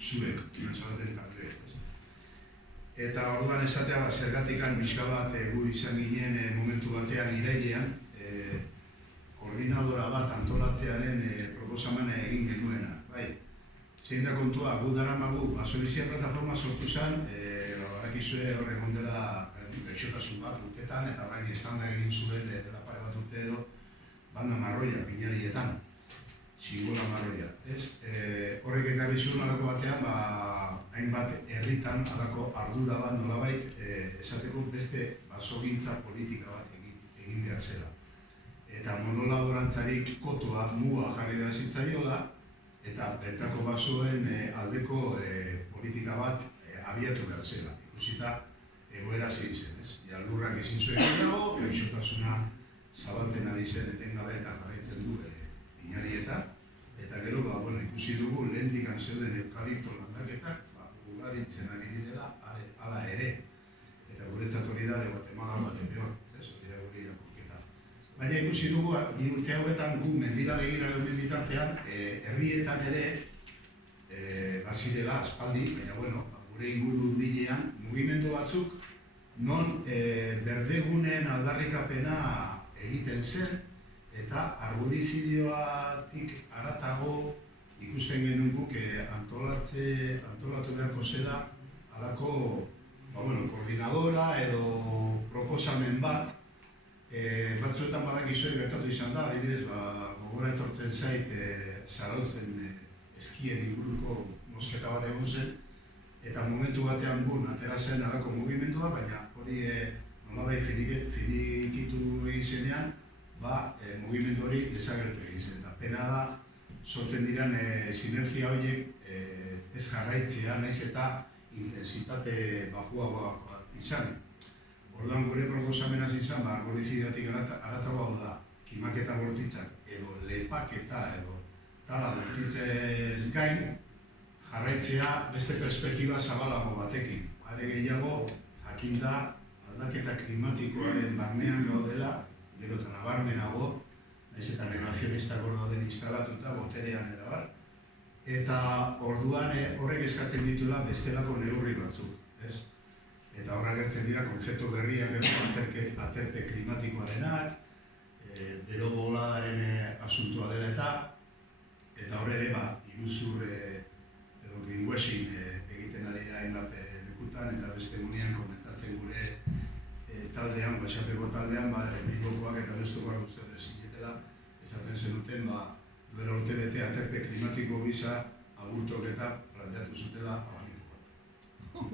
zuek, finantzabaten talde. Eta orduan esatea, zergatikan pixka bat gu izan ginen momentu batean irailean, koordinadora bat antolatzearen proposamena egin genuena. Bai, zein da kontua, gu daramagu, Solizia plataforma sortu zen, bakizue horren ondela gaixotasun bat urtetan, eta orain estanda egin zuen dela pare bat urte edo, banda marroia, pinadietan, xingola marroia. Horrek ekarri zuen alako batean, hainbat herritan alako ardura bat nolabait esateko beste basogintza politika bat egin behar zela. Eta monolaborantzarik kotoa muga jarri behar zitzaiola, eta bertako basoen aldeko politika bat abiatu behar zela. Ikusita egoera zein zen, ez? Lurrak ezin zuen dago, gaixotasuna zabaltzen ari zen etengabe eta jarraitzen du pinadietan. Eta gero, ikusi dugu lehendik zeuden eukalipto landaketak ugaritzen ari direla, hala ere. Eta guretzat hori da, Guatemala baten behor, hori da gure irakurketa. Baina ikusi dugu, urte hauetan gu mendira begira geunden bitartean, herrietan ere bazirela aspaldi, baina gure inguru bilean, mugimendu batzuk non berdegunen aldarrikapena egiten zen, eta arborizidioatik haratago ikusten genuen guk antolatu beharko zela halako koordinadora edo proposamen bat. Batzuetan badakizue gertatu izan da, adibidez gogora etortzen zait Zarautzen eskien inguruko mosketa bat egon zen, eta momentu batean atera zen halako mugimendua, baina hori nolabait finikitu egin zenean, mugimendu hori desagertu egin zen. Eta pena da, sortzen diren sinergia horiek ez jarraitzea, nahiz eta intensitate bajuagoa izan. Orduan gure proposamena izan, arborizidioatik haratago da, kimaketa bortitzak edo lepaketa edo tala bortitzez gain, jarraitzea beste perspektiba zabalago batekin. Are gehiago, jakinda aldaketa klimatikoaren barnean gaudela, gero eta nabarmenago, nahiz eta negazionistak hor dauden instalatuta, boterean erabar. Eta orduan horrek eskatzen dituela bestelako neurri batzuk. Eta horra gertzen dira kontzeptu berriak aterpe klimatikoarenak, bero boladaren asuntua dela eta horre ere iruzur edo greenwashing egiten adira hainbat lekutan, eta beste gunean komentatzen gure taldean, Baxapeko taldean, Bilbokoak eta Deustukoak uste zinetela, esaten zenuten, duela urte bete aterpe klimatiko gisa agurtok eta planteatu zutela abaniko bat.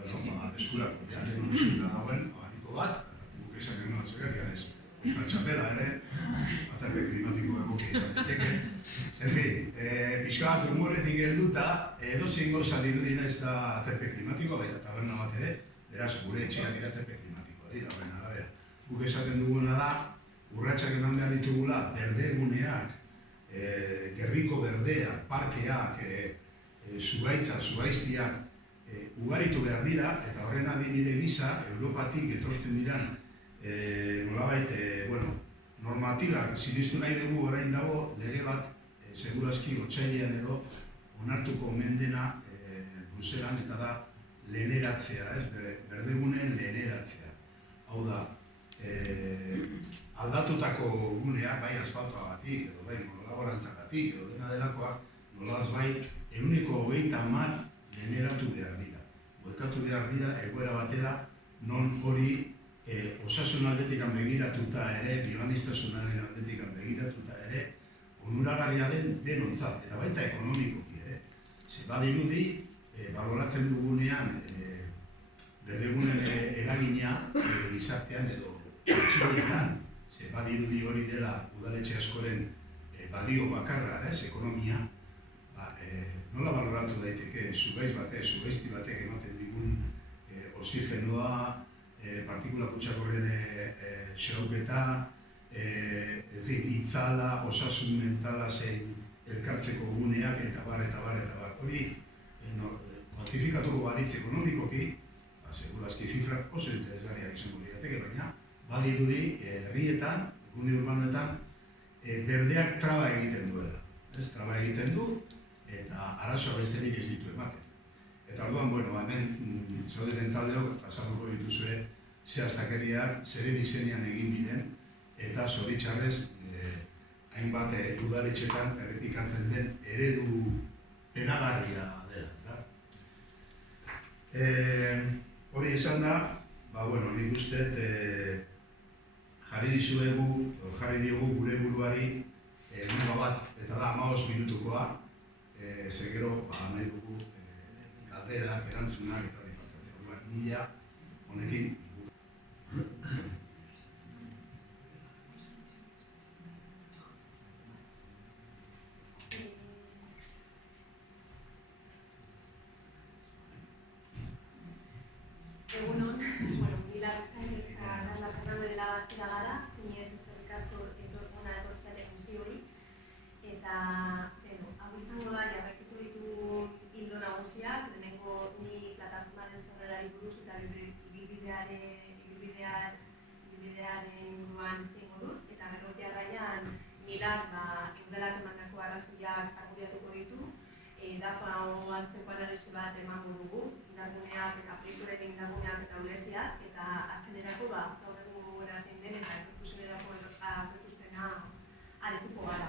Eskurako, eskura dagoen abaniko bat, guk esan genuen atzegatian ez, Euskal Txapela ere, aterpe klimatiko egoki izan diteke. Pixka bat humoretik helduta, edozein gauza dirudina ez da aterpe klimatikoa, baita taberna bat ere, beraz gure etxeak ere aterpe klimatikoa dira, horren arabera. Guk esaten duguna da, urratsak eman behar ditugula, berdeguneak, gerriko berdeak, parkeak, zuhaiztiak, ugaritu behar dira, eta horren adibide gisa, Europatik etortzen diran nolabait, normatibak sinistu nahi dugu orain dago, lege bat, segurazki otsailean edo, onartuko mendena Bruselan, eta da leheneratzea, berdegunen leheneratzea. Hau da, aldatutako guneak, bai asfaltoagatik, edo bai monolaborantzagatik, edo dena delakoak, nolaz bai, 120 generatu behar dira. Bueltatu behar dira egoera batera, non hori osasun aldetik begiratuta ere, bioanistasunaren aldetik begiratuta ere, onuragarria den denontzat, eta baita ekonomikoki ere. Ze badirudi, baloratzen dugunean, berdegunen eragina gizartean edo txinetan, ze badirudi hori dela udaletxe askoren balio bakarra, ekonomia, nola baloratu daiteke zuhaizti batek ematen digun oxigenoa, partikula kutsakorren xauketa, itzala, osasun mentala zein elkartzeko guneak, eta bar. Hori, kuantifikatuko balitz ekonomikoki, segurazki zifrak oso interesgarriak izango lirateke, baina badirudi herrietan, gune urbanoetan, berdeak traba egiten duela. Traba egiten du, eta arazoa besterik ez ditu ematen. Eta orduan, hemen zaudeten taldeok azalduko dituzue zehaztakeriak zeren izenean egin diren eta zoritxarrez hainbat udaletxetan errepikatzen den eredu penagarria dela. Hori esan da, nik uste jarri diogu gure buruari muga bat, eta da 15 minutukoa, ze gero nahi dugu galderak, erantzunak eta hori partatzea. Mila honekin. Egunon, Mila Bezain eta Carla Fernando de la Bastida gara, zinez eskerrik asko hona etortzearen guzti hori. Eta, hau izango da, jarraituko ditugun hildo nagusiak, lehenengo ni plataformaren zorrerari buruz eta ibilbidearen inguruan hitz egingo dut, eta gero jarraian Milak eudelak emandako arrazoiak argudiatuko ditu, DAFA antzeko analisi bat emango dugu, indarguneak eta proiektuaren indarguneak eta uleziak, eta azkenerako gaur egun gora zein den eta etorkizunerako aurreikuspena aretuko gara.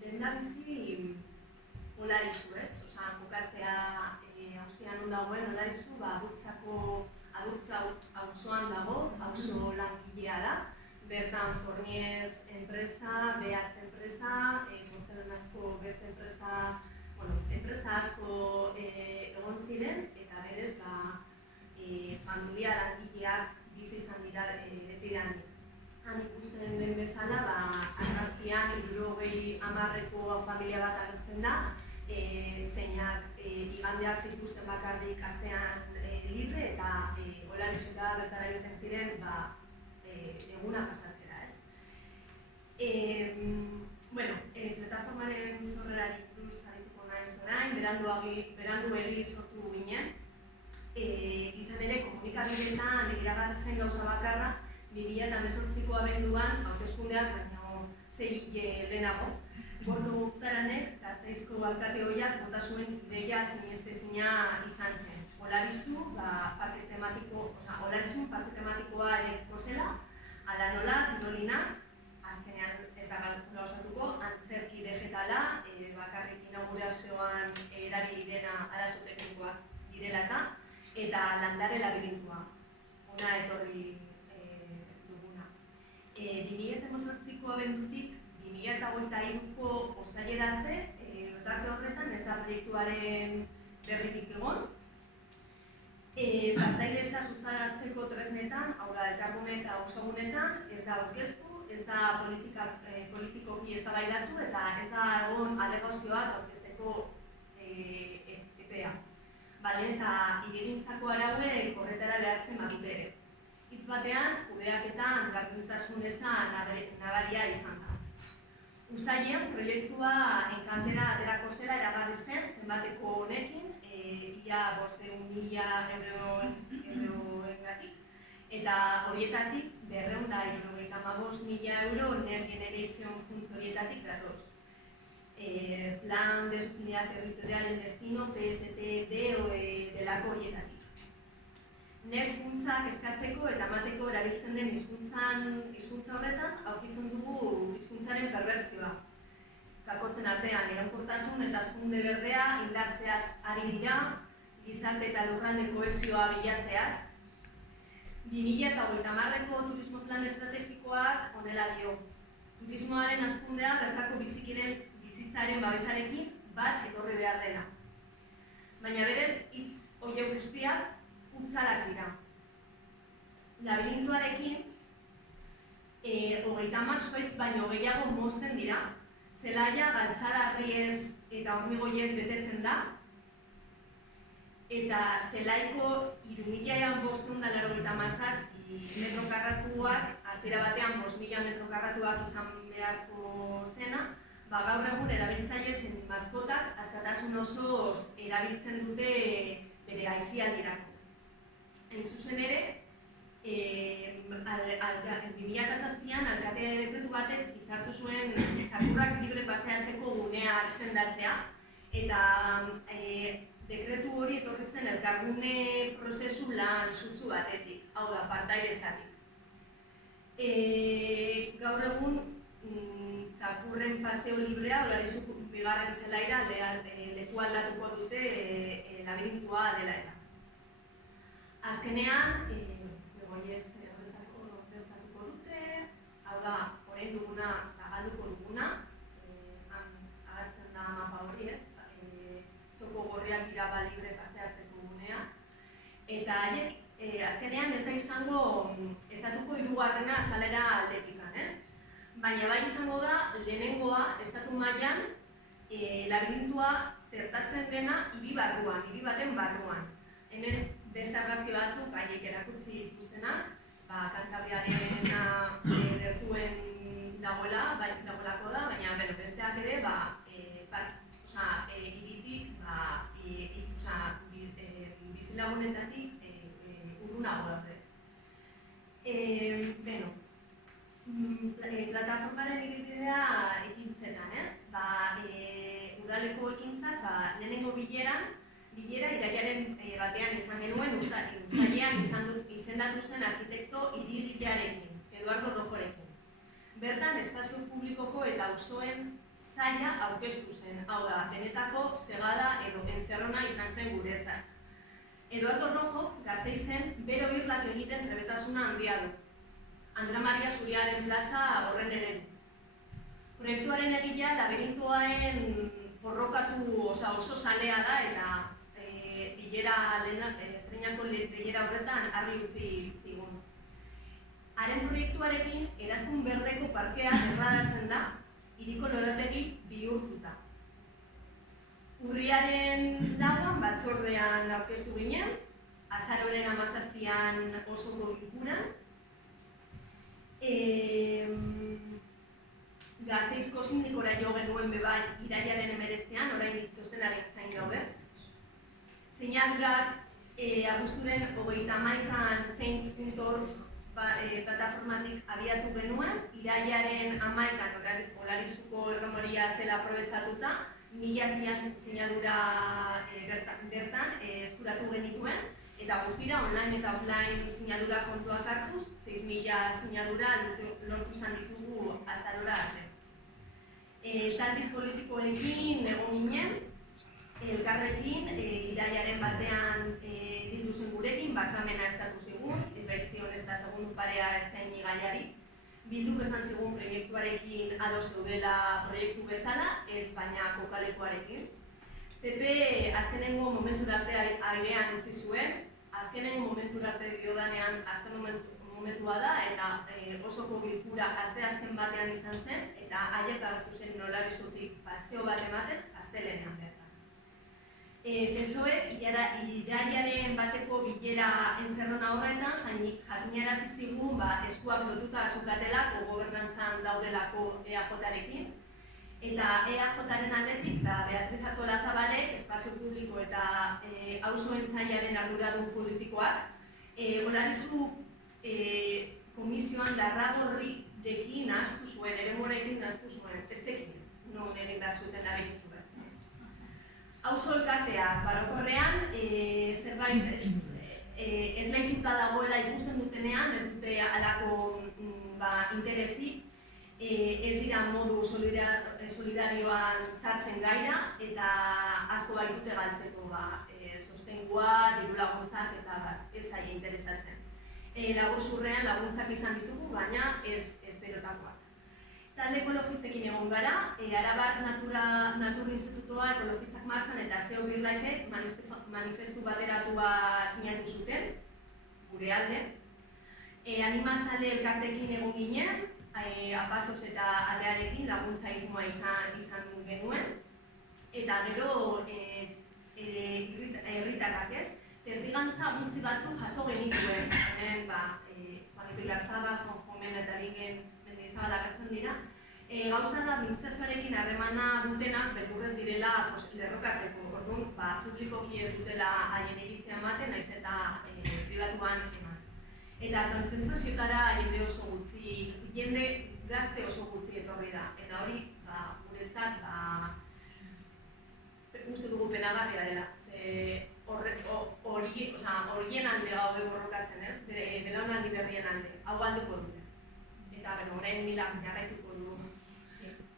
Lehendabizi olarizu, kokatzea hauzian non dagoen olarizu, adurtza auzoan dago, auzo langilea da, bertan Forniez enpresa, BH enpresa, portzelanazko beste enpresa asko egon ziren, eta berez familia langileak bizi izan dira betidanik. Han ikusten den bezala, argazkian 70ko familia bat agertzen da, zeinak igandeak zituzten bakarrik astean libre eta olarizuka bertara joten ziren eguna pasatzera, ez? Plataformaren zorrerari buruz arituko naiz orain, beranduegi sortu ginen. Izan ere, komunikabideetan iragartzen gauza bakarra, 2018ko abenduan, hauteskundeak baino 6 lehenago. Gordo Taranek, Gasteizko alkate ohiak, bota zuen ideia sinestezina izan zen. Olarizu, parke tematikoa ereko zela, ala nola, tirolina, azkenean ez da gauzatuko, antzerki vegetala, bakarrik inaugurazioan erabili dena arazo teknikoak direla eta landare labirintua, ona etorri duguna. 2018ko abendutik 2023ko uztailera arte, tarte horretan ez da proiektuaren berririk egon. Partaidetza sustatzeko tresnetan, hau da, elkargune eta auzogunetan, ez da aurkeztu, ez da politikoki eztabaidatu eta ez da egon alegazioak aurkezteko epea. Eta hirigintzako arauek horretara behartzen badute ere. Hitz batean, kudeaketan gardentasun eza nabaria izan da. Uztailean proiektua enkantera aterako zela eragarri zen zenbateko honekin, ia 500.000 euroengatik, eta horietatik 275.000 euro Next Generation funts horietatik datoz. Plan de Sostenibilidad Territorial en Destino, PSTD delako horietatik. Next funtsak eskatzeko eta emateko erabiltzen den hizkuntza horretan aurkitzen dugu hizkuntzaren perbertzioa. Kakotzen artean iraunkortasun eta hazkunde berdea indartzeaz ari dira, gizarte eta lurralde kohesioa bilatzeaz. 2030ko turismo plan estrategikoak honela dio. Turismoaren hazkundea bertako bizitzaren babesarekin bat etorri behar dela. Baina berez, hitz horiek guztiak hutzalak dira. Labirintuarekin, 30 zuaitz baino gehiago mozten dira, zelaia galtzadarriez eta hormigoiez betetzen da, eta zelaiko 3.587 metro karratuak, hasiera batean 5.000 metro karratuak izan beharko zena, gaur egun erabiltzaile zen maskotak askatasun osoz erabiltzen dute bere aisialdirako. Hain zuzen ere, 2007an alkate dekretu batek hitzartu zuen txakurrak libre paseatzeko gunea izendatzea, eta dekretu hori etorri zen elkargune prozesu lan sutsu batetik, hau da, partaidetzatik. Gaur egun, txakurren paseo librea, Olarizuko bigarren zelaira leku aldatuko dute labirintua dela eta. Azkenean, Begoiez ordezkatuko dute, hau da, orain duguna eta galduko duguna, agertzen da mapa hori ez, txoko gorriak dira libre paseatzeko gunea, eta haiek, azkenean ez da izango estatuko hirugarrena azalera aldetikan, ez? Baina bai izango da lehenengoa estatu mailan labirintua zertatzen dena hiri baten barruan. Hemen beste argazki batzuk haiek erakutsi dituztenak, Kantabriaren gertuen dagoelako da, baina besteak ere hiritik bizilagunetatik urrunago daude. Plataformaren ibilbidea ekintzetan, ez? Udaleko ekintzak lehenengo bilera irailaren batean izan genuen uztailean izendatu zen arkitekto hirigilearekin, Eduardo Rojorekin. Bertan, espazio publikoko eta auzoen saila aurkeztu zen, hau da, benetako segada edo entzerrona izan zen guretzat. Eduardo Rojo Gasteizen bero irlak egiten trebetasuna handia du. Andra Maria Zuriaren plaza horren eredu. Proiektuaren egilea labirintuaren borrokatu oso zalea da eta estreinako bilera horretan argi utzi zigun. Haren proiektuarekin Eraztun Berdeko parkea erradatzen da, hiriko lorategi bihurtuta. Urriaren lauan batzordean aurkeztu ginen, azaroren 17an osoko bilkuran. Gasteizko sindikora jo genuen bebai irailaren 19an, orain txostenaren zain gaude. Sinadurak abuztuaren 31an change.org plataformatik abiatu genuen, irailaren 11an Olarizuko erromoria zela aprobetxatuta, 1000 sinadura bertan eskuratu genituen, eta guztira online eta offline sinadura kontuak hartuz, 6000 sinadura lortu izan ditugu azarora arte. Talde politikoekin egon ginen, elkarrekin irailaren batean bildu zen gurekin, barkamena eskatu zigun, ez baitzion ez da segundu parea eskaini gaiari. Bilduk esan zigun proiektuarekin ados zeudela proiektu bezala, ez baina kokalekuarekin. PP azkenengo momentura arte airean utzi zuen, azkenengo momentura arte diodanean azken momentua da, eta osoko bilkura azken batean izan zen, eta haiek hartu zen Olarizutik paseo bat ematen astelehenean bertan. PSOEk irailaren bateko bilera entzerrona horretan jakinarazi zigun eskuak lotuta zukatelako gobernantzan daudelako EAJ-arekin. Eta EAJ-aren aldetik, Beatriz Artolazabalek, espazio publiko eta auzoen sailaren arduradun politikoak, Olarizu komisioan Darragorrirekin nahaztu zuen, eremuarekin nahaztu zuen, etzekin, non egin da zuten labirintu. Auzo elkarteak barokorrean, zerbait ez lehituta dagoela ikusten dutenean, ez dute halako interesik, ez dira modu solidarioan sartzen gaira, eta asko baitute galtzeko sostengua, diru laguntzak eta ez zaie interesatzen. Laburzurrean laguntzak izan ditugu, baina ez berotakoak. Talde ekologistekin egon gara, Arabar Natur Institutoa ekologistak martxan eta Zeo Birlaifek manifestu bateratua sinatu zuten, gure alde. Animazale elkartekin egon ginen, Apasos eta Alearekin laguntza irmoa izan genuen. Eta gero herritarrak ez, testigantza gutxi batzuk jaso genituen. Hemen, Juan Ipilarzaba, Jomen eta Bingen Mendizabal agertzen dira. Gauza da, administrazioarekin harremana dutenak beldurrez direla lerrokatzeko. Orduan, publikoki ez dutela haien iritzia ematen, naiz eta pribatuan eman. Eta konzentraziotara jende oso gutxi, jende gazte oso gutxi etorri da. Eta hori, guretzat, uste dugu penagarria dela. Ze horien alde gaude borrokatzen, ez? Belaunaldi berrien alde, hau galduko dute. Eta, orain milak jarraituko dugu.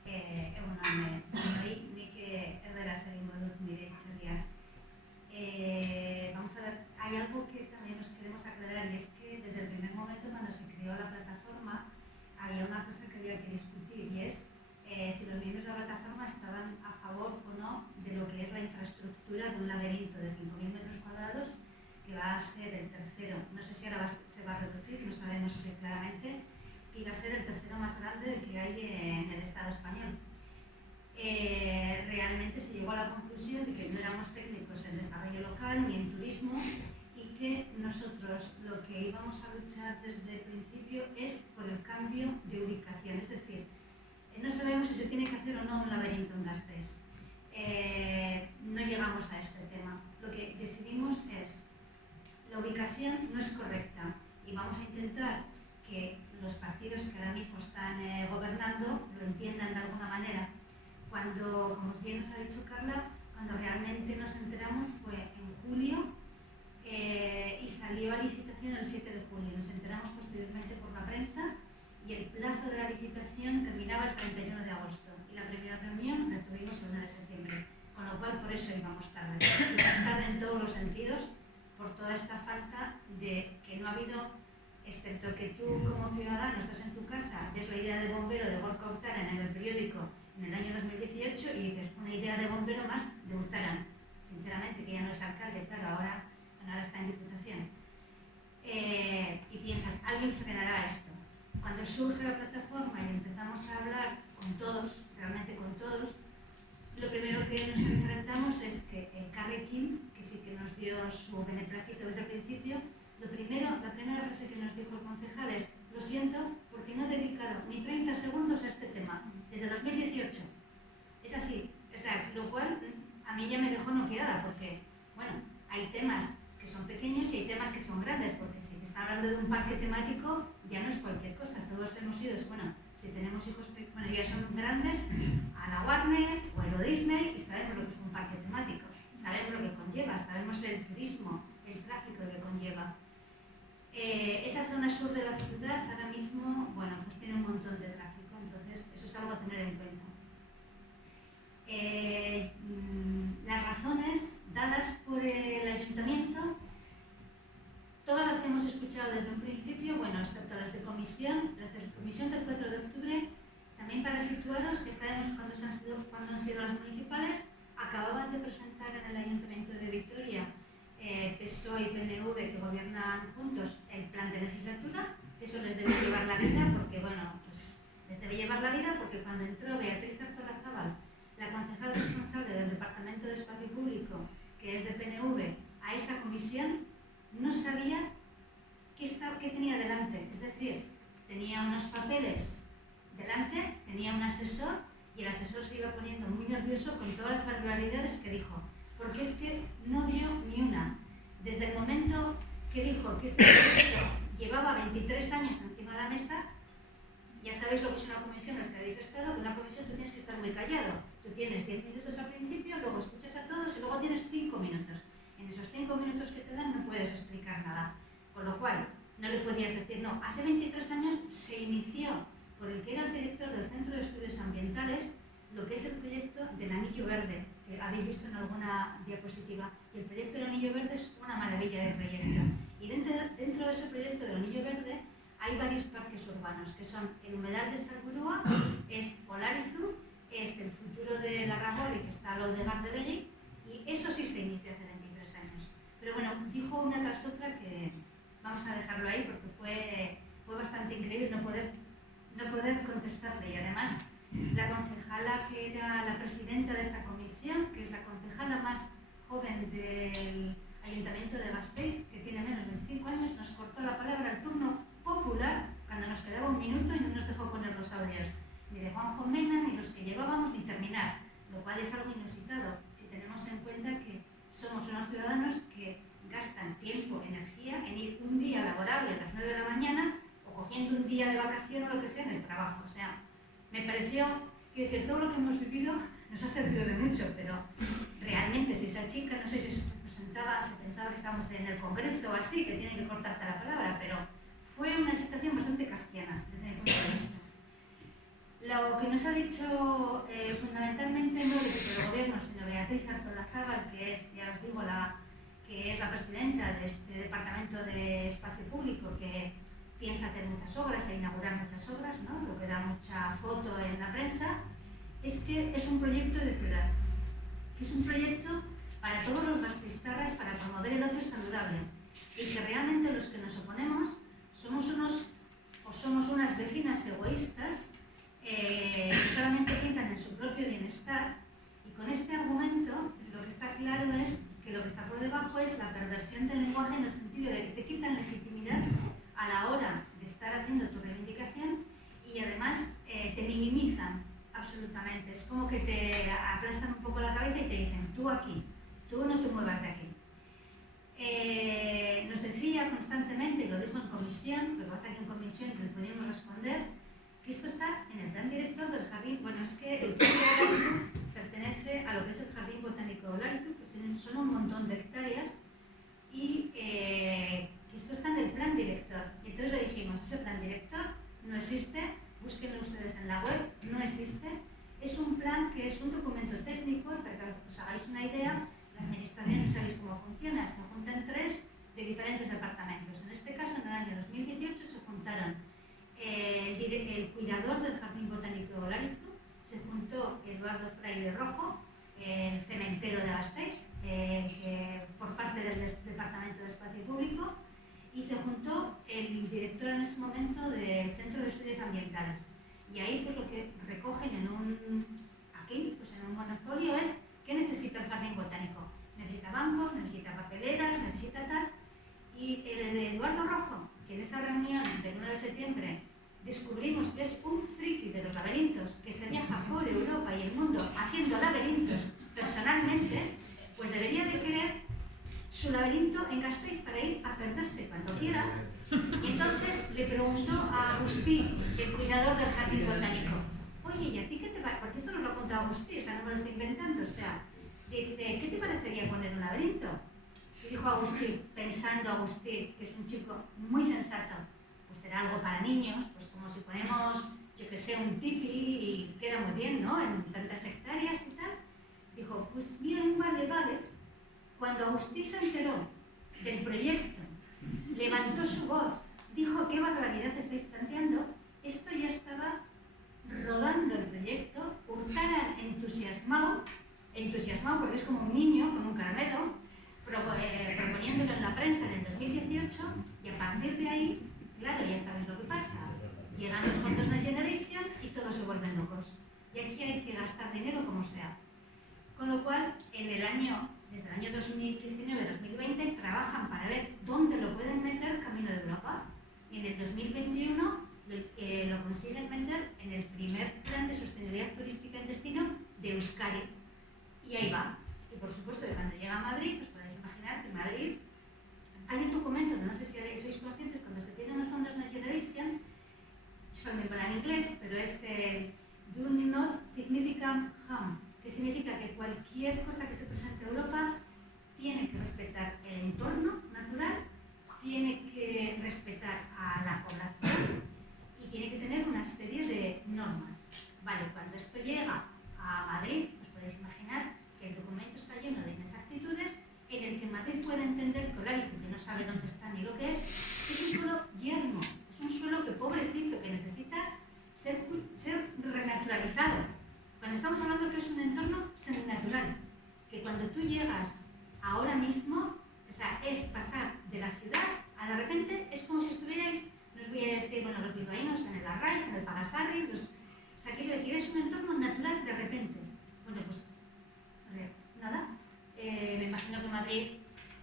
Egunon, nik erderaz egingo dut nire hitzaldia. Vamos a ver, hay algo que también nos queremos aclarar y es que desde el primer momento cuando se creó la plataforma había una cosa que había que discutir y es si los miembros de la plataforma estaban a favor o no de lo que es la infraestructura de un laberinto de 5.000 metros cuadrados que va a ser el tercero, no sé si ahora se va a reducir, no sabemos claramente, que iba a ser el tercero más grande que hay en el Estado español. Realmente se llegó a la conclusión de que no éramos técnicos en desarrollo local ni en turismo y que nosotros lo que íbamos a luchar desde el principio es por el cambio de ubicación, es decir, no sabemos si se tiene que hacer o no un laberinto en Gasteiz. No llegamos a este tema. Lo que decidimos es la ubicación no es correcta y vamos a intentar que los partidos que ahora mismo están gobernando lo entiendan de alguna manera. Cuando, como bien nos ha dicho Carla, cuando realmente nos enteramos fue en julio y salió a licitación el 7 de julio. Nos enteramos posteriormente por la prensa y el plazo de la licitación terminaba el 31 de agosto. Y la primera reunión la tuvimos el 1 de septiembre, con lo cual por eso íbamos tarde. Íbamos tarde en todos los sentidos, por toda esta falta de que no ha habido, excepto que tú como ciudadano estás en tu casa, ves la idea de bombero de Gorka Urtaran en el periódico en el año 2018 y dices, una idea de bombero más de Urtaran. Sinceramente, que ya no es alcalde, claro, ahora está en Diputación. Y piensas, alguien frenará esto. Cuando surge la plataforma y empezamos a hablar con todos, realmente con todos, lo primero que nos enfrentamos es que el Carrequín, que sí que nos dio su beneplácito desde el principio, la primera frase que nos dijo el concejal es: lo siento porque no he dedicado ni 30 segundos a este tema, desde 2018. Es así, o sea, lo cual a mí ya me dejó noqueada porque, bueno, hay temas que son pequeños y hay temas que son grandes, porque si te está hablando de un parque temático ya no es cualquier cosa, todos hemos ido, bueno, si tenemos hijos, bueno, ya son grandes, a la Warner o a Euro Disney y sabemos lo que es un parque temático, sabemos lo que conlleva, sabemos el turismo, el tráfico que conlleva. Esa zona sur de la ciudad ahora mismo, bueno, pues tiene un montón de tráfico, entonces eso es algo a tener en cuenta. Las razones dadas por el ayuntamiento, todas las que hemos escuchado desde un principio, bueno, excepto las de comisión del 4 de octubre, también para situaros, que sabemos cuándo han sido las municipales, acababan de presentar en el Ayuntamiento de Vitoria PSOE y PNV, que gobiernan juntos, el plan de legislatura, que eso les debe llevar la vida, porque bueno, pues les debe llevar la vida porque cuando entró Beatriz Artolazabal, la concejal responsable del Departamento de Espacio Público, que es de PNV, a esa comisión, no sabía qué tenía delante. Es decir, tenía unos papeles delante, tenía un asesor y el asesor se iba poniendo muy nervioso con todas las barbaridades que dijo. Porque es que no dio ni una. Desde el momento que dijo que este proyecto llevaba 23 años encima de la mesa, ya sabéis lo que es una comisión, los que habéis estado, una comisión tú tienes que estar muy callado. Tú tienes 10 minutos al principio, luego escuchas a todos y luego tienes 5 minutos. En esos 5 minutos que te dan no puedes explicar nada. Con lo cual, no le podías decir, no, hace 23 años se inició por el que era el director del Centro de Estudios Ambientales lo que es el proyecto del Anillo Verde, que habéis visto en alguna diapositiva. Y el proyecto del Anillo Verde es una maravilla de proyecto. Y dentro de ese proyecto del Anillo Verde hay varios parques urbanos, que son el Humedal de Salburua, es Olarizu, es el futuro de la Ragoli, que está al Odegar de Belli, y eso sí se inició hace 23 años. Pero bueno, dijo una tras otra que vamos a dejarlo ahí porque fue bastante increíble no poder contestarle. Y además, la concejala que era la presidenta de esa comisión, que es la concejala más joven del Ayuntamiento de Gasteiz, que tiene menos de 25 años, nos cortó la palabra al turno popular cuando nos quedaba un minuto y no nos dejó poner los audios ni de Juanjo Mena ni los que llevábamos ni terminar, lo cual es algo inusitado si tenemos en cuenta que somos unos ciudadanos que gastan tiempo, energía en ir un día laboral saludable a las 9 de la mañana o cogiendo un día de vacación o lo que sea en el trabajo. O sea, me pareció, quiero decir, todo lo que hemos vivido nos ha servido de mucho, pero realmente si esa chica, no sé si se presentaba, se pensaba que estábamos en el Congreso o así, que tiene que cortarte la palabra, pero fue una situación bastante kafkiana desde mi punto de vista. Lo que nos ha dicho fundamentalmente no desde el gobierno, sino Beatriz Artolazábal, que es, ya os digo, que es la presidenta de este Departamento de Espacio Público, que piensa hacer muchas obras e inaugurar muchas obras, ¿no? Lo que da mucha foto en la prensa, es que es un proyecto de ciudad, que es un proyecto para todos los gastistarras, para promover el ocio saludable, y que realmente los que nos oponemos somos unas vecinas egoístas que solamente piensan en su propio bienestar, y con este argumento lo que está claro es que lo que está por debajo es la perversión del lenguaje, en el sentido de que te quitan legitimidad a la hora de estar haciendo tu reivindicación, y además te minimizan absolutamente. Es como que te aplastan un poco la cabeza y te dicen, tú aquí, tú no te muevas de aquí. Nos decía constantemente, y lo dijo en comisión, lo que pasa es que en comisión le pudimos responder, que esto está en el plan director del jardín. Bueno, es que el plan de Olarizu pertenece a lo que es el Jardín Botánico de Olarizu, que son un montón de hectáreas, y que esto está en el plan director. Y entonces le dijimos, ese plan director no existe, búsquenlo ustedes en la web, no existe. Es un plan que es un documento técnico, para que os hagáis una idea. La administración, sabéis cómo funciona, se juntan 3 de diferentes departamentos. En este caso, en el año 2018 se juntaron el cuidador del Jardín Botánico de Olarizu, se juntó Eduardo Fraile Rojo, el cementero de Gasteiz, por parte del Departamento de Espacio Público, y se juntó el director en ese momento del Centro de Estudios Ambientales. Y ahí pues lo que recogen en un monofolio es qué necesita el Jardín Botánico. Necesita bancos, necesita papeleras, necesita tal. Y el de Eduardo Rojo, que en esa reunión del 1 de septiembre descubrimos que es un friki de los laberintos, que se viaja por Europa y el mundo haciendo laberintos personalmente, pues debería de querer su laberinto en Gasteiz para ir a perderse cuando quiera. Y entonces le preguntó a Agustí, el cuidador del Jardín Botánico, oye, ¿y a ti qué te parece? Porque esto nos lo ha contado Agustí, o sea, no me lo estoy inventando, o sea, dice, ¿qué te parecería poner un laberinto? Y dijo Agustí, pensando Agustí, que es un chico muy sensato, pues será algo para niños, pues como si ponemos, yo que sé, un tipi y queda muy bien, ¿no? En tantas hectáreas y tal. Dijo, pues bien, vale. Cuando Agustí se enteró del proyecto, levantó su voz, dijo, qué barbaridad estáis planteando, esto ya estaba rodando el proyecto, Urtara entusiasmado porque es como un niño con un caramelo, proponiéndolo en la prensa en el 2018, y a partir de ahí, claro, ya sabéis lo que pasa, llegan los fondos Next Generation y todos se vuelven locos. Y aquí hay que gastar dinero como sea. Con lo cual, desde el año 2019-2020 trabajan para ver dónde lo pueden meter camino de Europa. Y en el 2021 lo consiguen meter en el primer plan de sostenibilidad turística en destino de Euskadi. Y ahí va. Y por supuesto que cuando llega a Madrid, os podéis imaginar que en Madrid hay un documento que no sé si sois conscientes, cuando se piden los fondos Next Generation, solamente para en inglés, pero es Do Not Significant Harm, que significa que cualquier cosa que se presente a Europa tiene que respetar el entorno natural, tiene que respetar a la población y tiene que tener una serie de normas. Vale, cuando esto llega a Madrid, os podéis imaginar que el documento está lleno de inexactitudes, en el que Madrid puede entender que Olarizu, que no sabe dónde está ni lo que es un suelo yermo, es un suelo que pobrecito, que necesita ser renaturalizado. Cuando estamos hablando que es un entorno seminatural, que cuando tú llegas ahora mismo, o sea, es pasar de la ciudad a de repente, es como si estuvierais, no os voy a decir, bueno, los bilbaínos en el Arraiz, en el Pagasarri, o sea, quiero decir, es un entorno natural de repente. Bueno, pues, nada, me imagino que Madrid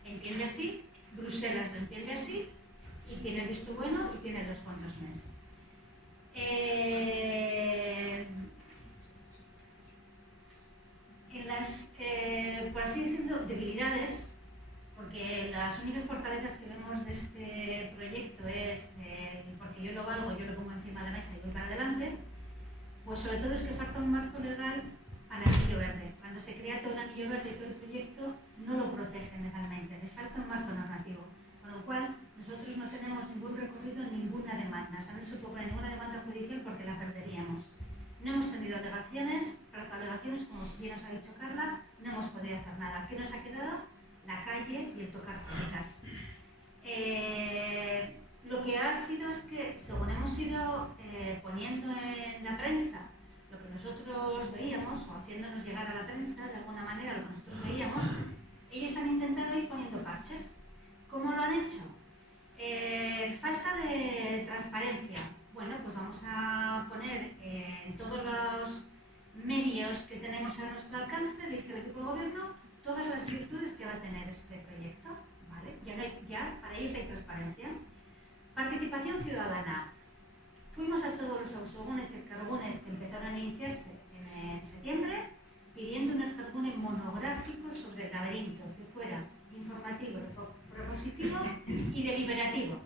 entiende así, Bruselas lo entiende así, y tiene el visto bueno y tiene los fondos Next. En las, por así decirlo, debilidades, porque las únicas fortalezas que vemos de este proyecto es, porque yo lo valgo, yo lo pongo encima de la mesa y voy para adelante, pues sobre todo es que falta un marco legal al anillo verde. Cuando se crea todo el anillo verde y todo el proyecto, no lo protege legalmente, le falta un marco normativo. Con lo cual, nosotros no tenemos ningún recorrido, ninguna demanda. O sea, no se puede poner ninguna demanda judicial porque la perderíamos. No hemos tenido alegaciones, alegaciones, como bien nos ha dicho Carla, no hemos podido hacer nada. ¿Qué nos ha quedado? La calle y el tocar puertas. Lo que ha sido es que, según hemos ido poniendo en la prensa lo que nosotros veíamos, o haciéndonos llegar a la prensa, de alguna manera, lo que nosotros veíamos, ellos han intentado ir poniendo parches. ¿Cómo lo han hecho? Falta de transparencia. Bueno, pues vamos a poner en todos los medios que tenemos a nuestro alcance, dice el equipo de gobierno, todas las virtudes que va a tener este proyecto, ¿vale? Ya para ellos hay transparencia. Participación ciudadana. Fuimos a todos los ausogunes y carbones que empezaron a iniciarse en septiembre, pidiendo un cargone monográfico sobre el laberinto, que fuera informativo, propositivo y deliberativo.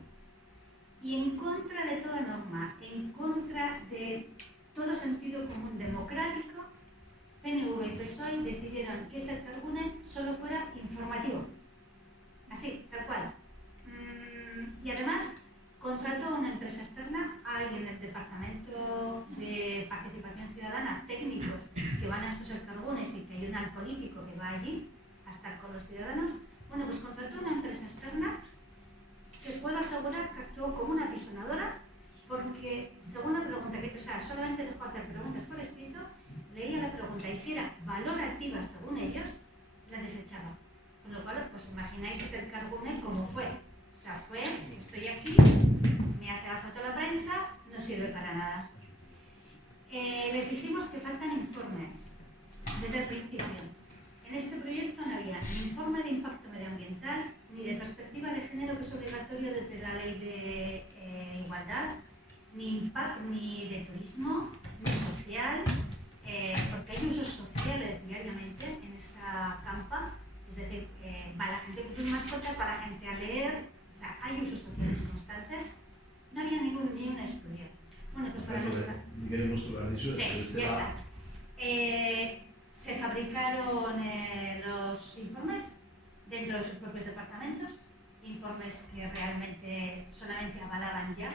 Y en contra de toda norma, en contra de todo sentido común democrático, PNV y PSOE decidieron que ese cargone solo fuera informativo. Así, tal cual. Y además, contrató a una empresa externa, a alguien del Departamento de Participación Ciudadana, técnicos que van a estos cargones y que ayudan al político que va allí a estar con los ciudadanos. Bueno, pues contrató una empresa externa que os puedo asegurar que actuó como una pisonadora, porque según la pregunta, o sea, solamente dejó hacer preguntas por escrito, leía la pregunta y si era valorativa según ellos, la desechaba. Con lo cual, pues imagináis ese cargone como fue. O sea, fue, estoy aquí, me hace la foto la prensa, no sirve para nada. Les dijimos que faltan informes desde el principio. En este proyecto no había ni informe de impacto medioambiental, ni de perspectiva de género, que es obligatorio desde la ley de igualdad, ni de turismo, ni social, porque hay usos sociales diariamente en esa campa, es decir, va la gente con sus mascotas, va la gente a leer, o sea, hay usos sociales constantes. No había ni un estudio. Bueno, pues para nuestra... Sí, ya está. Se fabricaron los informes dentro de sus propios departamentos, informes que realmente solamente avalaban ya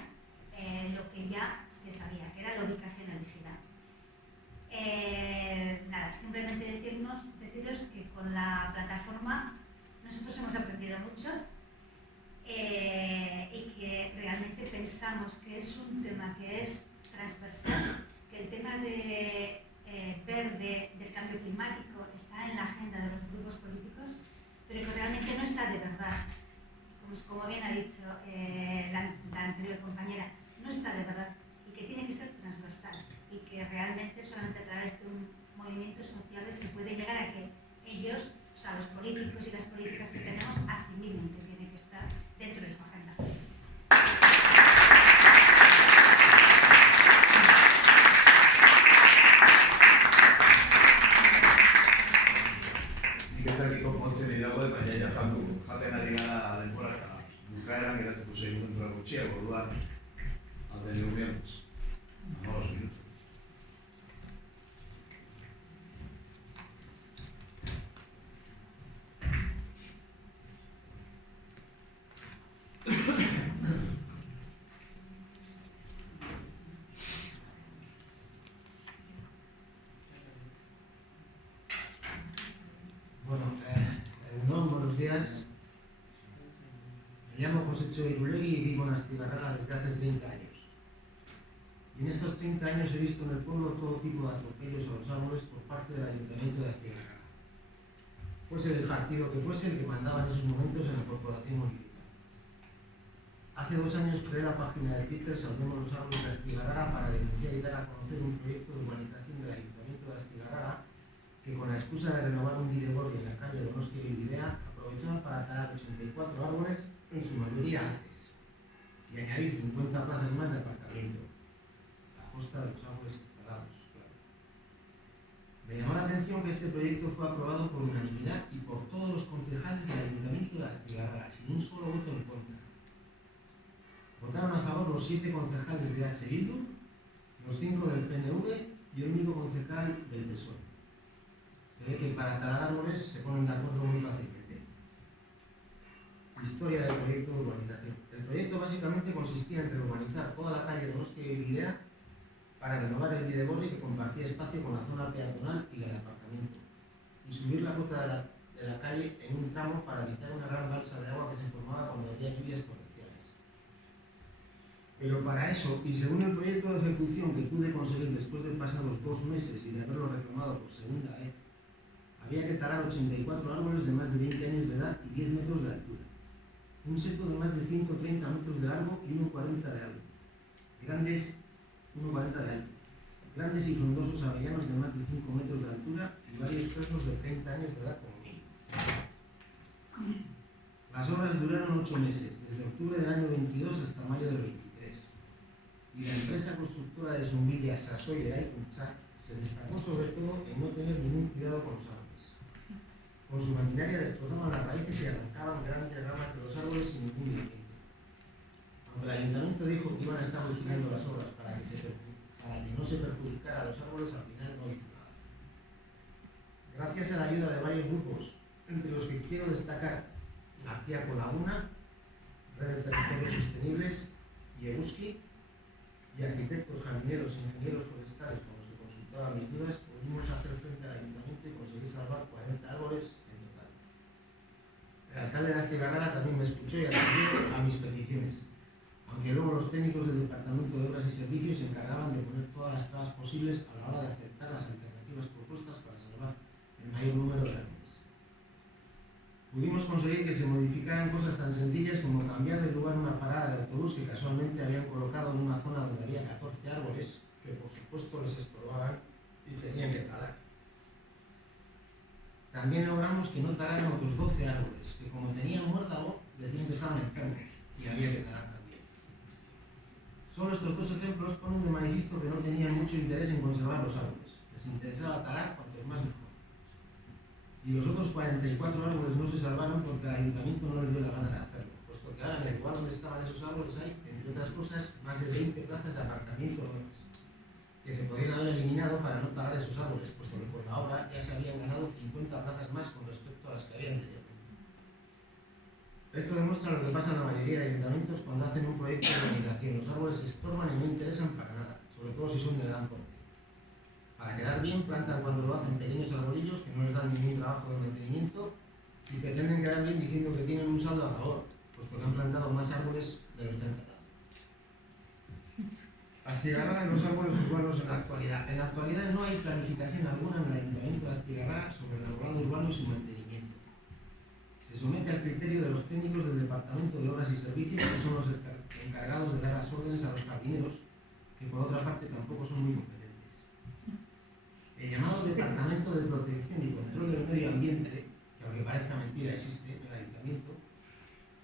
lo que ya se sabía, que era la ubicación elegida. Nada, simplemente deciros que con la plataforma nosotros hemos aprendido mucho y que realmente pensamos que es un tema que es transversal, que el tema de verde del cambio climático está en la agenda de los grupos políticos, pero que realmente no está de verdad, como bien ha dicho la anterior compañera, no está de verdad y que tiene que ser transversal y que realmente solamente a través de un movimiento social se puede llegar a que ellos, o sea, los políticos y las políticas que tenemos, asimilen que tiene que estar dentro de su agenda. Jaten ari gara denbora eta bukaeran geratuko zaigu denbora gutxiak, orduan alde neurrian 5 minutos. Bueno, buenos días. Me llamo José Irulegui y vivo en Astigarraga desde hace 30 años. Y en estos 30 años he visto en el pueblo todo tipo de atropellos a los árboles por parte del Ayuntamiento de Astigarraga. Fuese el partido que fuese el que mandaba en esos momentos en la corporación municipal. Hace 2 años creé la página de Twitter Salvemos los árboles de Astigarraga para denunciar y dar a conocer un proyecto de urbanización del Ayuntamiento de Astigarraga que, con la excusa de renovar un bidegorri en la calle Donostia y Bidea, aprovechaban para talar 84 árboles, en su mayoría haces, y añadir 50 plazas más de aparcamiento, a costa de los árboles talados, claro. Me llamó la atención que este proyecto fue aprobado por unanimidad y por todos los concejales del Ayuntamiento de los 7 concejales de H. Bildu, los 5 del PNV y el único concejal del PSOE. Se ve que para talar árboles se ponen de acuerdo muy fácilmente. Historia del proyecto de urbanización. El proyecto básicamente consistía en reurbanizar toda la calle Donostia y Bidea para renovar el Bidegorri, que compartía espacio con la zona peatonal y la de aparcamiento, y subir la cota de la calle en un tramo para evitar una gran balsa de agua que se formaba cuando había lluvias torrenciales. Pero para eso, y según el proyecto de ejecución que pude conseguir después de pasados 2 meses y de haberlo reclamado por segunda vez, había que talar 84 árboles de más de 20 años de edad y 10 metros de altura, un seto de más de 130 metros de largo y 1,40 de alto, grandes y frondosos avellanos de más de 5 metros de altura y varios fresnos de 30 años de edad como mínimo. Las obras duraron 8 meses, desde octubre del año 22 hasta mayo del 23, y la empresa constructora de Zumbilia, Sasoy Eraikuntzak, se destacó sobre todo en no tener ningún cuidado con los árboles. Con su maquinaria destrozaban las raíces y arrancaban grandes ramas de los árboles sin ningún miramiento. Aunque el ayuntamiento dijo que iban a estar vigilando las obras para que no se perjudicara a los árboles, al final no hizo nada. Gracias a la ayuda de varios grupos, entre los que quiero destacar Artiaco Laguna, Red de Territorios Sostenibles y Eguski, y arquitectos, jardineros e ingenieros forestales con los que consultaba mis dudas, pudimos hacer frente al ayuntamiento y conseguir salvar 40 árboles en total. El alcalde de Astigarraga también me escuchó y atendió a mis peticiones, aunque luego los técnicos del Departamento de Obras y Servicios se encargaban de poner todas las trabas posibles a la hora de aceptar las alternativas propuestas para salvar el mayor número de árboles. Pudimos conseguir que se modificaran cosas tan sencillas como cambiar de lugar una parada de autobús que casualmente habían colocado en una zona donde había 14 árboles que por supuesto les estorbaban y tenían que talar. También logramos que no talaran otros 12 árboles que, como tenían muérdago, decían que estaban enfermos y había que talar también. Solo estos 2 ejemplos ponen de manifiesto que no tenían mucho interés en conservar los árboles. Les interesaba talar cuantos más mejor. Y los otros 44 árboles no se salvaron porque al ayuntamiento no les dio la gana de hacerlo, puesto que ahora en el lugar donde estaban esos árboles hay, entre otras cosas, más de 20 plazas de aparcamiento nuevas, que se podían haber eliminado para no talar esos árboles, puesto que por la obra ya se habían ganado 50 plazas más con respecto a las que había anteriormente. Esto demuestra lo que pasa en la mayoría de ayuntamientos cuando hacen un proyecto de urbanización. Los árboles se estorban y no interesan para nada, sobre todo si son de gran porte. Para quedar bien, plantan cuando lo hacen pequeños arbolillos que no les dan ningún trabajo de mantenimiento y pretenden quedar bien diciendo que tienen un saldo a favor, puesto que han plantado más árboles de los que han talado. Astigarraga en los árboles urbanos en la actualidad. En la actualidad no hay planificación alguna en el Ayuntamiento de Astigarraga sobre el arbolado urbano y su mantenimiento. Se somete al criterio de los técnicos del Departamento de Obras y Servicios, que son los encargados de dar las órdenes a los jardineros, que por otra parte tampoco son muy competentes. El llamado Departamento de Protección y Control del Medio Ambiente, que aunque parezca mentira existe en el Ayuntamiento,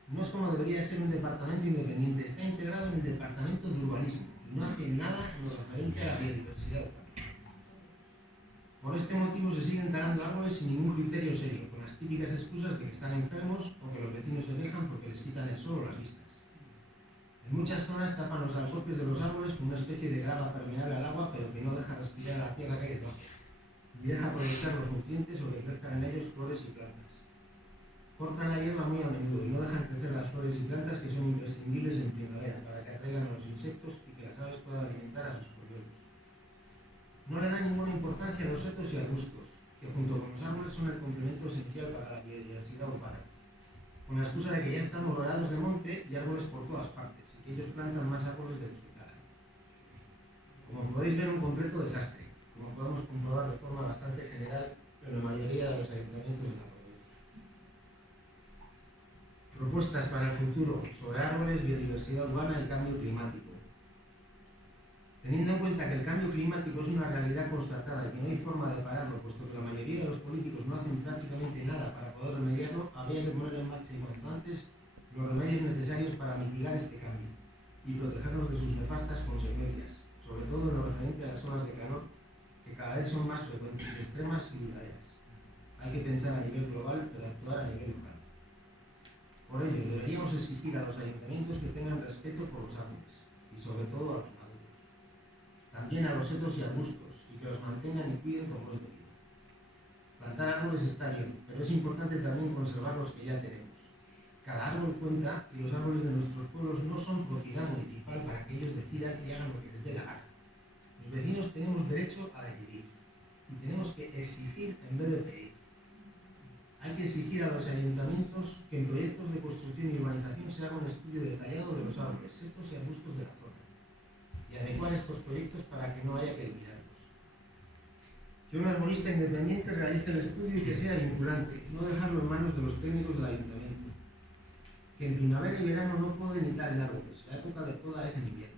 no es como debería ser un departamento independiente, está integrado en el Departamento de Urbanismo y no hace nada en lo referente a la biodiversidad urbana. Por este motivo se siguen talando árboles sin ningún criterio serio, con las típicas excusas de que están enfermos o que los vecinos se quejan porque les quitan el sol o las vistas. En muchas zonas tapan los alcorques de los árboles con una especie de grava permeable al agua, pero que no deja respirar a la tierra que hay debajo, y deja aprovechar los nutrientes o que crezcan en ellos flores y plantas. Cortan la hierba muy a menudo y no dejan crecer las flores y plantas que son imprescindibles en primavera para que atraigan a los insectos y que las aves puedan alimentar a sus polluelos. No le dan ninguna importancia a los setos y arbustos, que junto con los árboles son el complemento esencial para la biodiversidad urbana, con la excusa de que ya estamos rodeados de monte y árboles por todas partes, y que ellos plantan más árboles de los que talan. Como podéis ver, un completo desastre, como podemos comprobar de forma bastante general en la mayoría de los ayuntamientos de la provincia. Propuestas para el futuro sobre árboles, biodiversidad urbana y cambio climático. Teniendo en cuenta que el cambio climático es una realidad constatada y que no hay forma de pararlo, puesto que la mayoría de los políticos no hacen prácticamente nada para poder remediarlo, habría que poner en marcha y cuanto antes los remedios necesarios para mitigar este cambio y protegernos de sus nefastas consecuencias, sobre todo en lo referente a las olas de calor, que cada vez son más frecuentes, extremas y duraderas. Hay que pensar a nivel global, pero actuar a nivel local. Por ello, deberíamos exigir a los ayuntamientos que tengan respeto por los árboles, y sobre todo a los maduros. También a los setos y arbustos, y que los mantengan y cuiden como es debido. Plantar árboles está bien, pero es importante también conservar los que ya tenemos. Cada árbol cuenta y los árboles de nuestros pueblos no son propiedad municipal para que ellos decidan y hagan lo que les dé la gana. Los vecinos tenemos derecho a decidir y tenemos que exigir en vez de pedir. Hay que exigir a los ayuntamientos que en proyectos de construcción y urbanización se haga un estudio detallado de los árboles, setos y arbustos de la zona y adecuar estos proyectos para que no haya que eliminarlos. Que un arborista independiente realice el estudio y que sea vinculante, no dejarlo en manos de los técnicos del ayuntamiento. Que en primavera y verano no pueden quitar el árboles, la época de poda es en invierno.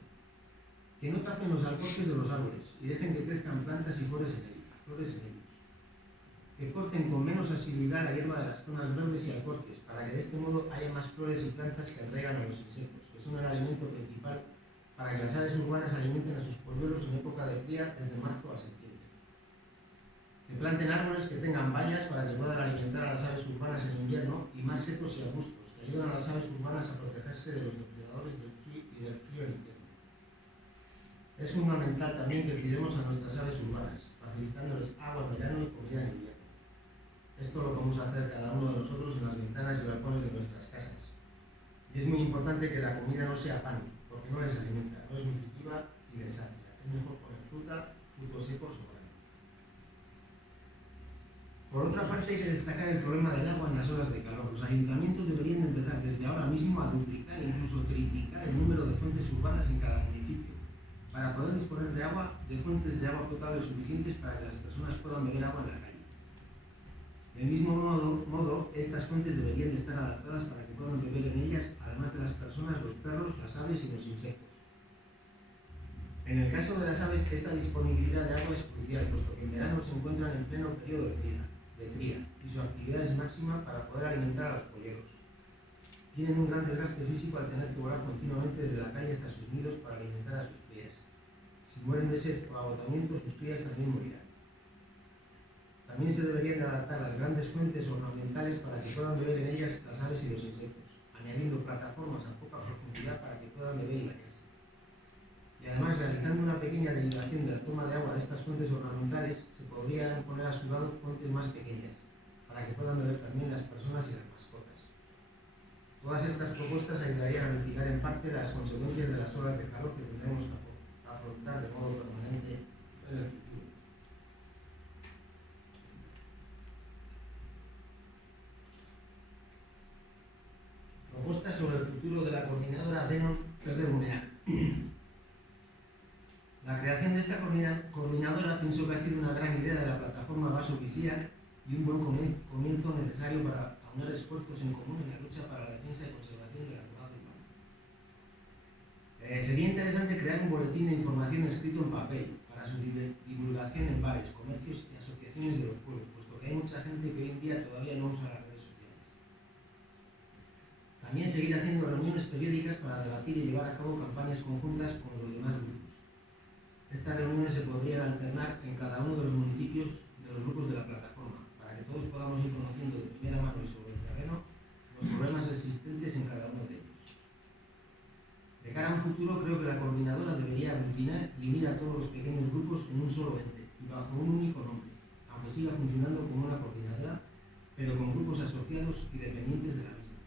Que no tapen los alcorques de los árboles y dejen que crezcan plantas y flores en ellos. Que corten con menos asiduidad la hierba de las zonas verdes y alcorques, para que de este modo haya más flores y plantas que atraigan a los insectos, que son el alimento principal para que las aves urbanas alimenten a sus polluelos en época de cría desde marzo a septiembre. Que planten árboles que tengan vallas para que puedan alimentar a las aves urbanas en invierno y más setos y arbustos, que ayudan a las aves urbanas a protegerse de los depredadores del frío en invierno. Es fundamental también que cuidemos a nuestras aves urbanas, facilitándoles agua en verano y comida en invierno. Esto lo podemos hacer cada uno de nosotros en las ventanas y balcones de nuestras casas. Y es muy importante que la comida no sea pan, porque no les alimenta, no es nutritiva y les sacia. Es mejor poner fruta, frutos secos o grano. Por otra parte, hay que destacar el problema del agua en las olas de calor. Los ayuntamientos deberían empezar desde ahora mismo a duplicar e incluso triplicar el número de fuentes urbanas en cada municipio, para poder disponer de fuentes de agua potable suficientes para que las personas puedan beber agua en la calle. Del mismo modo, estas fuentes deberían de estar adaptadas para que puedan beber en ellas, además de las personas, los perros, las aves y los insectos. En el caso de las aves, esta disponibilidad de agua es crucial, puesto que en verano se encuentran en pleno periodo de cría y su actividad es máxima para poder alimentar a los polluelos. Tienen un gran desgaste físico al tener que volar continuamente desde la calle hasta sus nidos para alimentar a sus crías. Si mueren de sed o agotamiento, sus crías también morirán. También se deberían de adaptar las grandes fuentes ornamentales para que puedan beber en ellas las aves y los insectos, añadiendo plataformas a poca profundidad para que puedan beber y bañarse. Y además, realizando una pequeña derivación de la toma de agua de estas fuentes ornamentales, se podrían poner a su lado fuentes más pequeñas, para que puedan beber también las personas y las mascotas. Todas estas propuestas ayudarían a mitigar en parte las consecuencias de las olas de calor que tendremos que afrontar de modo permanente en el futuro. Propuestas sobre el futuro de la coordinadora Denon Perde-Buneac. La creación de esta coordinadora pienso que ha sido una gran idea de la plataforma Baso Visiac y un buen comienzo necesario para aunar esfuerzos en común en la lucha para la defensa y conservación del arbolado urbano. Sería interesante crear un boletín de información escrito en papel para su divulgación en bares, comercios y asociaciones de los pueblos, puesto que hay mucha gente que hoy en día todavía no usa las redes sociales. También seguir haciendo reuniones periódicas para debatir y llevar a cabo campañas conjuntas con los demás grupos. Estas reuniones se podrían alternar en cada uno de los municipios de los grupos de la plataforma, para que todos podamos ir conociendo de primera mano y sobre el terreno los problemas existentes en cada uno de ellos. De cara a un futuro, creo que la coordinadora debería aglutinar y unir a todos los pequeños grupos en un solo ente y bajo un único nombre, aunque siga funcionando como una coordinadora, pero con grupos asociados y dependientes de la misma.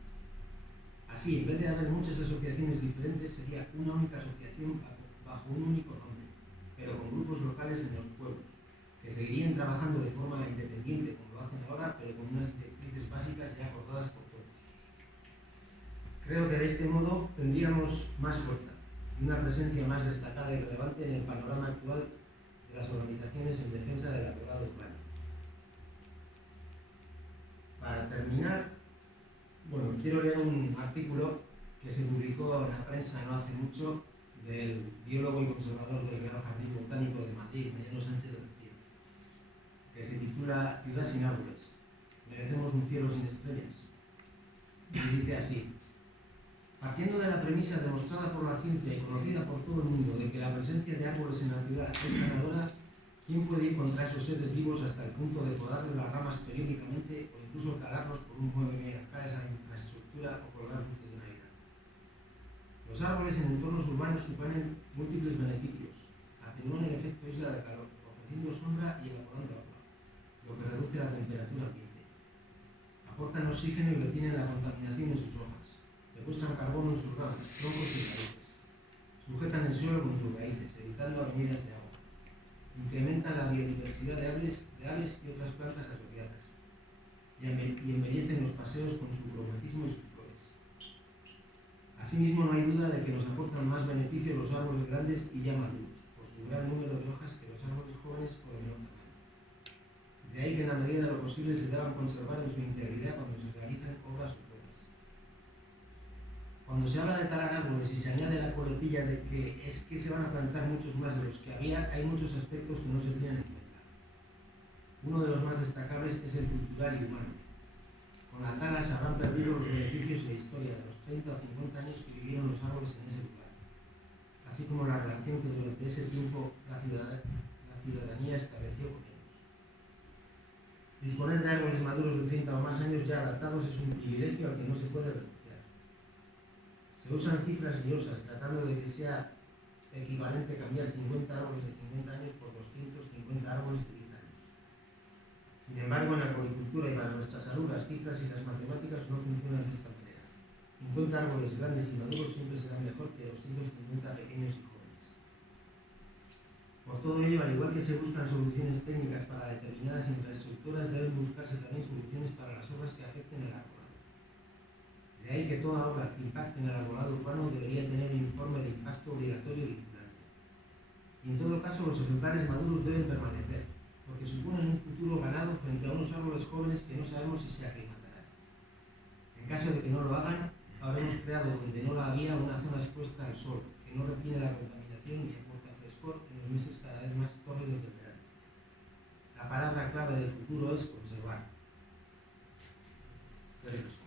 Así, en vez de haber muchas asociaciones diferentes, sería una única asociación bajo un único nombre, pero con grupos locales en los pueblos, que seguirían trabajando de forma independiente como lo hacen ahora, pero con unas directrices básicas ya acordadas por todos. Creo que de este modo tendríamos más fuerza y una presencia más destacada y relevante en el panorama actual de las organizaciones en defensa del arbolado urbano. Para terminar, quiero leer un artículo que se publicó en la prensa no hace mucho del biólogo y conservador del Real Jardín Botánico de Madrid, Mariano Sánchez del Cid, que se titula Ciudad sin árboles. Merecemos un cielo sin estrellas. Y dice así: partiendo de la premisa demostrada por la ciencia y conocida por todo el mundo de que la presencia de árboles en la ciudad es sanadora, ¿quién puede ir contra esos seres vivos hasta el punto de podarles las ramas periódicamente o incluso talarlos por un mueble que cae esa infraestructura o colgar luces de Navidad? Los Los árboles en entornos urbanos suponen múltiples beneficios. Atenúan el efecto isla de calor, ofreciendo sombra y evaporando agua, lo que reduce la temperatura ambiente. Aportan oxígeno y retienen la contaminación en sus hojas. Secuestran carbono en sus ramas, troncos y raíces. Sujetan el suelo con sus raíces, evitando avenidas de agua. Incrementan la biodiversidad de aves y otras plantas asociadas. Y embellecen los paseos con su cromatismo y sus flores. Asimismo, no hay duda de que nos aportan más beneficios los árboles grandes y ya maduros, por su gran número de hojas que los árboles jóvenes o de menor tamaño. De ahí que en la medida de lo posible se deban conservar en su integridad cuando se realizan obras o podas. Cuando se habla de talar árboles y se añade la coletilla de que es que se van a plantar muchos más de los que había, hay muchos aspectos que no se tienen en cuenta. Uno de los más destacables es el cultural y humano. Con la tala se habrán perdido los beneficios y la historia de los 30 o 50 años que vivieron los árboles en ese lugar, así como la relación que durante ese tiempo la ciudadanía estableció con ellos. Disponer de árboles maduros de 30 o más años ya adaptados es un privilegio al que no se puede renunciar. Se usan cifras liosas tratando de que sea equivalente cambiar 50 árboles de 50 años por 250 árboles de 10 años. Sin embargo, en la agricultura y para nuestra salud, las cifras y las matemáticas no funcionan de esta manera. 50 árboles grandes y maduros siempre serán mejor que 250 pequeños y jóvenes. Por todo ello, al igual que se buscan soluciones técnicas para determinadas infraestructuras, deben buscarse también soluciones para las obras que afecten el arbolado. De ahí que toda obra que impacte en el arbolado urbano debería tener un informe de impacto obligatorio y vinculante. Y en todo caso, los ejemplares maduros deben permanecer, porque suponen un futuro ganado frente a unos árboles jóvenes que no sabemos si se aclimatarán. En caso de que no lo hagan, habremos creado donde no la había una zona expuesta al sol, que no retiene la contaminación ni aporta frescor en los meses cada vez más tórridos del verano. La palabra clave del futuro es conservar. Gracias.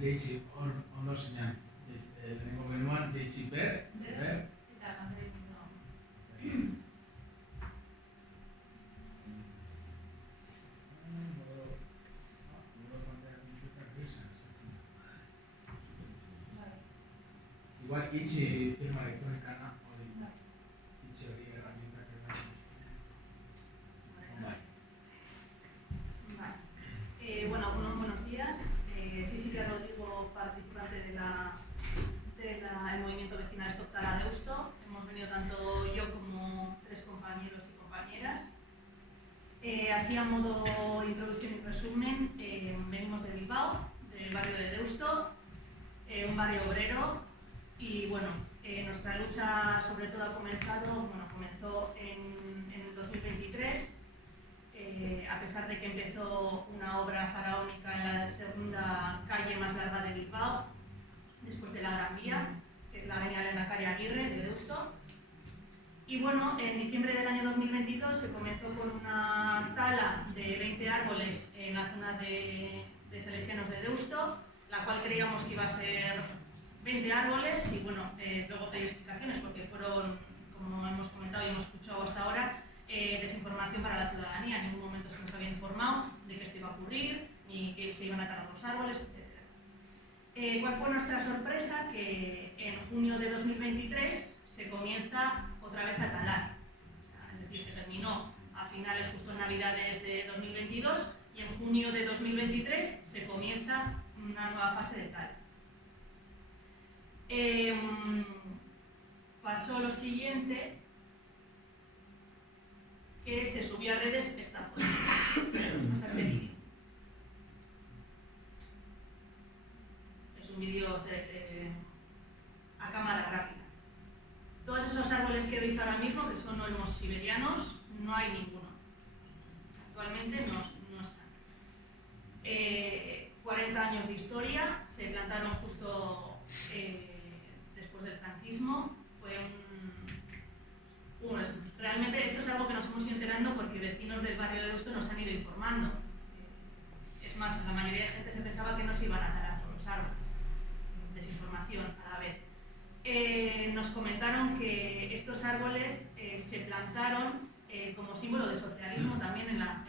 Jaitsi ondo zinean. Lehenengo genuan Jaitsi ber. Eta Madrid no. Igual itxi firma elektronikana hori. Itxi hori herramientak Bueno, buenos días. Sí que Rodrigo, participante del movimiento vecinal Stop Tala Deusto. Hemos venido tanto yo como 3 compañeros y compañeras. Así a modo introducción y resumen, venimos de Bilbao, del barrio de Deusto, un barrio obrero, y bueno, nuestra lucha sobre todo comenzó en el 2023. A pesar de que empezó una obra faraónica en la segunda calle más larga de Bilbao, después de la Gran Vía, que es la avenida Lehendakari Aguirre de Deusto. Y bueno, en diciembre del año 2022 se comenzó con una tala de 20 árboles en la zona de Salesianos de Deusto, la cual creíamos que iba a ser 20 árboles, y bueno, luego pedí explicaciones porque fueron, como hemos comentado y hemos escuchado hasta ahora, desinformación para la ciudadanía. En ningún momento se nos había informado de que esto iba a ocurrir, ni que se iban a talar los árboles, etc. ¿Cuál fue nuestra sorpresa? Que en junio de 2023 se comienza otra vez a talar. Es decir, se terminó a finales, justo en Navidades de 2022, y en junio de 2023 se comienza una nueva fase de tala. Pasó lo siguiente, que se subió a redes esta foto. Vamos a este vídeo. Es un vídeo a cámara rápida. Todos esos árboles que veis ahora mismo, que son olmos siberianos, no hay ninguno. Actualmente no están. 40 años de historia, se plantaron justo después del franquismo. Realmente esto es algo que nos hemos ido enterando porque vecinos del barrio de Deusto nos han ido informando. Es más, la mayoría de gente se pensaba que no se iban a talar por los árboles. Desinformación a la vez. Nos comentaron que estos árboles se plantaron como símbolo de socialismo también en la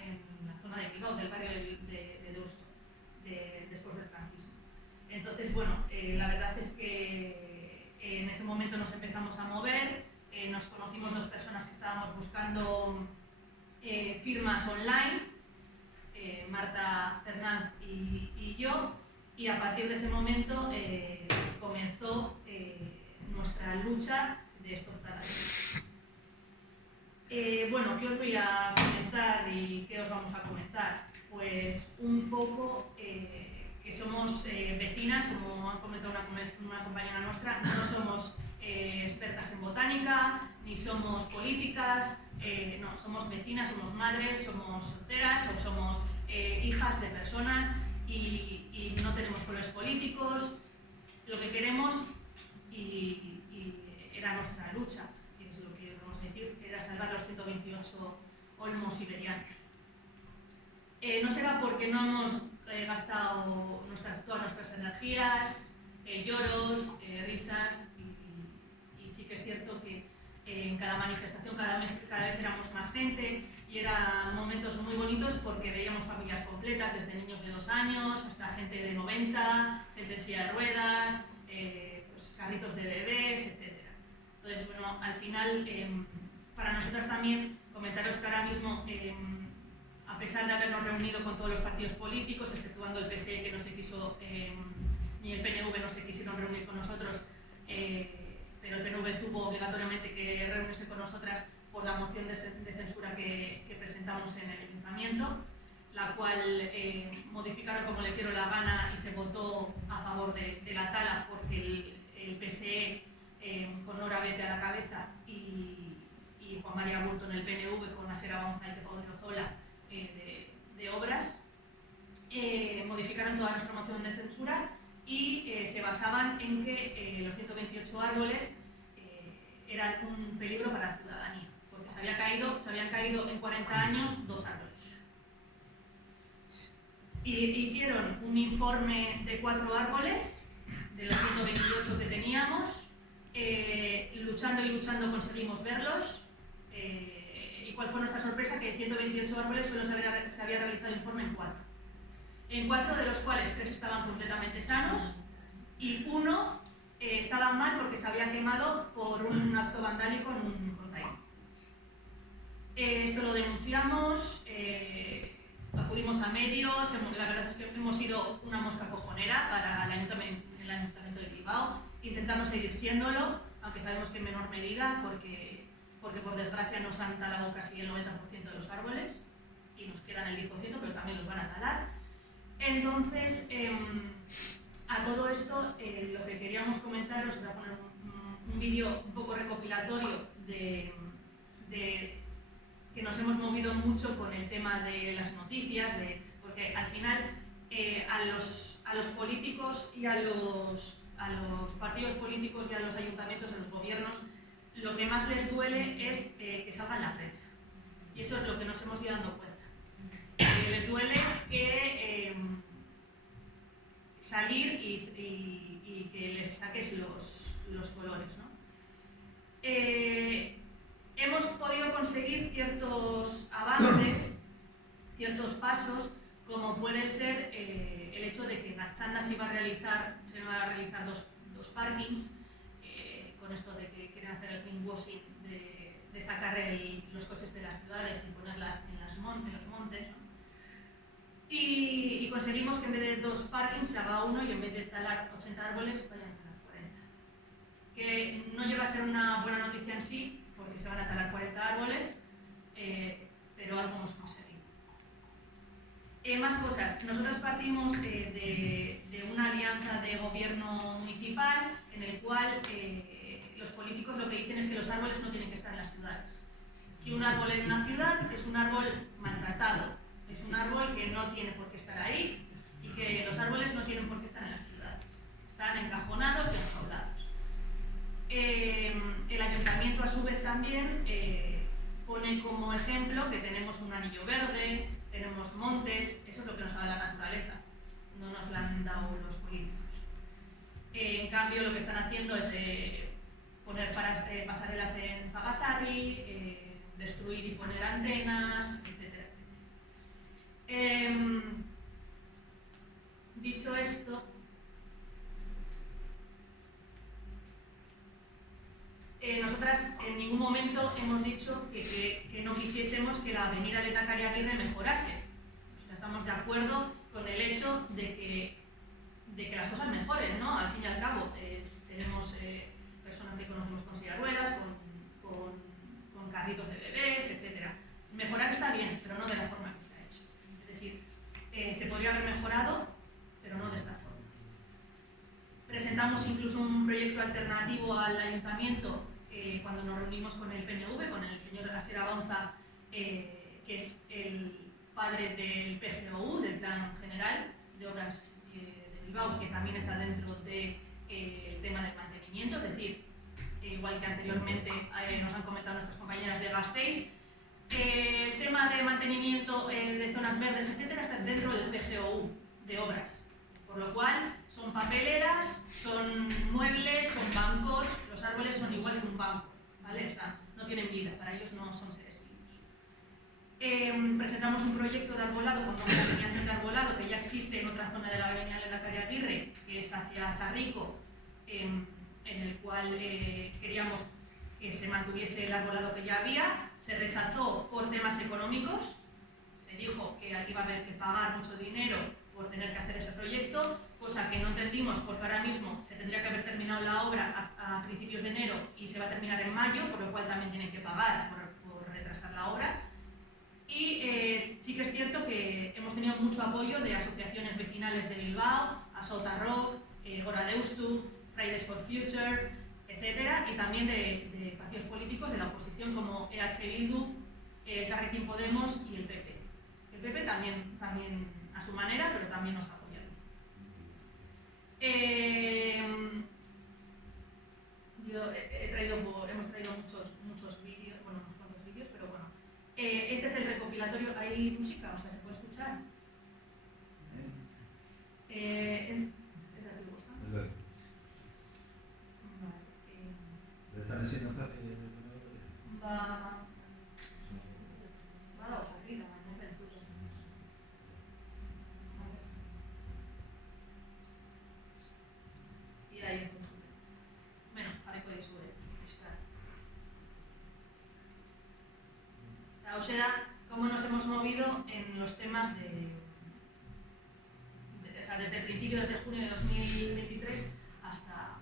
zona de Bilbao, del barrio de Deusto, después del franquismo. Entonces, bueno, la verdad es que en ese momento nos empezamos a mover, nos conocimos dos personas que estábamos buscando firmas online, Marta Fernández y yo, y a partir de ese momento comenzó nuestra lucha de estos taladros. Bueno, ¿qué os voy a comentar y qué os vamos a comentar? Pues un poco que somos vecinas, como ha comentado una compañera nuestra, no somos expertas en botánica, ni somos políticas, no, somos vecinas, somos madres, somos solteras o somos hijas de personas y no tenemos colores políticos. Lo que queremos y era nuestra lucha, que es lo que vamos a decir, era salvar los 128 olmos siberianos. No será porque no hemos gastado todas nuestras energías, lloros, risas, y sí que es cierto que en cada manifestación cada vez éramos más gente y eran momentos muy bonitos porque veíamos familias completas, desde niños de 2 años hasta gente de 90, gente en silla de ruedas, pues, carritos de bebés, etc. Entonces, bueno, al final, para nosotras también, comentaros que ahora mismo, a pesar de habernos reunido con todos los partidos políticos, exceptuando el PSE que no se quiso, ni el PNV no se quisieron reunir con nosotros, pero el PNV tuvo obligatoriamente que reunirse con nosotras por la moción de censura que presentamos en el Ayuntamiento, la cual modificaron como les dieron la gana y se votó a favor de la tala porque el PSE con Nora Bete a la cabeza y Juan María Burto en el PNV con Asier Abanza y Pepo Odriozola de obras, modificaron toda nuestra moción de censura y se basaban en que los 128 árboles eran un peligro para la ciudadanía, porque se habían caído en 40 años 2 árboles. Y hicieron un informe de 4 árboles, de los 128 que teníamos, luchando y luchando conseguimos verlos. ¿Y cuál fue nuestra sorpresa? Que de 128 árboles solo se había realizado informe en 4. En 4 de los cuales 3 estaban completamente sanos y 1 estaba mal porque se había quemado por un acto vandálico en un container. Esto lo denunciamos, acudimos a medios, la verdad es que hemos sido una mosca cojonera para el Ayuntamiento de Bilbao. Intentamos seguir siéndolo, aunque sabemos que en menor medida, porque por desgracia nos han talado casi el 90% de los árboles y nos quedan el 10%, pero también los van a talar. Entonces, a todo esto, lo que queríamos comentaros, voy a poner un vídeo un poco recopilatorio de que nos hemos movido mucho con el tema de las noticias, porque al final a los políticos y a los partidos políticos y a los ayuntamientos, a los gobiernos, lo que más les duele es que salga en la prensa. Y eso es lo que nos hemos ido dando cuenta. Les duele que salir y que les saques los colores, ¿no? Hemos podido conseguir ciertos avances, ciertos pasos, como puede ser el hecho de que en Archanda se van a realizar dos parkings, con esto de que quieren hacer el greenwashing de sacar los coches de las ciudades y ponerlas en los montes, ¿no? Y conseguimos que en vez de 2 parkings se haga 1 y en vez de talar 80 árboles vayan a talar 40. que no llega a ser una buena noticia en sí, porque se van a talar 40 árboles, pero algo hemos conseguido. Más cosas. Nosotros partimos de una alianza de gobierno municipal en el cual los políticos lo que dicen es que los árboles no tienen que estar en las ciudades. Que un árbol en una ciudad es un árbol maltratado, es un árbol que no tiene por qué estar ahí y que los árboles no tienen por qué estar en las ciudades. Están encajonados y enjaulados. El ayuntamiento a su vez también pone como ejemplo que tenemos un anillo verde, tenemos montes, eso es lo que nos da la naturaleza, no nos lo han dado los políticos. En cambio lo que están haciendo es poner pasarelas en Pagasarri, destruir y poner antenas, etcétera, etcétera. Dicho esto, nosotras en ningún momento hemos dicho que no quisiésemos que la avenida Lehendakari Aguirre mejorase. O sea, estamos de acuerdo con el hecho de que las cosas mejoren, ¿no? Al fin y al cabo, tenemos personas que conocemos con silla de ruedas, con carritos de bebés, etc. Mejorar está bien, pero no de la forma que se ha hecho. Es decir, se podría haber mejorado, pero no de esta forma. Presentamos incluso un proyecto alternativo al ayuntamiento cuando nos reunimos con el PNV, con el señor Asier Abaunza, que es el padre del PGOU, del Plan General de Obras de Bilbao, que también está dentro del tema del mantenimiento, es decir, igual que anteriormente nos han comentado nuestras compañeras de Gasteiz, el tema de mantenimiento de zonas verdes, etcétera, está dentro del PGOU de obras. Por lo cual, son papeleras, son muebles, son bancos, los árboles son iguales que un banco, ¿vale? O sea, no tienen vida, para ellos no son seres vivos. Presentamos un proyecto de arbolado con una alineación de arbolado que ya existe en otra zona de la avenida Lehendakari Aguirre, que es hacia Sarrico, en el cual queríamos que se mantuviese el arbolado que ya había. Se rechazó por temas económicos, se dijo que iba a haber que pagar mucho dinero por tener que hacer ese proyecto, cosa que no entendimos porque ahora mismo se tendría que haber terminado la obra a principios de enero y se va a terminar en mayo, por lo cual también tienen que pagar por retrasar la obra. Y sí que es cierto que hemos tenido mucho apoyo de asociaciones vecinales de Bilbao, Asota Rock, Gora Deustu, Fridays for Future, etcétera, y también de partidos políticos de la oposición como EH Bildu, Elkarrekin Podemos y el PP. El PP también a su manera, pero también nos apoyan. Hemos traído muchos vídeos, bueno, unos cuantos vídeos, pero bueno. Este es el recopilatorio. ¿Hay música? O sea, ¿se puede escuchar? ¿Es de aquí de Boston? Es de Vale. ¿Están enseñando Va a la hoja arriba, no censuras. Y ahí es censura. Bueno, jarriko dizue, pixka. O sea, cómo nos hemos movido en los temas o sea, desde el principio, desde junio de 2023 hasta ahora.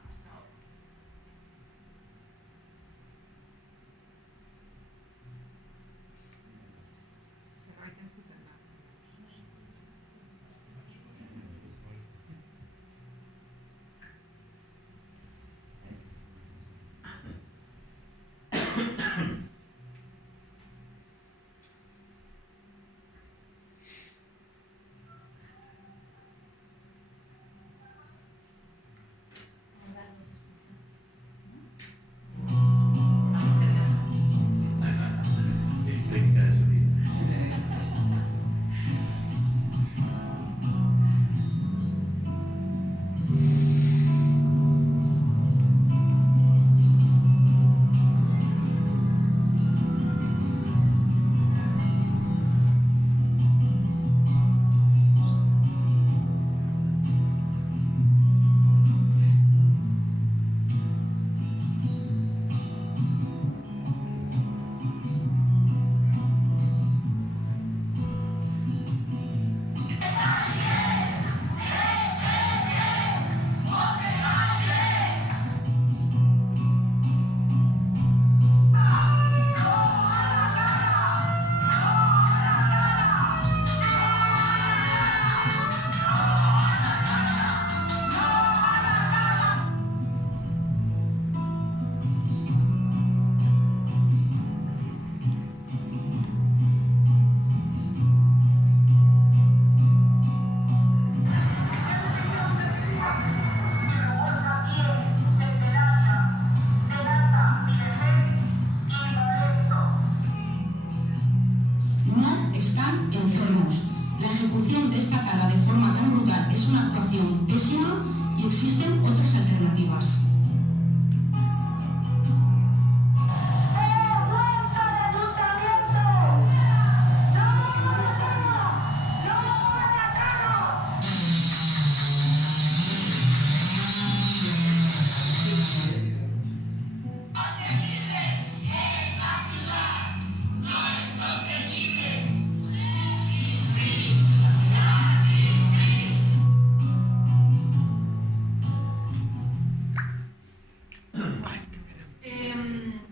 descartada de forma tan brutal es una actuación pésima y existen otras alternativas.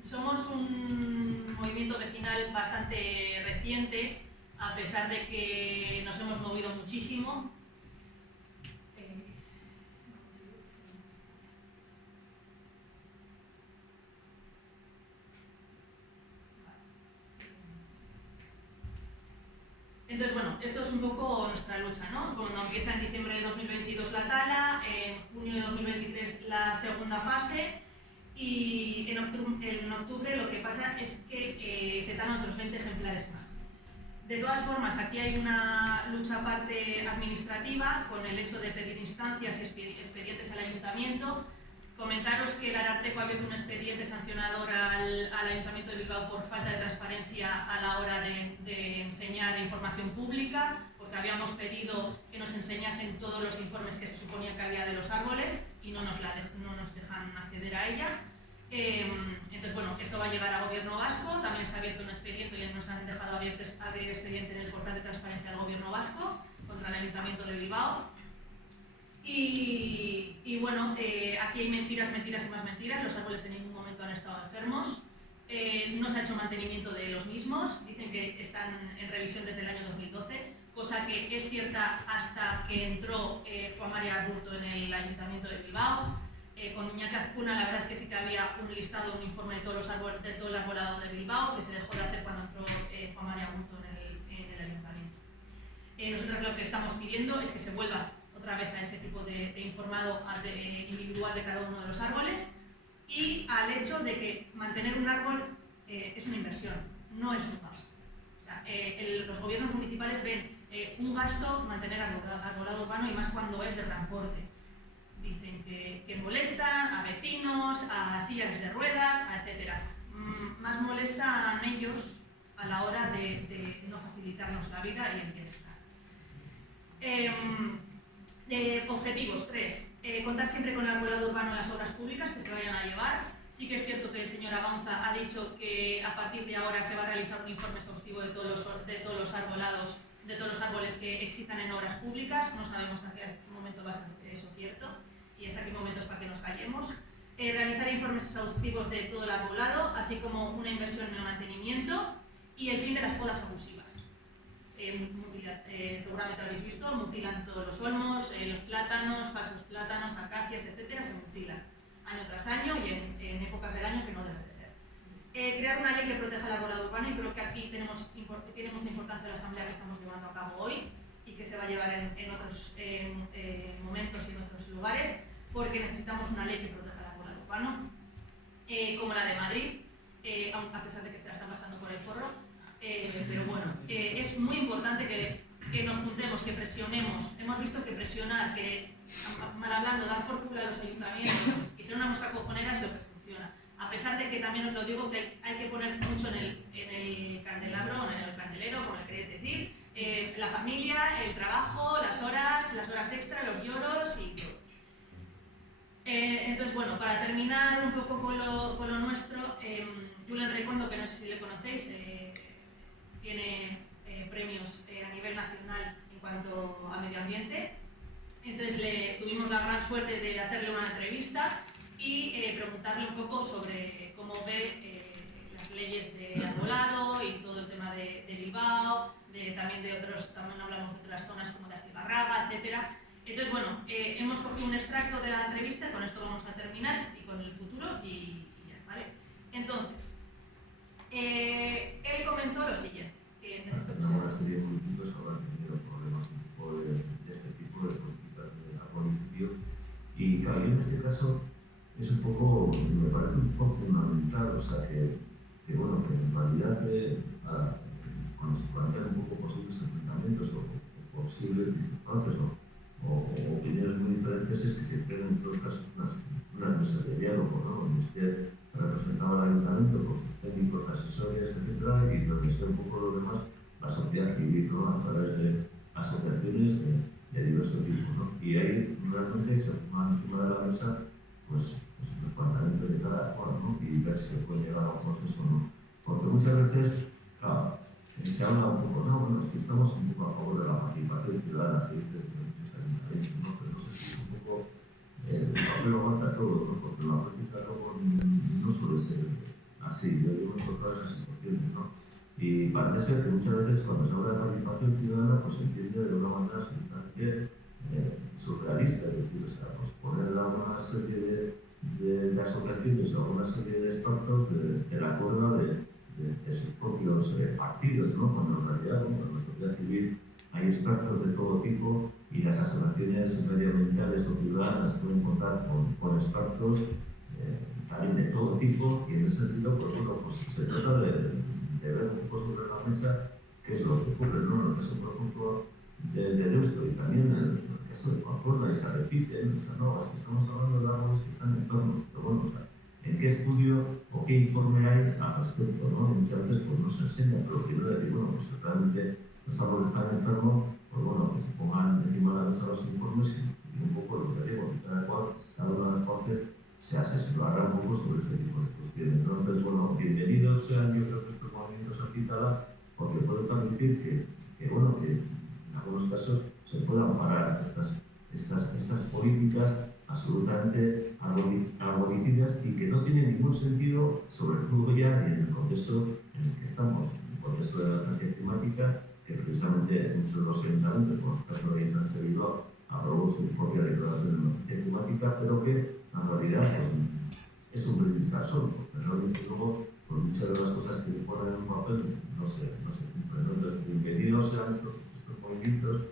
Somos un movimiento vecinal bastante reciente, a pesar de que nos hemos movido muchísimo. Entonces, bueno, esto es un poco nuestra lucha, ¿no? Cuando empieza en diciembre de 2022 la tala, en junio de 2023 la segunda fase, y en octubre lo que pasa es que se talan otros 20 ejemplares más. De todas formas, aquí hay una lucha aparte administrativa con el hecho de pedir instancias y expedientes al ayuntamiento. Comentaros que el Ararteko ha abierto un expediente sancionador al Ayuntamiento de Bilbao por falta de transparencia a la hora de enseñar información pública, porque habíamos pedido que nos enseñasen todos los informes que se suponía que había de los árboles y no nos dejan acceder a ella. Entonces, bueno, esto va a llegar a Gobierno Vasco. También está abierto un expediente y nos han dejado abrir expediente en el portal de transparencia del Gobierno Vasco contra el Ayuntamiento de Bilbao. Y bueno, aquí hay mentiras, mentiras y más mentiras. Los árboles en ningún momento han estado enfermos. No se ha hecho mantenimiento de los mismos. Dicen que están en revisión desde el año 2012, cosa que es cierta hasta que entró Juan María Aburto en el Ayuntamiento de Bilbao. Con Iñaki Azcuna, la verdad es que sí que había un listado, un informe de todos los árboles, de todo el arbolado de Bilbao, que se dejó de hacer cuando entró Juan María Aburto en el Ayuntamiento. Nosotros lo que estamos pidiendo es que se vuelva otra vez a ese tipo de informado individual de cada uno de los árboles, y al hecho de que mantener un árbol es una inversión, no es un gasto. O sea, los gobiernos municipales ven un gasto mantener arbolado urbano, y más cuando es de transporte. Dicen que molestan a vecinos, a sillas de ruedas, etc. Más molestan ellos a la hora de no facilitarnos la vida y el bienestar. Objetivos 3. Contar siempre con el arbolado urbano en las obras públicas que se vayan a llevar. Sí que es cierto que el señor Avanza ha dicho que a partir de ahora se va a realizar un informe exhaustivo de todos los arbolados, de todos los árboles que existan en obras públicas. No sabemos hasta qué momento va a ser eso cierto y hasta qué momento es para que nos callemos. Realizar informes exhaustivos de todo el arbolado, así como una inversión en el mantenimiento y el fin de las podas abusivas. Seguramente lo habéis visto, mutilan todos los olmos, los plátanos, falsos plátanos, acacias, etcétera, se mutilan año tras año y en épocas del año que no deben de ser. Crear una ley que proteja el arbolado urbano, y creo que aquí tiene mucha importancia la asamblea que estamos llevando a cabo hoy y que se va a llevar en otros momentos y en otros lugares, porque necesitamos una ley que proteja el arbolado urbano, como la de Madrid, a pesar de que se la está pasando por el forro. Pero bueno, es muy importante que nos juntemos, que presionemos. Hemos visto que presionar, que mal hablando, dar por culo a los ayuntamientos y ser una mosca cojonera es lo que funciona. A pesar de que también os lo digo, que hay que poner mucho en el candelabro, en el candelero, como le queréis decir, la familia, el trabajo, las horas extra, los lloros y todo. Entonces, bueno, para terminar un poco con lo nuestro, Julen Recondo, que no sé si le conocéis, tiene premios a nivel nacional en cuanto a medio ambiente. Entonces tuvimos la gran suerte de hacerle una entrevista y preguntarle un poco sobre cómo ve las leyes de arbolado y todo el tema de Bilbao, también hablamos de otras zonas como de Astigarraga, etc. Entonces, bueno, hemos cogido un extracto de la entrevista, con esto vamos a terminar, y con el futuro, y ya, ¿vale? Entonces, él comentó lo siguiente. Una serie de municipios habrán tenido problemas un poco de este tipo de políticas al municipio, y claro, en este caso es un poco, me parece un poco fundamental, o sea que bueno, que en realidad cuando se plantean un poco posibles enfrentamientos o posibles discrepancias o opiniones muy diferentes, es que se creen en todos los casos unas mesas de diálogo, ¿no? Donde usted representaba al ayuntamiento con sus técnicos, asesores, etcétera, y donde esté un poco lo demás la sociedad civil, ¿no? A través de asociaciones de diverso tipo, ¿no? Y ahí realmente se pongan encima de la mesa pues los planteamientos de cada cual, ¿no? Y ver si se puede llegar a un consenso o no. Porque muchas veces, claro, se habla un poco, no, bueno, si estamos un poco a favor de la participación ciudadana, se dice de muchos ayuntamientos, ¿no? Pero no sé si es un poco, el papel lo aguanta todo, ¿no? Porque la práctica luego no suele ser así, yo digo encontrar esas situaciones, ¿no? Y parece ser que muchas veces cuando se habla de participación ciudadana, pues se entiende de una manera absolutamente surrealista, es decir, o sea, pues poner a una serie de asociaciones o a una serie de expertos de la cuerda de sus propios partidos, ¿no? Cuando en realidad, bueno, en la sociedad civil hay expertos de todo tipo y las asociaciones medioambientales o ciudadanas pueden contar con expertos también de todo tipo, y en ese sentido, pues bueno, pues se trata de ver un poco sobre la mesa qué es lo que ocurre, ¿no? En el caso, por ejemplo, de Deusto y también en el caso de Pamplona, y se repite, ¿no? O sea, no, es que estamos hablando de árboles que están en torno, pero bueno, o sea, ¿en qué estudio o qué informe hay al respecto, ¿no? Y muchas veces pues no se enseña, pero primero decir, bueno, pues si realmente los árboles están enfermos, pues bueno, que se pongan encima de la mesa los informes y un poco lo que digo, y cada una de las partes se asesorará un poco sobre ese tipo de cuestiones, ¿no? Entonces, bueno, bienvenidos sean, yo creo que estos movimientos Antitala, porque pueden permitir que bueno, que en algunos casos se puedan parar estas políticas absolutamente arboricidas y que no tienen ningún sentido, sobre todo ya en el contexto en el que estamos, en el contexto de la emergencia climática, que precisamente muchos de los ayuntamientos, como es el caso del Ayuntamiento de Bilbao, aprobó su propia declaración de emergencia climática, pero que en realidad pues, es un brindis al sol, porque realmente luego pues, muchas de las cosas que ponen en un papel no se cumplen. Entonces, bienvenidos sean estos movimientos,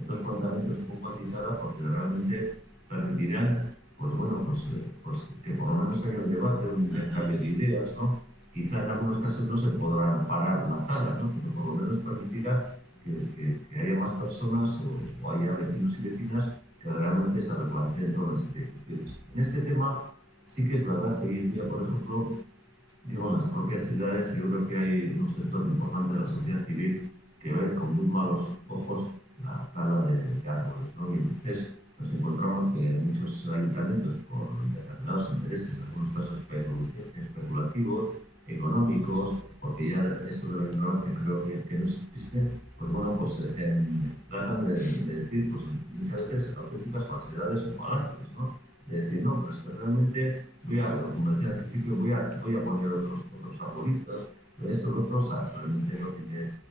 estos planteamientos un poco Antitala, porque realmente permitirán pues, bueno, pues, que por lo menos haya un debate, un intercambio de ideas, ¿no? Quizá en algunos casos no se podrán parar la tala, ¿no? Pero por lo menos permitirá que haya más personas o haya vecinos y vecinas que realmente se replanteen todas las cuestiones. En este tema sí que es verdad que hoy en día, por ejemplo, digo, en las propias ciudades yo creo que hay un sector importante de la sociedad civil que ve con muy malos ojos la tala de árboles, ¿no? Y entonces nos encontramos que muchos ayuntamientos por determinados intereses, en algunos casos especulativos, económicos, porque ya eso de la ignorancia creo que no existe, pues bueno, pues tratan de decir pues muchas veces auténticas falsedades o falacias, ¿no? De decir, no, pues que realmente como decía al principio, voy a poner otros arbolitos, esto, lo otro, o sea, realmente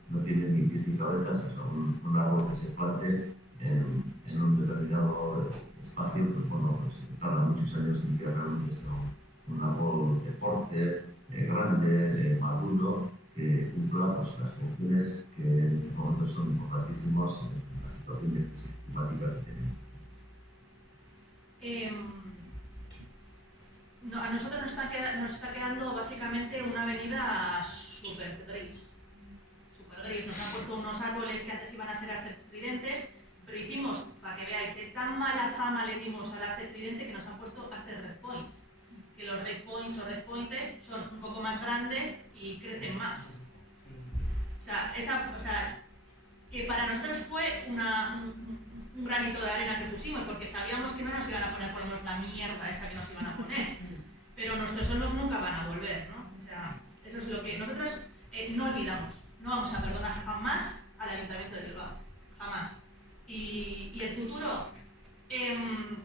no tiene ni pies ni cabezas, o sea, un árbol que se plante en un determinado espacio, pues bueno, pues tarda muchos años en que realmente sea un árbol de porte, grande, maduro, que cumpla pues, las funciones que en este momento son importantísimas en la situación de crisis climática que tenemos. No, a nosotros nos está quedando básicamente una avenida súper gris. Nos han puesto unos árboles que antes iban a ser arces tridentes, pero hicimos, para que veáis, tan mala fama le dimos al arce tridente que nos han puesto arces red points. Que los red points o red pointers son un poco más grandes y crecen más. O sea, que para nosotros fue un granito de arena que pusimos, porque sabíamos que no nos iban a poner por lo menos la mierda esa que nos iban a poner. Pero nuestros hornos nunca van a volver, ¿no? O sea, eso es lo que nosotros no olvidamos. No vamos a perdonar jamás al Ayuntamiento de Bilbao. Jamás. Y el futuro, en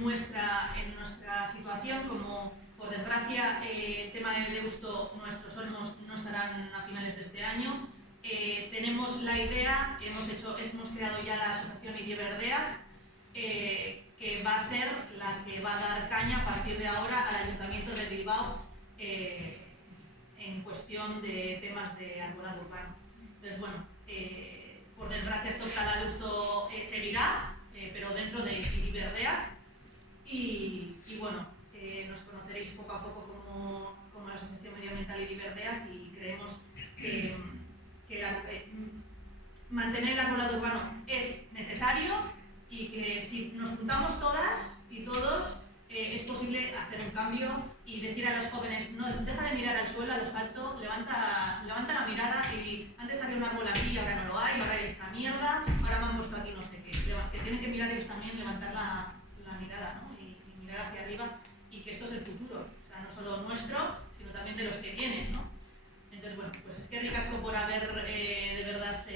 nuestra situación, como por desgracia el tema de Deusto, nuestros hornos no estarán a finales de este año, tenemos la idea, hemos creado ya la asociación Iriberdeak, que va a ser la que va a dar caña a partir de ahora al Ayuntamiento de Bilbao en cuestión de temas de arbolado urbano. Entonces, bueno, por desgracia esto para Deusto seguirá, pero dentro de Iriberdeak y bueno, nos conoceréis poco a poco como la Asociación Medioambiental Iriberdeak y creemos que mantener el arbolado urbano es necesario y que si nos juntamos todas y todos es posible hacer un cambio y decir a los jóvenes, no, deja de mirar al suelo, al asfalto, levanta la mirada y antes había un árbol aquí y ahora no lo hay, ahora hay esta mierda, ahora me han puesto aquí no sé qué. Que tienen que mirar ellos también, levantar la mirada, ¿no? y mirar hacia arriba y que esto es el futuro, o sea, no solo nuestro, sino también de los que vienen, ¿no? Entonces, bueno, pues es que ricasco por haber de verdad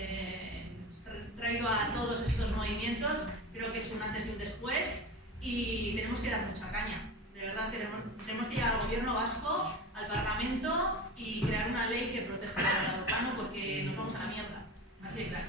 traído a todos estos movimientos, creo que es un antes y un después y tenemos que dar mucha caña, de verdad tenemos que llegar al gobierno vasco, al parlamento y crear una ley que proteja el arbolado urbano porque nos vamos a la mierda, así de claro.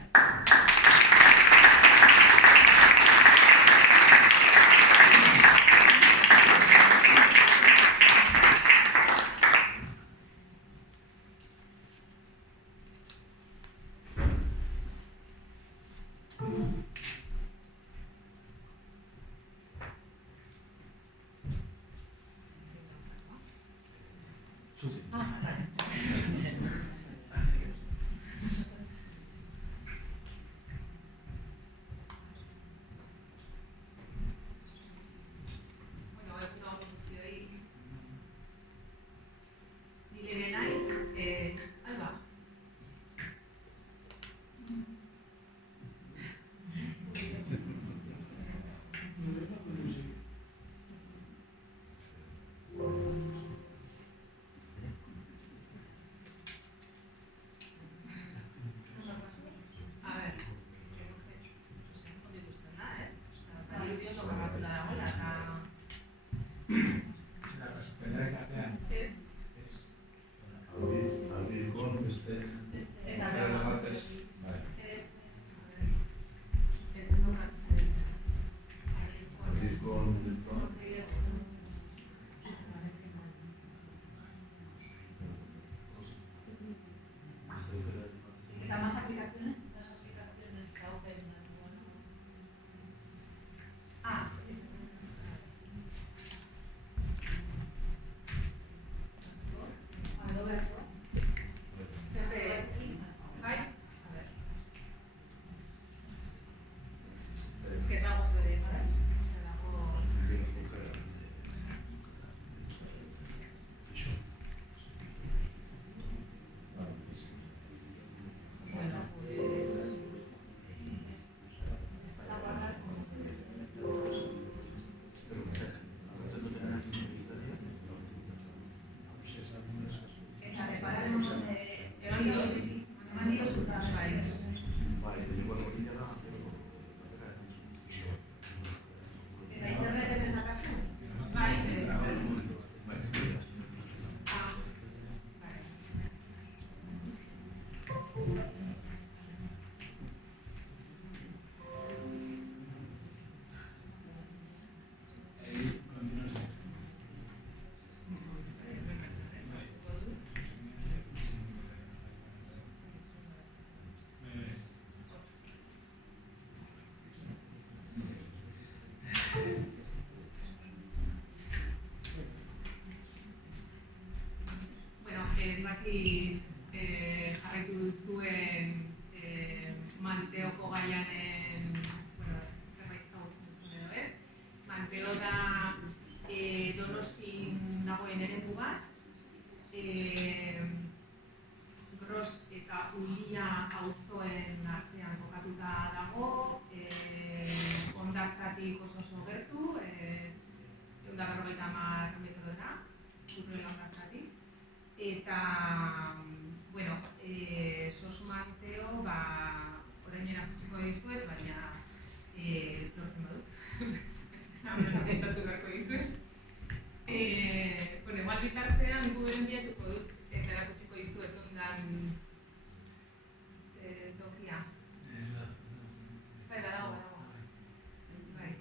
Ezbaki jarraitu duzuen Manteoko gaianen, zerbait ezagutzen duzuen edo ez. Manteo da Donostin dagoen eremu bat, Gros eta Ulia auzoen artean kokatuta dago, Hondartzatik oso gertu, 150 metrora, Urruela Hondartzatik. Eta, bueno, Sos Manteo, orainera kutsiko dizuet, baina lortzen badut. Hamena pentsatu beharko dizuet. Igual bitartean gu enbiatuko dut, eta erakutsiko dizuet ondan tokia. Bai, badago. Bai.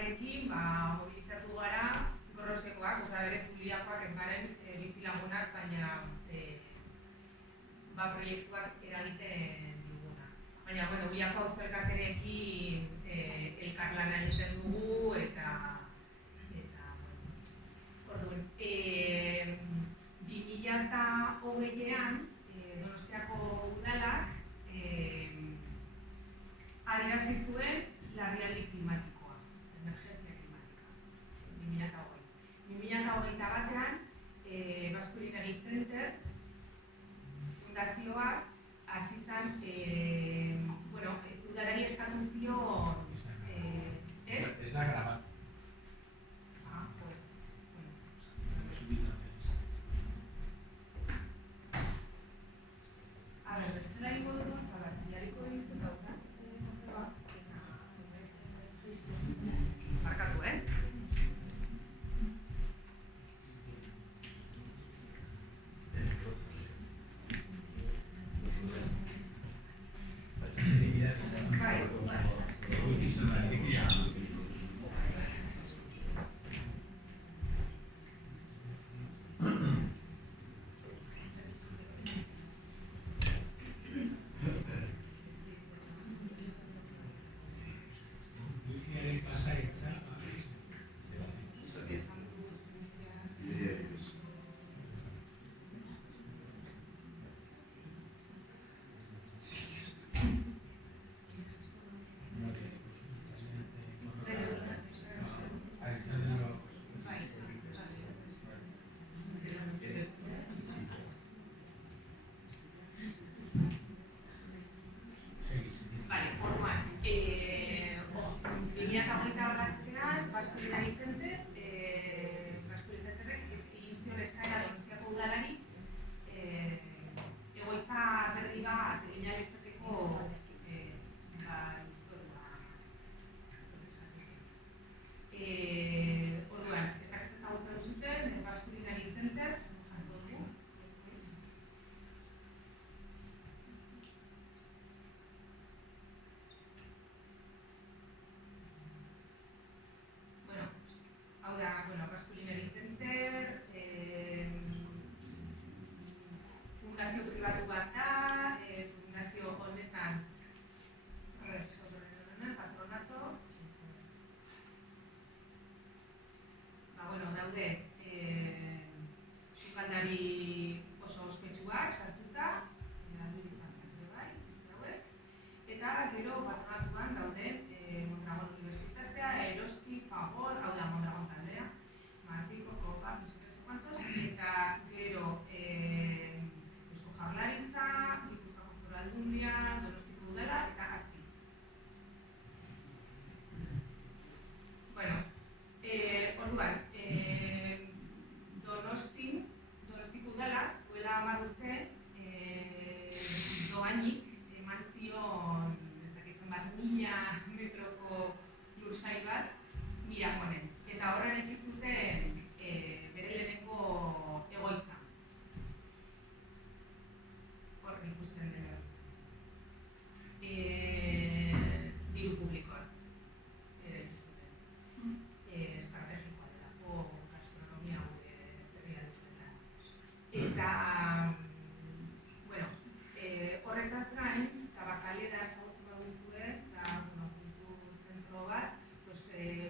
gaiekin mobilizatu gara Gorrosekoak, berez Zuliakoak ez garen bizilagunak, baina proiektuak eragiten diguna. Baina, Uliako auzo elkarterekin elkarlana egiten dugu eta orduan, 2020an Donostiako udalak adierazi zuen larrialdi klimatikoa, emergentzia klimatika, 2020. 2021an Basque Culinary Center fundazioak hasi zen, udalari eskatu zion, Ez da grabatu. Bestela ingo dugu, jarriko dizu dauka. Barkatu, Basque Culinary Center, egin zion eskaera Donostiako udalari egoitza berri bat egina izateko orduan, ez ezagutzen duzuten, Basque Culinary Center, jango dugu. Hau da, Basque Culinary Center, fundazio pribatu bat da, fundazio honetan patronato. Daude, sukaldari oso ospetsuak sartuta, eta gero patronatuan daude Mondragon Universitatea, Eroski, Fagor, hau da Mondragon taldea, Martiko, Kopa, no sé cuántos, eta gero Eusko Jaurlaritza, Gipuzkoako Foru Aldundia, Donostiko udala eta Azti. Orduan, Donostiko udala, duela 10 urte, dohainik eman zion 1000 metroko lursail bat Mirakonen. Eta horren ekizuten bere lehenengo egoitza. Hor ikusten dena. Diru publikoa. Estrategikoa delako gastronomia gure herria duzuetan. Eta, horretaz gain, Tabakalera ezagutzen baduzue, eta kultur zentro bat,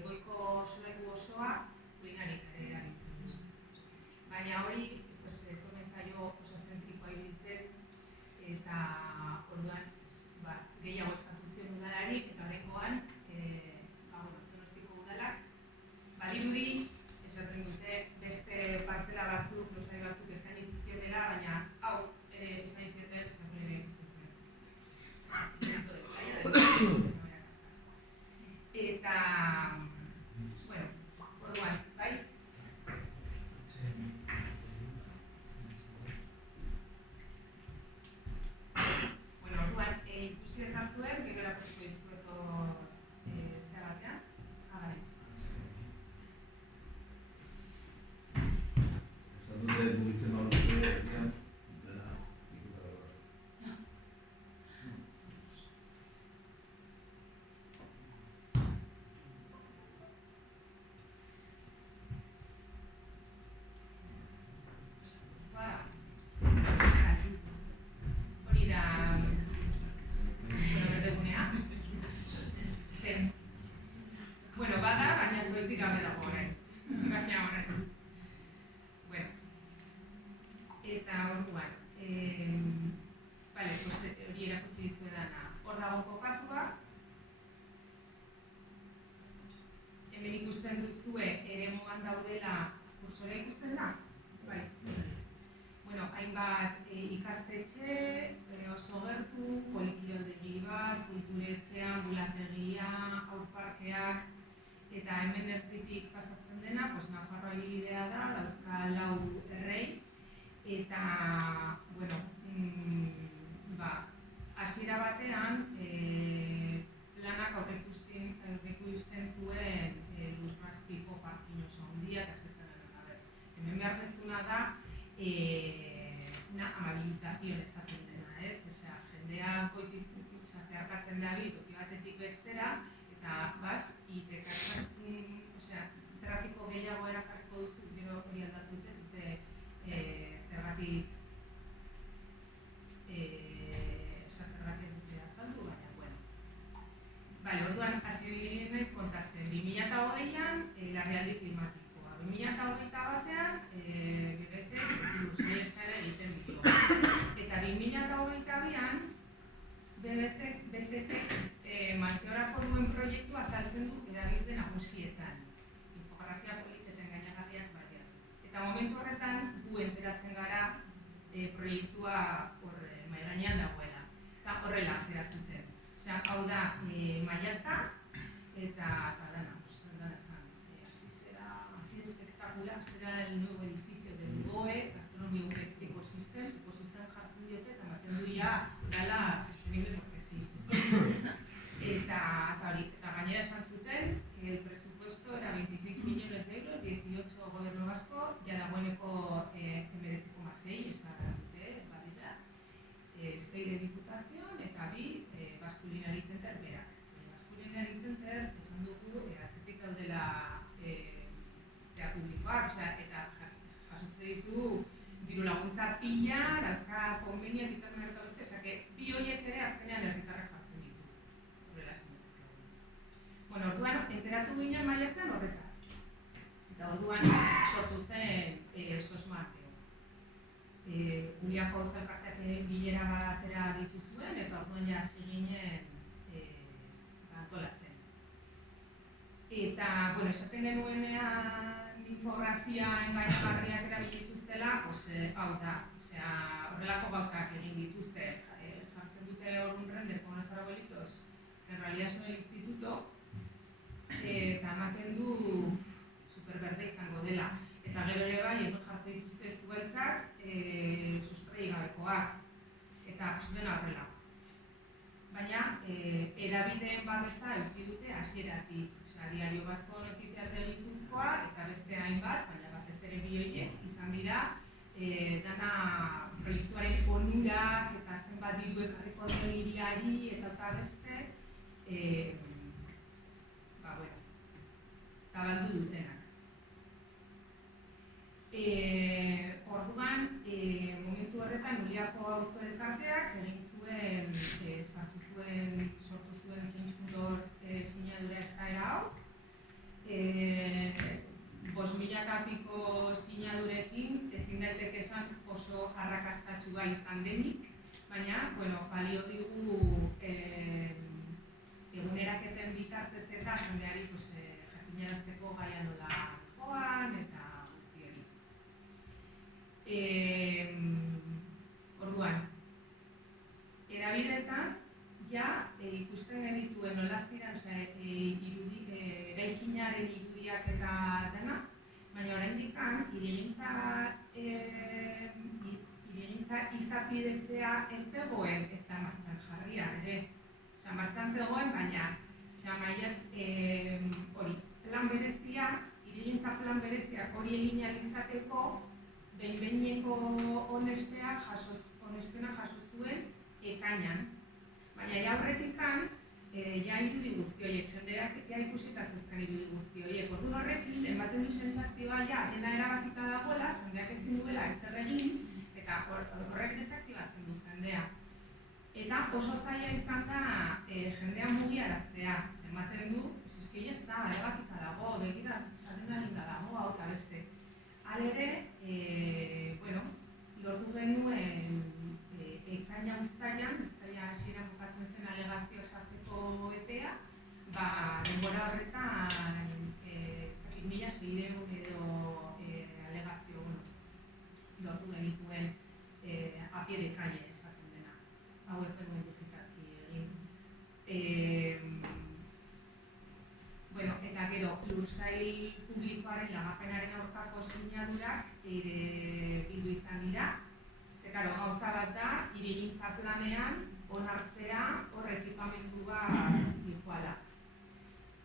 goiko solairu osoa kulinarikare erabiltzen du. Baina hori, ez omen zaio oso zentrikoa iruditzen, eta orduan gehiago eskatu zion udalari, eta horrengoan, Donostiko udalak, badirudi, esaten dute, beste partela batzuk, losai batzuk eskaini zizkiotela, baina hau ere eskaini zioten, eta, orduan, bai? joan daudela kursora ikusten da? Bai. Bueno, hainbat ikastetxe, oso gertu, polikiroltegi bat, kulturetxea, ambulategia, haurparkeak, eta hemen erditik pasatzen dena, Nafarroa hiribidea da, dauzka 4 errei, eta, bueno, hasiera batean, planak aurreikusten zuen Lurrazpiko parkin oso handia eta zetzen. Hemen behar dezuna da, amabilizazioa esaten dena, ez? Osea, jendea zeharkatzen da toki batetik bestera, eta trafiko gehiago erakarriko duzu, gero hori aldatu dute, zergatik dute azaldu, baina, bueno. Bale, orduan, hasi naiz kontatzen, 2008an, larrialdi klimatikoa. 2021an, BBC, luzei eskara egiten dio. Eta 2022an, BCC markeorako duen proiektua azaltzen du edabide nagusietan. Infografia politeten gainagarriak baliatuz. Eta momentu horretan, gu enteratzen gara proiektua mahai gainean dagoela. Eta horrela atera zuten. Osea, hau da maiatza eta dana. Así de espectacular será el nuevo edificio del GOE, Gastronomia Ecosystem jartzen diote eta ematen du ja dala sostenible porque existe. Eta gainera esan zuten que el presupuesto era 26 millones de euros, 18 gobierno vasco, ya dagoeneko 19,6 esan dute, badira, 6 de diputación eta 2 Basque Culinary Center berak. Basque Culinary Center esan dugu atzetik daudela publikoak, eta jasotze ditu diru laguntza pila, dauzka konbeniak ditzen eta beste, osea, bi horiek ere azkenean herritarrak jartzen ditu. Horrela esan dezakegu. Bueno, orduan, enteratu ginen maiatzen horretaz. Eta orduan sortu zen SOSMarkeo. Uliako zelkarteak bilera batera ditu zuen, eta orduan ja hasi ginen antolatzen. Eta, bueno, esaten genuenean infografia engainagarriak erabilituztela, hau da, horrelako gauzak egin dituzte, jartzen dute hor un render con los arbolitos, que en realidad son el instituto, eta ematen du superberde izango dela. Eta gero ere bai, hemen jartzen dituzte zueltzak, sustrei gabekoak, eta dena horrela. Baina, edabideen babesa eduki dute hasieratik. Diario Vasco Noticias de Gipuzkoa eta beste hainbat, baina batez ere bi horiek izan dira dana proiektuaren onurak eta zenbat diru ekarriko duen hiriari eta beste zabaldu dutenak. Orduan, momentu horretan Uliako auzo elkarteak egin zuen, sortu zuen Change.org sinadura eskaera hau. 5.000 piko sinadurekin ezin daiteke esan oso arrakastatsua izan denik, baina, balio digu eguneraketen bitartez eta jendeari jakinarazteko gaia nola joan eta guzti hori. Orduan, erabideetan, ikusten genituen nola ziren, eraikinaren irudiak eta dena, baina oraindik hirigintza izapidetzea ez zegoen ez da martxan jarria ere. Martxan zegoen, baina hori, plan berezia, hirigintza plan bereziak hori egin ahal izateko behin-behineko onespena jaso zuen ekainan. Baina aurretikan, irudi guzti horiek, jendeak ikusita zeuzkan irudi guzti horiek. Orduan horrekin, ematen du sensazioa agenda erabakita dagoela, jendeak ezin duela ezer egin, eta horrek desaktibatzen du jendea. Eta oso zaila izan da jendea mugiaraztea. Ematen du, eski ez da, erabakita dago, begira, adrenalina linda dago, hau eta beste. Halere, lortu genuen ekaina uztailan, hasieran bukatzen zen alegazioa sartzeko epea, denbora horretan 1.600 600 edo alegazio lortu genituen a pie de calle esaten dena. Hau ez genuen digitalki egin. Bueno, eta gero, lursail publikoaren lagapenaren aurkako sinadurak bildu izan dira. Ze, karo, gauza bat da, hirigintza planean onartzea hor ekipamendu bat dituala.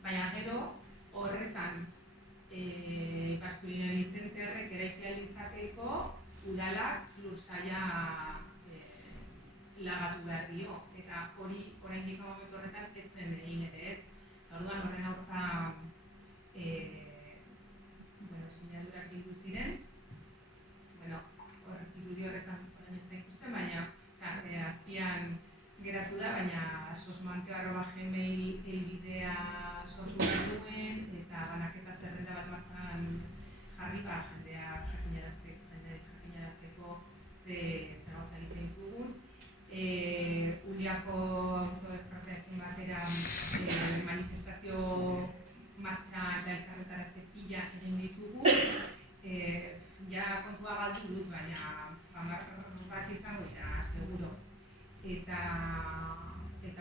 Baina gero, horretan Ikaskuline Lizenterrek eraiki ahal izateko udalak lursaila lagatu behar dio. Eta hori, oraindik momentu horretan ez zen egin ere ez. Orduan horren aurka sinadurak bildu ziren. Irudi horretan orain ez da ikusten, baina azpian geratu da, baina sosmanteo@gmail elbidea sortu genuen eta banaketa zerrenda bat martxan jarri jendeak jakinarazteko ze gauza egiten ditugun. Uliako auzo elkarteekin batera manifestazio martxa eta elkarretaratze pila egin ditugu. Ja kontua galdu dut, baina famar bat izango dira, seguro. Eta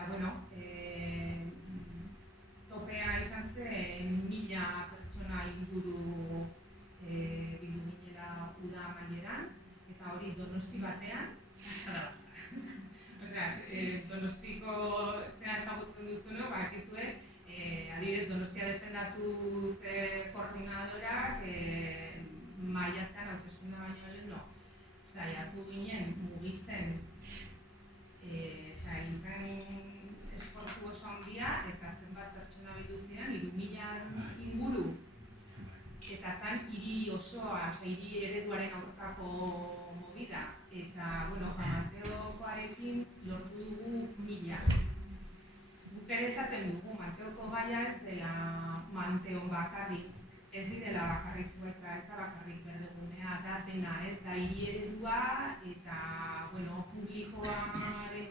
bueno, topea izan zen 1000 pertsona inguru bildu ginela uda amaieran, eta hori Donosti batean, askara bat. Donostiko zea ezagutzen duzunok, bakizue, adibidez Donostia defendatu ze koordinadorak maiatzean hauteskunde baino lehen saiatu ginen mugitzen egiten esfortzu oso handia eta zenbat pertsona bildu ziren, 3000 inguru. Eta zen hiri osoa, hiri ereduaren aurkako movida. Eta, Manteokoarekin lortu dugu 1000. Guk ere esaten dugu, Manteoko gaia ez dela Manteon bakarrik. Ez direla bakarrik Zuaitza, ez da bakarrik Berdegunea, da dena ez da hiri eredua eta, publikoaren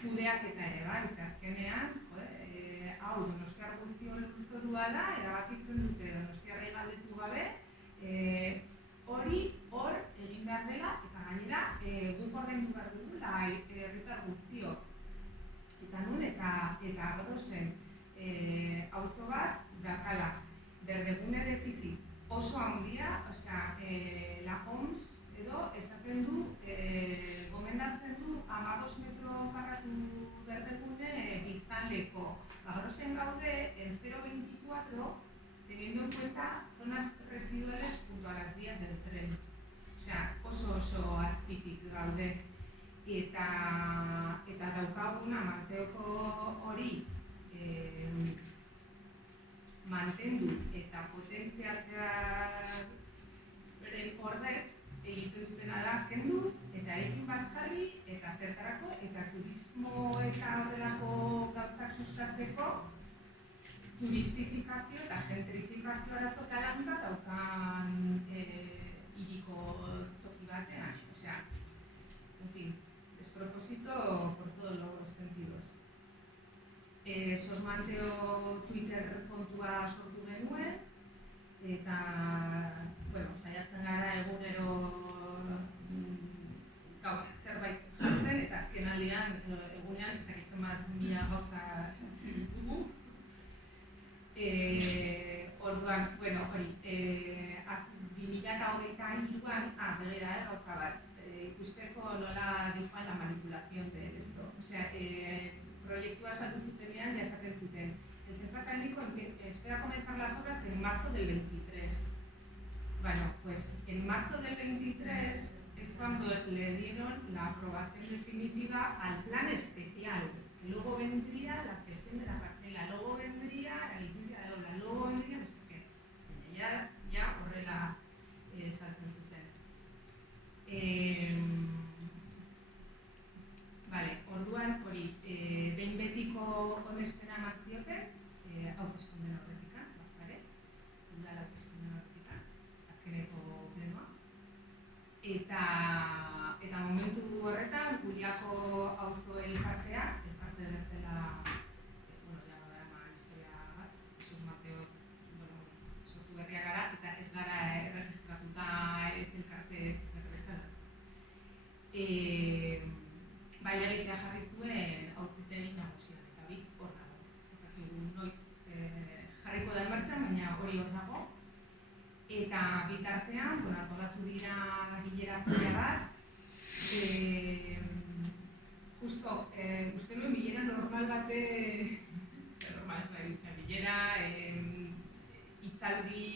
kudeaketa ere bai, eta azkenean, hau donostiar guztion zorua da, erabakitzen dute donostiarrei galdetu gabe, hori hor egin behar dela eta gainera guk ordaindu behar dugula herritar guztiok. Eta nun eta gero zen auzo bat dakala berdegune defizit oso handia, la OMS edo esaten du, gomendatzen du 12 metro karratu berdegune biztanleko. Gero zen gaude el 024 teniendo en cuenta zonas residuales junto a las vías del tren. Oso azpitik gaude. Eta daukaguna Manteoko hori mantendu eta potentziatzearen ordez egiten dutena da kendu eta ekin bat jarri eta zertarako eta turismo eta horrelako gauzak sustatzeko turistifikazio eta gentrifikazio arazo kalanta daukan hiriko toki batean. En fin, despropósito por todos los sentidos. Sosmanteo Twitter kontua sortu genuen, eta, saiatzen gara egunero zerbait jartzen, eta azken aldian, egunean, ezagitzen bat 1000 gauza sartzen ditugu. Orduan, hori, 2023an, begira, gauza bat, ikusteko nola dijoan la manipulación de esto. Proiektua saldu zutenean, ya esaten zuten. El centro académico espera comenzar las obras en marzo del 23. Pues en marzo del 23 es cuando le dieron la aprobación definitiva al plan especial. Luego vendría la cesión de la parcela, luego vendría la licencia de obra, luego vendría no sé qué. Ya horrela saltzen zuten. Orduan hori, behin betiko onespena eman zioten, hauteskunde horretikan, bazkare, udal hauteskunde horretikan, azkeneko plenoa. Eta momentu horretan, Uliako auzo elkartea, elkarte bezala, historia bat, Sosmanteo sortu Helegitea jarri zuen auzitegi nagusian, eta hori hor dago. Ez dakigu noiz jarriko da martxan, baina hori hor dago. Eta bitartean, antolatu dira bilera pila bat. Justo, uste nuen bilera normal bate, normal ez da bilera, hitzaldi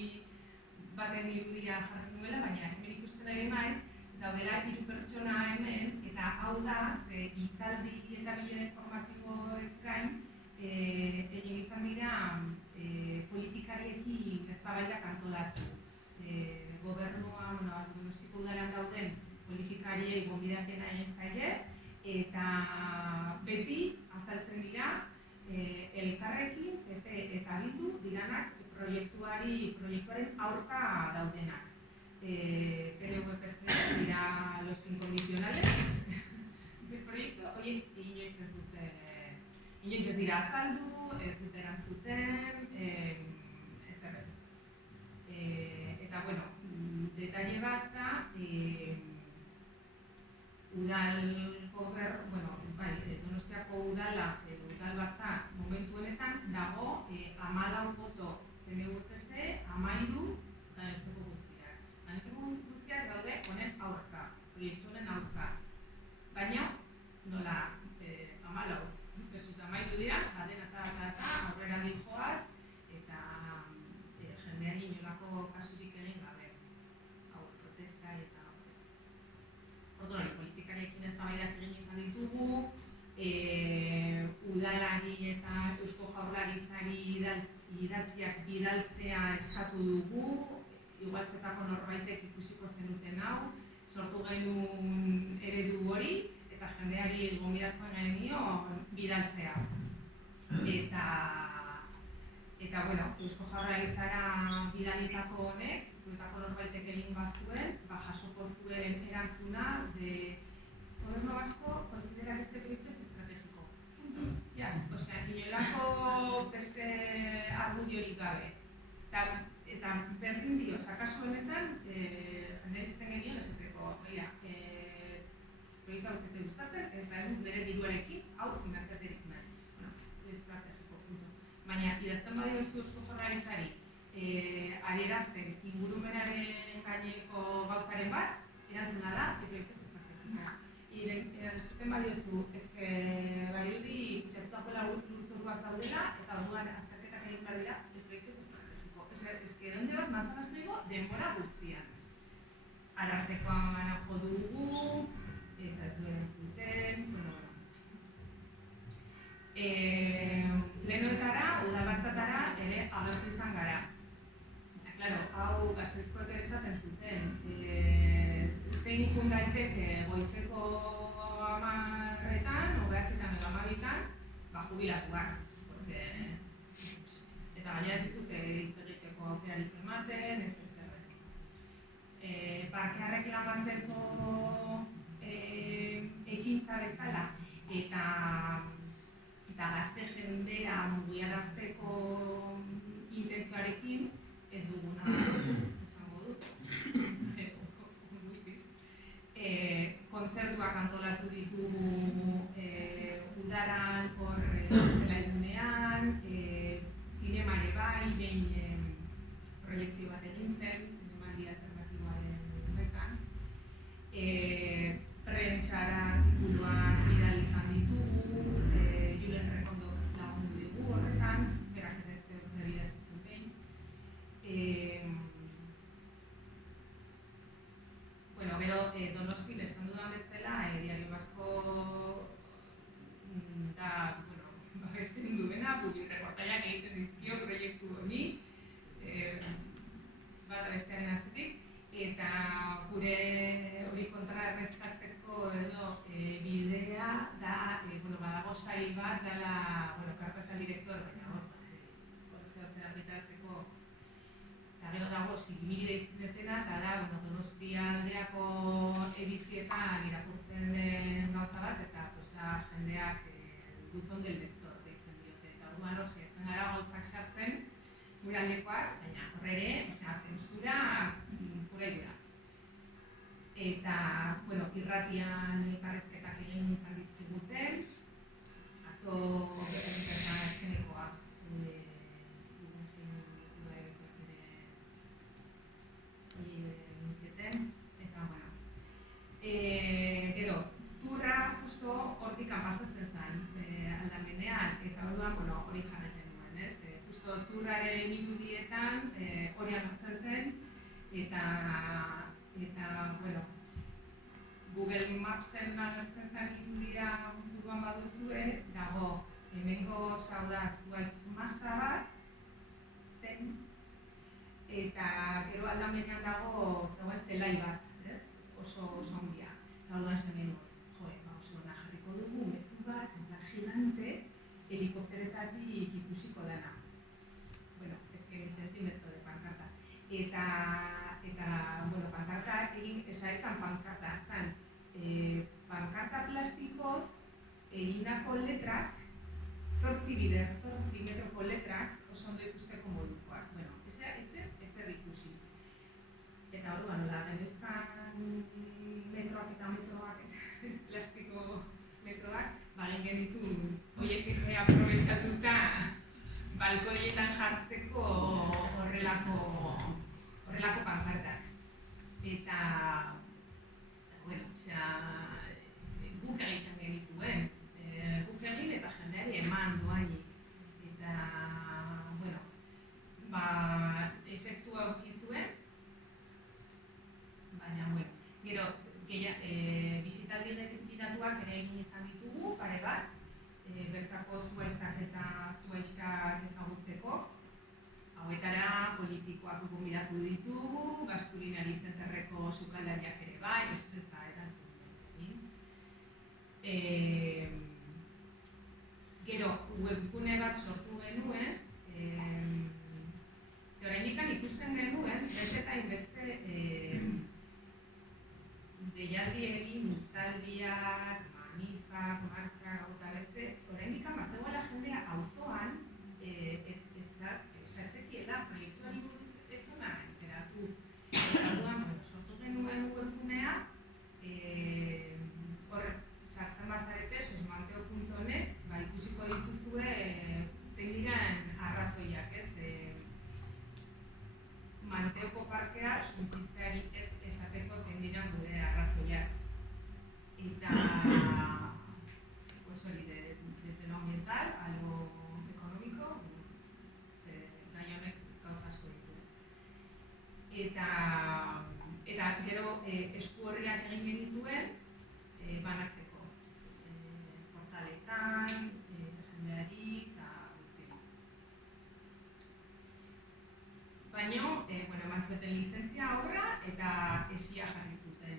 baten irudia jarri nuela, baina hemen ikusten ere maiz, daudela 3 pertsona hemen, eta hau da, hitzaldi eta bilera informatibo ez gain, egin izan dira politikariekin eztabaidak antolatu. Gobernua, Donostiko udalan dauden politikariei gonbidapena egin zaie, eta beti azaltzen dira elkarrekin eta Bildu diranak proiektuaren aurka daudenak. PNV-PSE dira los incondicionales del proyecto, horiek inoiz ez dira azaldu, ez dut erantzuten, ez. Eta, detalle bat da, Donostiako udal batza momentu honetan dago 14 boto PNV-PSE, 13 gainontzeko guztiak. Gainontzeko guztiak daude honen aurka, proiektu honen aurka. Baina, nola 14, 13 dira, baden eta aurrera joaz, eta jendeari inolako kasurik egin gabe. Hau, protesta eta orduan, politikariekin eztabaidak egin izan ditugu, udalari eta Eusko Jaurlaritzari idatziak bidaltzea eskatu dugu, igualzetako norbaitek ikusiko zenuten hau, sortu genuen eredu hori, eta jendeari gonbidatzen genio bidaltzea. Eta Eusko Jaurlaritzara bidalitako honek, zuetako norbaitek egin bazuen, jasoko zuen erantzuna de Gobierno Vasco considera que este proyecto es estratégico. Inolako beste argudiorik gabe. Eta berdin dio, kasu honetan, jendea izten genion esateko, proiektu hau zete gustatzen, eta nire diruarekin, hau finantziaterik nahi. Estrategiko, punto. Baina, idazten badiozu Eusko Jaurlaritzari, adierazten ingurumenaren gaineko gauzaren bat, erantzuna da, proiektu estrategiko. Erantzuten badiozu, badirudi kutxatutako lurzoruak daudela, eta orduan azterketak egin behar dira, proiektu estrategiko. Donde vas manzanas trigo, denbora guztian. Arartekoan jo dugu, eta ez duen entzuten, lehenoetara, udalbatzatara ere agertu izan gara. Klaro, hau Gasteizkoek ere esaten zuten, zein ikun daiteke goizeko 10:00etan, 9:00etan edo 12:00etan, jubilatuak. Eta gainera ez dizute hitz egiteko aukerarik ematen, ez. Parkea reklamatzeko ekintza bezala eta gazte jendea mugiarazteko intentzioarekin ez duguna esango dut. Kontzertuak antolatu ditugu udaran, hor zelaidunean, zinemare bai, behin proiektzio bat egin zen, zinemaldi alternatiboaren horretan. Prentxara artikuluak bidali izan ditugu, Julen Rekondo lagundu dugu horretan, berak ere bidatzen zuen behin. Gero Donostin esan dudan bezala, Diario Vasco da babesten duena, reportaiak egiten dizkio proiektu honi, bat bestearen atzetik, eta gure hori kontraerreskatzeko edo bidea da, badago sail bat dela, karpasa direktor, baina zer argitaratzeko, eta gero dago sigimiri deitzen dezena, eta da, Donostia aldeako edizietan irakurtzen den gauza bat, eta jendeak buzón del lector deitzen diote, eta orduan hor saiatzen gara gauzak sartzen, gure aldekoak, baina horre ere, zensura pura y dura. eta, irratian elkarrezketak egin izan dizkiguten, atzo bertan azkenekoa gero, turra justo hortikan pasatzen zen aldamenean, eta orduan, hori jarretzen duen, ez? Justo turraren irudietan hori agertzen zen, eta Google Mapsen agertzen zen irudia buruan baduzue, dago hemengo sauda zuaitz masa bat zen, eta gero aldamenean dago zegoen zelai bat, ez? Oso ondia. Eta orduan esan genuen, oso ona jarriko dugu, mezu bat, gigante, helikopteretatik ikusiko dena. Ezken zentimetro de pankarta. Eta pankarta egin, esaetzan pankarta, zan, pankarta plastikoz egindako letrak, 8 metroko letrak, oso ondo ikusteko modukoak. Ezer ikusi. Eta orduan, genuzkan metroak eta plastiko metroak, egin genitu horiek aprobetxatuta balkoietan jartzeko horrelako pankartak. Eta, guk egiten genituen, guk egin eta jendeari eman doainik. Eta, efektua auki zuen, baina, gero, bizitaldi gidatuak ere egin izan ditugu, pare bat, bertako zuaitzak eta zuaitzak ezagutzeko. Hauetara politikoak gonbidatu ditugu, Baskulinari Zenterreko sukaldariak ere bai, ez da erantzun. Gero, webgune bat sortu genuen, oraindik ikusten genuen, beste eta inbeste deialdi egin, mintzaldiak, manifak, martxak, gauta beste, oraindik bazegoela jendea auzoan, sartzekiela proiektuari buruz ez zona enteratu. Eta orduan, sortu genuen webgunea, hor sartzen bazarete, susmanteo.net, ikusiko dituzue zein diren arrazoiak, ez? Manteoko parkea suntsitzeari ez esateko zein diren gure arrazoiak. Eta, hori, desde lo ambiental, a lo económico, gai honek gauza asko ditu. Eta gero esku horriak egin genituen banatzeko. Portaletan, jendeari eta guztiak. Baina, eman zuten lizentzia horra eta esia jarri zuten.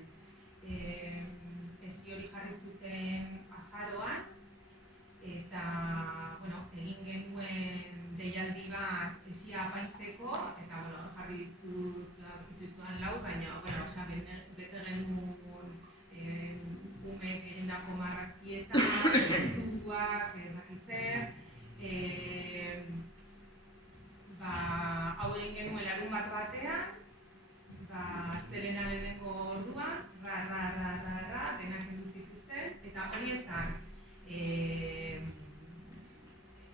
Esi hori jarri zuten azaroan, eta egin genuen deialdi bat esia apaintzeko, eta jarri dituan lau, baina bete genuen umek egindako marrazkietak, zuak, ezakitzer, hau egin genuen larun bat batean, astelena lehenengo orduan, denak kendu zituzten, eta hori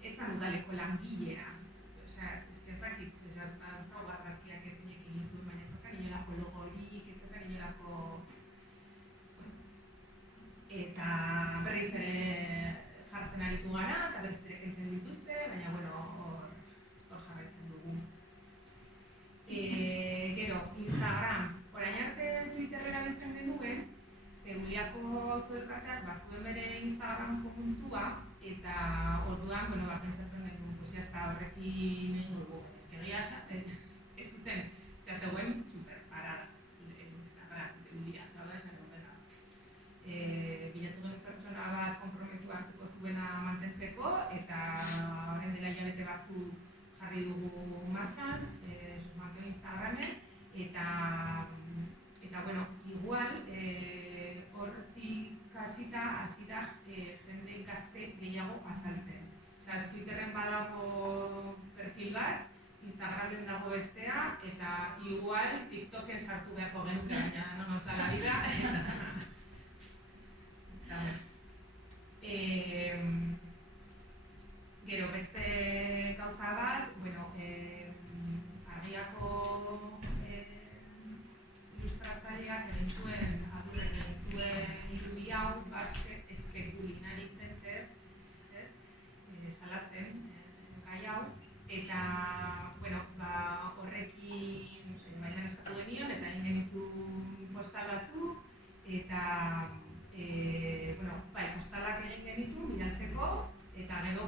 etzan udaleko langilea. Eskerrakitz, hau barrazkiak ezinek egin zuen, baina etzakan inolako logorik, etzakan inolako... Eta berriz ere jartzen aritu gara, eta berriz ere kentzen dituzte, baina hor jarraitzen dugu. Gero, Instagram, orain arte Twitter erabiltzen genuen, Uliako zuelkarteak bazuen bere Instagram kontua, eta orduan, pentsatzen genuen, horrekin egin dugu. Ezkegia ez zuten, zegoen superparada Instagram de Ulia, eta hori esan duguna. Bilatu duen pertsona bat konpromesu hartuko zuena mantentzeko, eta horren dela hilabete batzu jarri dugu martxan, susmanteo Instagramen, eta igual, hortik hasita jende gazte gehiago azaltzen. Twitterren badago perfil bat, Instagramen dago bestea, eta igual TikToken sartu beharko genuke, baina no nos da la vida. eta postalak egin genitu bidaltzeko, eta gero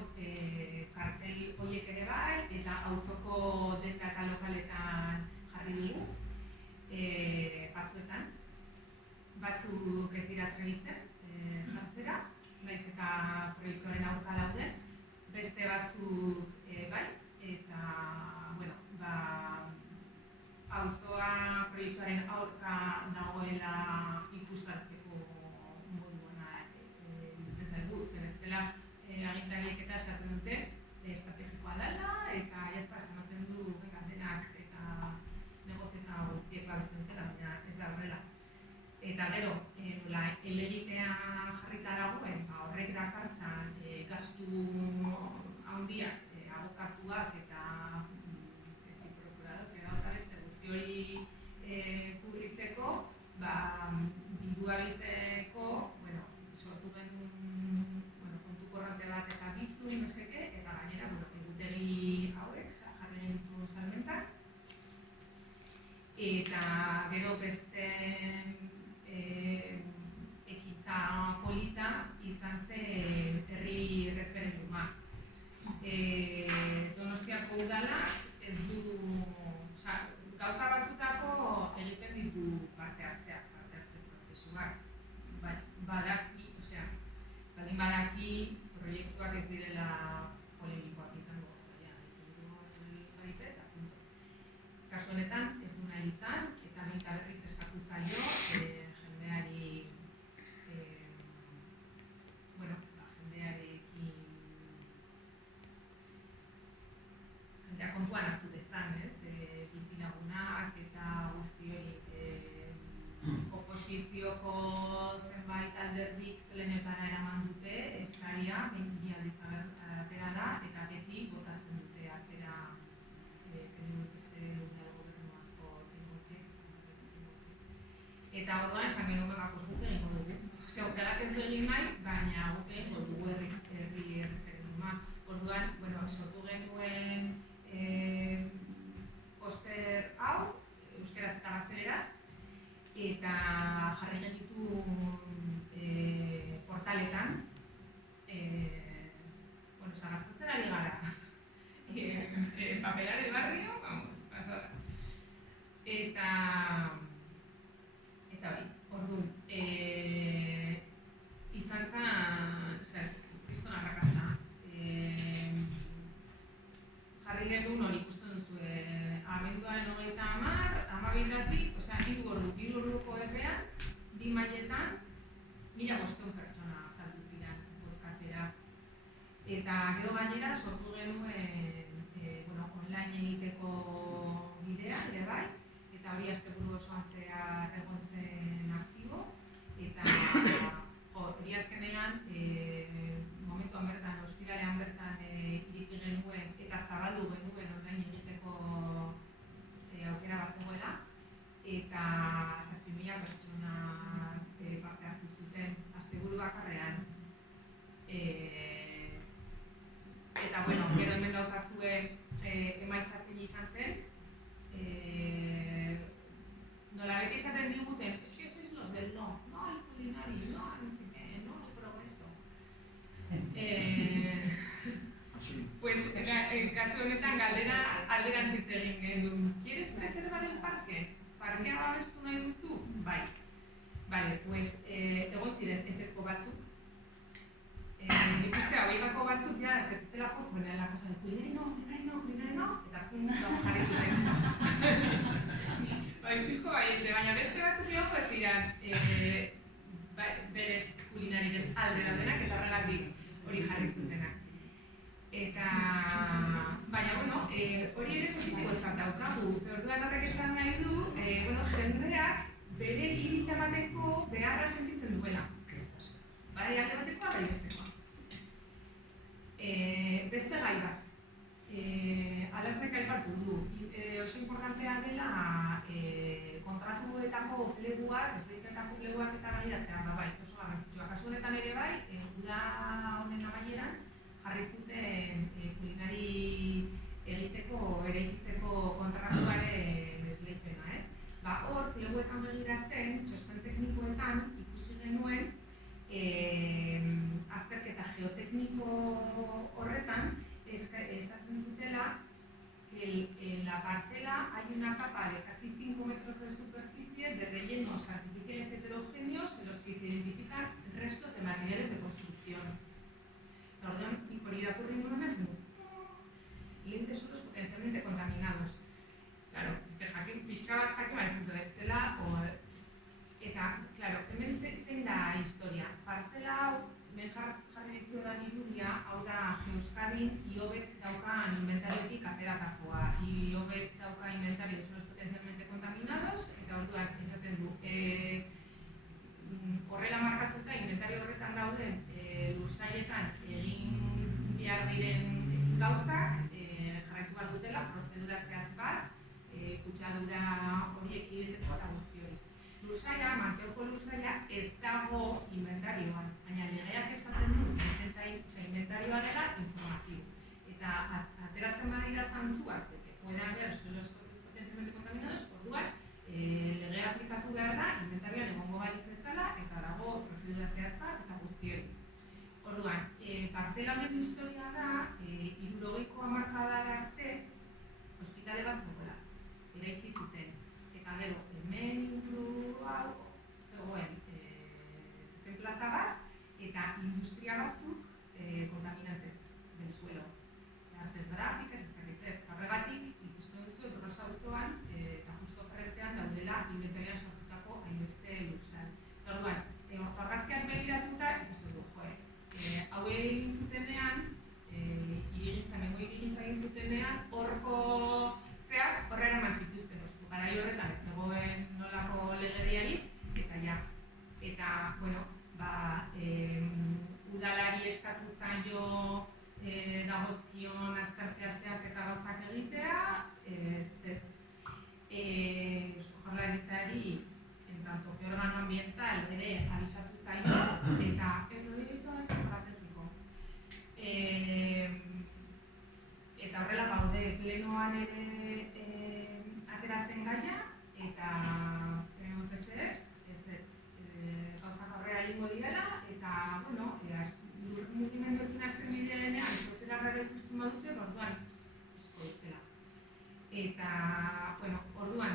kartel horiek ere bai, eta auzoko denda eta lokaletan jarri dugu batzuetan. Batzuk ez dira atrebitzen jartzera, naiz eta proiektuaren aurka dauden, beste batzuk bai, eta auzoa proiektuaren aurka dagoela ikustatzeko moduena iruditzen zaigu, zer ez dela agintariek eta esaten dute estrategikoa dela, eta jazta esaten du denak eta negozieta guztiek babizten dutela, baina ez da horrela. Eta gero, helegitea jarrita dagoen, horrek dakartzan gastu handiak, abokatuak eta prokurador, eta beste guzti hori kubritzeko, dirua biltzeko, sortu genuen kontu korronte bat eta bizu, no seke, eta gainera, egutegi hauek, jarri genituen salmentak. Eta gero beste ekintza polita izan zen herri referenduma. Donostiako udalak ez du, gauza batzutako egiten ditu parte hartze prozesuak. Baldin badaki proiektuak ez direla polemikoak izango. Kasu honetan ez du nahi izan, eta baita berriz eskatu zaio jendeari jendea kontuan hartu dezan, bizilagunak eta guzti hori oposizioko zenbait alderdik plenetara eraman dute eskaria, bi aldiz atera da, eta beti botatzen dute atzera eta orduan esan genuen guk egingo dugu. Aukerak ez du egin nahi, baina guk egingo dugu herri referenduma. Orduan, sortu genuen poster hau, euskeraz eta gazteleraz, eta jarri genitu portaletan, gastatzen ari gara. Papelar el barrio, pasada. Eta hori, orduan, izan zen, kriston arrakasta. Jarri genuen hori ikusten duzu, abenduaren 30, 3 orduko epean, 2 mailetan, 1.500 pertsona saldu ziren bozkatzera. Eta gero gainera sortu genuen online egiteko bidea, ere bai, eta hori asteburu osoan zehar egon zen aktibo, eta hori azkenean momentuan bertan, ostiralean bertan ireki genuen eta zabaldu genuen online egiteko aukera bat zegoela, eta 7.000 pertsona parte hartu zuten asteburu bakarrean. Eta gero hemen daukazue emaitza zein izan zen, nola beti esaten diguten, es que sois los del no, no al culinario, no al no sé qué, no al progreso. Pues kasu honetan galdera alderantziz egin genuen, ¿quieres preservar el parque? Parkea babestu nahi duzu? Bai. Vale, pues egon ziren ezezko batzuk. Nik uste hauekako batzuk ja efektuzelako, la cosa de culinari no, eta jarri zuten. Baina beste batzuk egon ez ziren berez kulinariren alde daudenak eta horregatik hori jarri zutenak. Eta, baina, hori ere positibo izan daukagu. Orduan horrek esan nahi du, jendeak bere iritzia emateko beharra sentitzen duela. Bai alde batekoa, bai bestekoa. Beste gai bat. Alaznek aipatu du. Oso importantea dela kontratuetako pleguak, esleitetako pleguak eta begiratzea, bai, oso garrantzitsua. Kasu honetan ere bai, uda honen amaieran, jarri zuten kulinari egiteko, eraikitzeko kontratuaren esleipena, ez? Hor, pleguetan begiratzen, txosten teknikoetan, ikusi capa de casi 5 metros de superficie de rellenos artificiales heterogéneos en los que se identifican restos de materiales de construcción. Orduan, hori irakurri nuena zen dut. Lehen suelos potencialmente contaminados. Claro, pixka bat jakin behar zentu bestela, eta, claro, hemen zein da historia. Parcela hau, jarri dizuetan irudia, hau da Euskadin IOBek daukan inventariotik ateratakoa. IOBek dauka inventario de suelos potencialmente contaminados, eta orduan esaten du. Horrela markatuta, inventario horretan dauden lursailetan egin behar diren gauzak, jarraitu behar dutela, prozedura zehatz bat, kutsadura horiek egiteko eta guzti hori. Lursaila, Manteoko lursaila, ez dago inventarioan, baina legeak esaten du, inventarioa dela informatibo. Eta ateratzen badira zantzuak, puede haber suelos potencialmente contaminados, orduan, legea aplikatu behar da, inventarioan egongo balitz ezala, eta dago prozedura zehatz bat eta guzti hori. Orduan, parcela honen historia da, 70ko hamarkadara arte, ospitale bat zegoela, eraitsi zuten. Eta gero, hemen inguru hau zegoen zezen plaza bat, eta industria batzuk kontaminantes del suelo. Artes gráficas, ez dakit, horregatik ikusten duzu Rosa auzoan eta justo ferretean daudela inventarioan sortutako hainbeste lursal. Orduan, argazkiak begiratuta, ikusten du, hau egin zutenean, hemengo hirigintza egin zutenean, horko zeak horrela eman zituzten. Garai horretan ez zegoen nolako legediarik, eta ja. Eta, bueno, udalari eskatu zaio dagozkion azterteak eta gauzak egitea, Eusko Jaurlaritzari, en tanto que órgano ambiental, ere abisatu zaio, eta proiektu estrategiko. Eta horrela gaude, plenoan ere ateratzen gaia, eta gauzak aurrera egingo direla, eta, bueno, mugimenduekin hasten bidenean, prozera gara ikusten badute, orduan, usko dutela. Eta, bueno, orduan,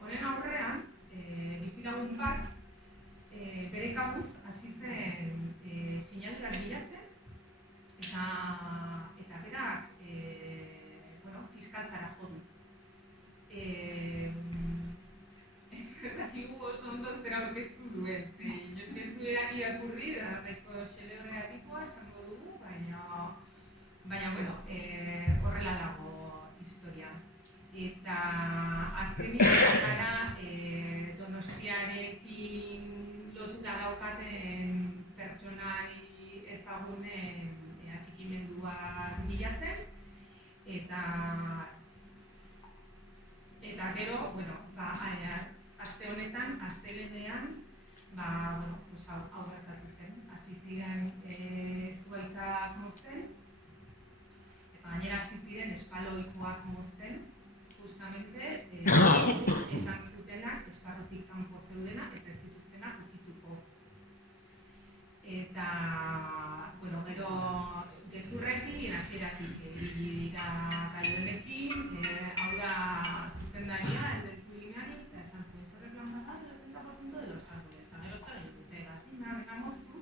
honen aurrean, bizilagun bat, bere kabuz hasi zen sinadurak bilatzen, eta berak, fiskaltzara jo du. Ez dakigu oso ondo zer aurkeztu duen, inork ez duerak irakurri, nahiko xelebreatikoa esango dugu, baina bueno, horrela dago historia. Eta azkenik gara Donostiarekin lotura daukaten pertsonai ezagunen atxikimenduak bilatzen, eta gero, bueno, aste honetan, astelehenean, hau gertatu zen. Hasi ziren zuhaitzak mozten, eta gainera hasi ziren espaloikoak mozten, justamente esan zutenak, esparrutik kanpo zeudenak, eta ez zituztenak ukituko. Eta, bueno, gero gezurrekin, hasieratik dira Calvenekin, hau da zuzendaria, el del Culinari, eta esan zuen zorrek lan bagat, el 80% de los árboles, eta gero zara dute, gazina moztu,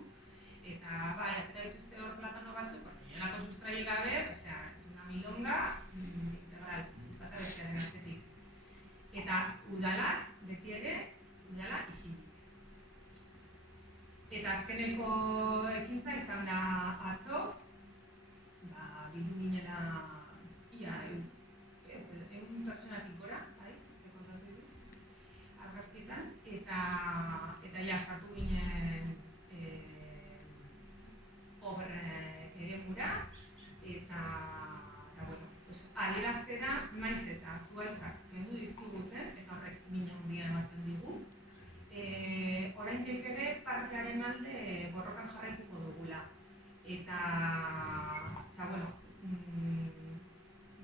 eta atera dituzte hor platano batzuk, nolako sustraik gabe, osea, es una milonga integral, bata bestearen artetik. Eta udalak, beti ere, udala isilik. Eta azkeneko ekintza izan da atzo, bildu ginela ia 100 pertsonatik gora, ze kontatu dut, argazkietan, eta ja sartu ginen obra eremura, eta bueno, adieraztera naiz eta zuhaitzak kendu dizkiguten, eta horrek min handia ematen digu. Oraindik ere parkearen alde borrokan jarraituko dugula. Eta bueno,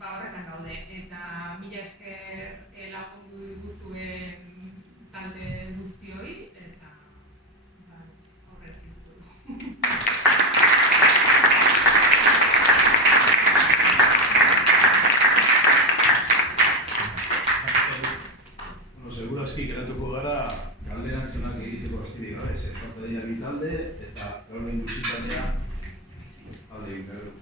horretan gaude, eta mila esker lagundu diguzuen talde guztioi, eta aurrera zintuko dugu. aski geratuko gara galderak egiteko astirik gabe, ze falta dira bi talde eta gaur egin guztitaldea alde egin behar dugu.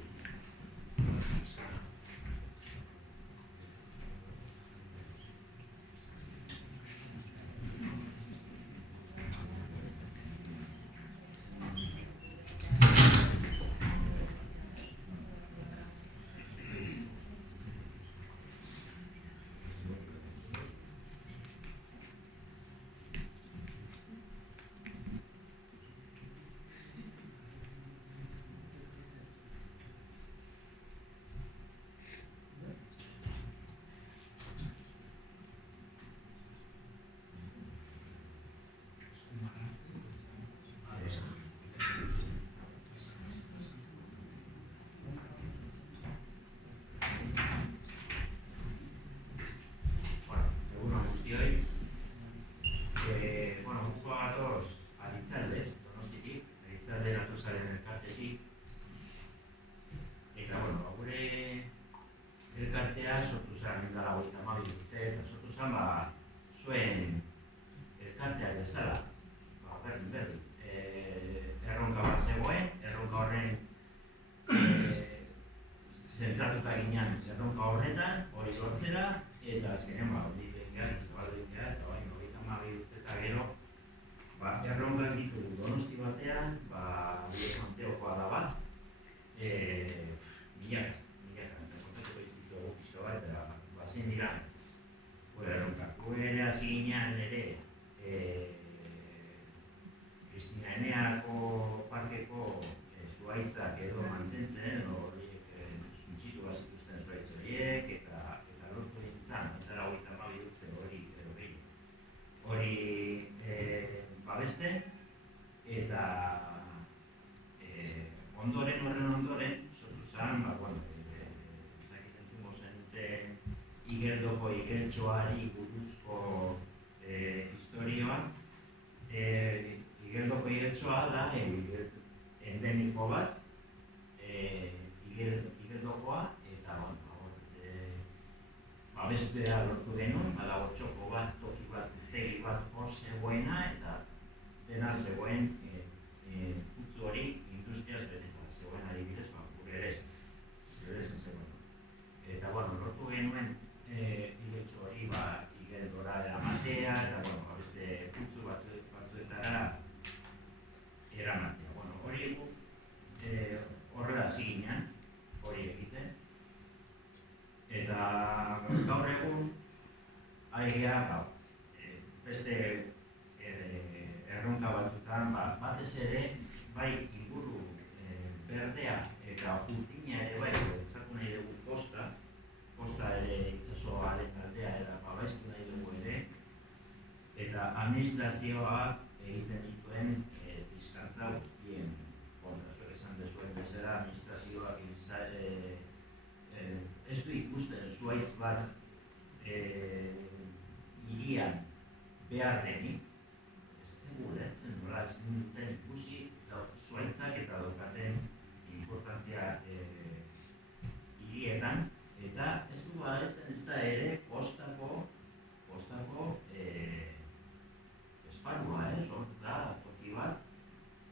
zentratuta ginean erronka horretan, hori lortzera, eta azkenean hori behingean, zabaldu behingean, eta baina 32 urte eta gero, erronkak ditugu Donosti batean, hori Santiagokoa da bat, milaka, eta kontatuko izitugu pixka bat, eta bazen dira, erronkak. Ere hasi ginean ere, Kristina Eneako parkeko zuhaitzak edo mantentzen, suntxitu bat zituzten zuhaitz horiek, eta lortu dintzen, eta 32 urte hori babeste, eta horren sortu zen, zakiten zumo zenuten Igeldoko igeltxoari buruzko historioa. Igeldoko igeltxoa da endemiko bat, Igeldokoa, eta babestea lortu genuen, badago txoko bat, toki bat, tegi bat hor zegoena, eta dena zegoen putzu hori industriaz beteta, zegoen adibidez, gure ere zegoen. Eta lortu genuen igeltxo hori Igeldora eramatea, eta beste putzu batzuetara eramatea. Hori horrela hasi ginean, hori egiten. Eta gaur egun, aigea, beste erronka batzutan, batez ere, bai inguru berdea eta urtina ere bai, zatu nahi dugu posta ere itxasoaren aldea eta babestu nahi dugu ere, eta administrazioak egiten dituen fiskantza guztien kontra. Zuek esan dezuen bezala, administrazioak ez du ikusten zuhaitz bat hirian behar denik, ez dugu lertzen nola ez duten ikusi zuhaitzak eta daukaten importantzia hirietan, eta ez dugu agertzen ez da ere postako esparrua, hor da toki bat,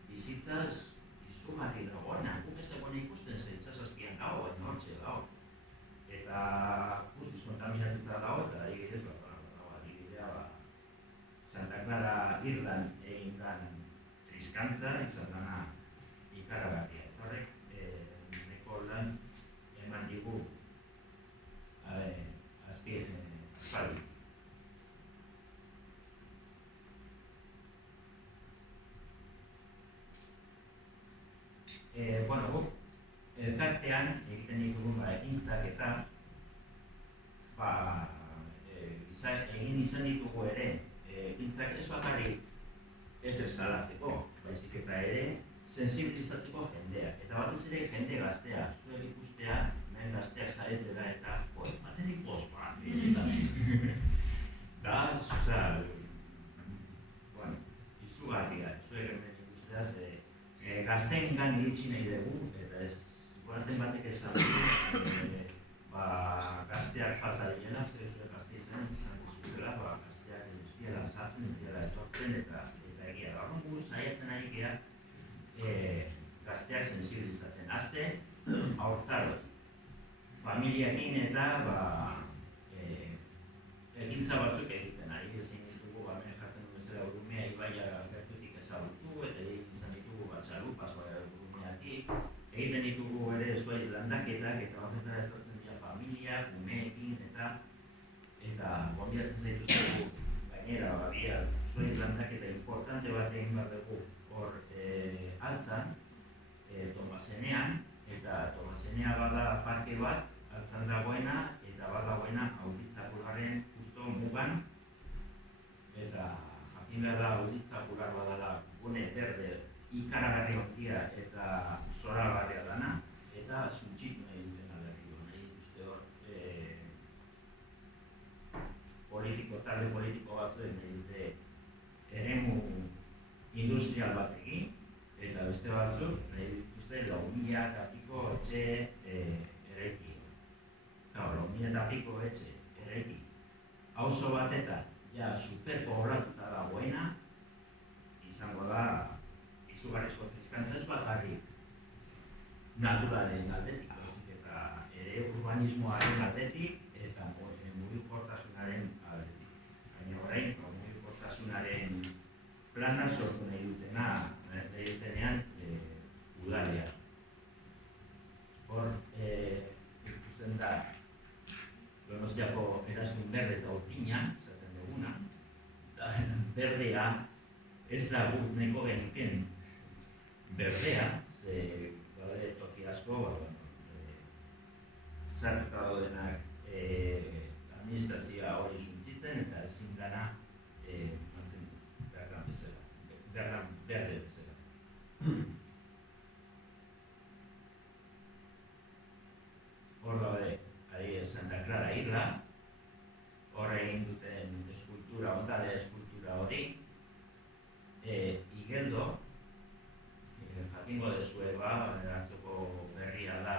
bizitzaz izugarri dagoena, guk ez egon ikusten zentzazazpian dago, baina hortxe dago. Eta guztiz kontaminatuta dago, eta adibidez, adibidea Santa Clara Irlan egin dan triskantza, izan dana ikaragarria. Eta horrek, neko lan eman digu aspaldi. Guk, elkartean egiten ditugun ekintzak eta egin izan ditugu ere ekintzak ez bakarrik ez salatzeko, baizik eta ere sensibilizatzeko jendea. Eta batez ere jende gaztea, zuek ikustea, hemen gazteak zaretela eta baterik bospa. Da, izugarria, zuek hemen ikusteaz, gazteen gan iritsi nahi dugu, eta ez, igualten batek esan dugu, gazteak falta direla, zuek gazte izan duzutela, gazteak jartzen ez dira etortzen eta egia da. Horren gu saiatzen ari gea gazteak sensibilizatzen. Azte, haurtzarot, familiakin eta egintza batzuk egiten ari. Ezin ditugu, hemen jartzen duen bezala Urumea ibaia gertutik ezagutu eta egin izan ditugu Txalupa, Urumeatik. Egiten ditugu ere zuaiz landaketak eta horretara etortzen dira familia, umeekin eta gonbiatzen zaituztegu gainera zuaiz landaketa importante bat egin behar dugu hor Altzan, Tomasenean, eta Tomasenea bada parke bat Altzan dagoena eta badagoena Auditzakularren justo mugan eta jakin behar da Auditzakular badala gune berde ikaragarri ondia eta zoragarria dana eta suntxitu nahi duten alderri nahi dituzte hor talde politiko batzuen nahi dute eremu industrial bat egin eta beste batzuk nahi dituzte 4.000 eta piko etxe eraiki. Claro, 4.000 eta piko etxe eraiki. Auzo batetan ja superpoblatuta dagoena izango da izugarrizko triskantza ez bakarrik naturalen aldetik, eta ere urbanismoaren aldetik eta mugikortasunaren aldetik. Baina orain, mugikortasunaren plana sortu nahi dutenean udalea. Hor, ikusten da Donostiako Erasmus Berde eta Urpina, zaten duguna, berdea ez da guk neko genuken berdea, ze gaude toki asko, zartuta daudenak administrazioa hori suntzitzen eta ezin dana Berlan berde bezala. Hor daude, Santa Clara Isla, hor egin duten eskultura, ondare eskultura hori, Igeldo, jakingo dezue atzoko berria da,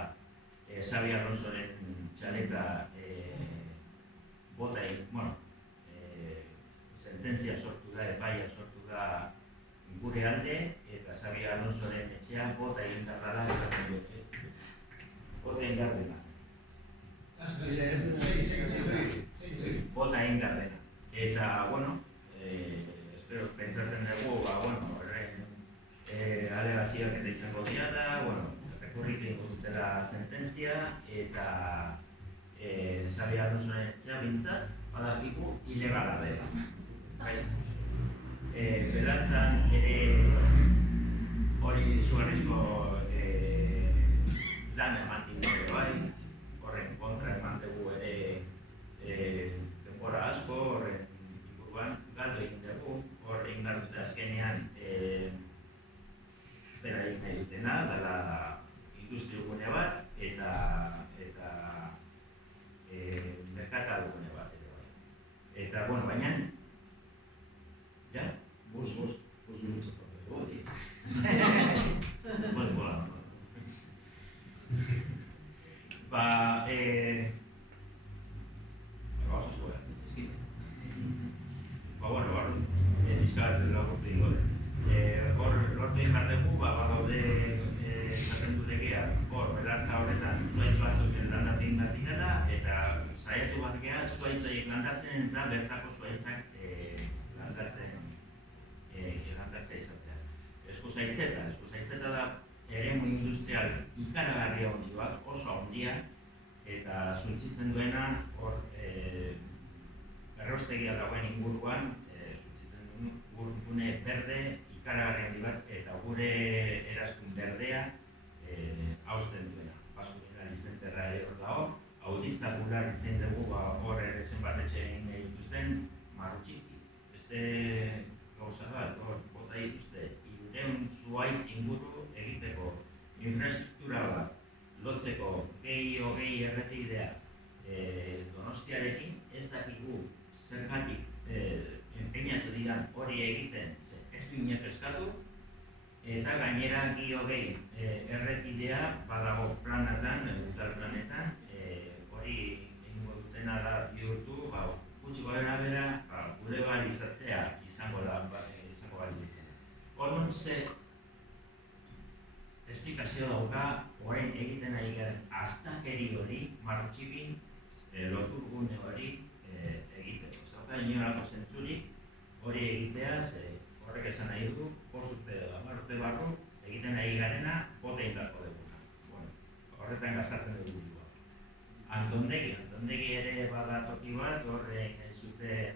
Xabi Alonsoren txaleta bota egin, sententzia sortu da, epaia sortu da gure alde, eta Xabi Alonsoren etxean bota egin dara esaten dute. Bota egin gardena. Bota egin gardena. Eta, espero, pentsatzen dugu, alegazioak eta izango dira da, rekurrik egingo dutela sententzia, eta Xabi Alonsoren etxea bintzat, badakiku ilegala dela. Berantzan ere hori izugarrizko lan eman dugu bai, horren kontra eman dugu ere denbora asko, horren inguruan galdu egin dugu, horren galdute azkenean beraik nahi dutena, dela industriogune bat eta merkatalgune bat ere bai. Eta, baina, ja? Bost minutos para de vamos a escoger, es que pixkat laburtu ingo den. Hor lortu egin behar dugu, badaude esaten du legea, hor belartza horretan zuaitz batzuk landatzen behar direla, eta saiatu bat geha zuaitz horiek landatzen eta bertako zuaitzak landatzea izatea. Eskuzaitzeta da eremu industrial ikaragarria handi bat, oso handia, eta suntzitzen duena hor erraustegia dagoen inguruan, suntzitzen duen gune berde ikaragarria handi bat, eta gure erazkun berdea hausten duena. Paskuera lizenterra ere hor dago, Auditzakular itzen dugu hor ere zenbat etxe egin dituzten marrutxiki. Beste gauza bat, hor bota dituzte, 200 zuaitz inguru egiteko infrastruktura bat lotzeko gehi errepidea Donostiarekin, ez dakigu zergatik enpeinatu diran hori egiten, ez du inek eskatu, eta gainera gehi errepidea badago planatan, udal planetan, hori egingo dutena da bihurtu, gutxi gorera bera, gure balizatzea izango bali izan. Orduan, ze esplikazio dauka, orain egiten ari garen astakeri hori, martxipin, loturgune hori egiteko. Ez dauka inolako zentzurik hori egitea, horrek esan nahi du, 5 urte edo 10 urte barru, egiten ari garena, bota indarko duguna. Bueno, horretan gastatzen dugu burua. Antondegi ere bada toki bat, horre zuten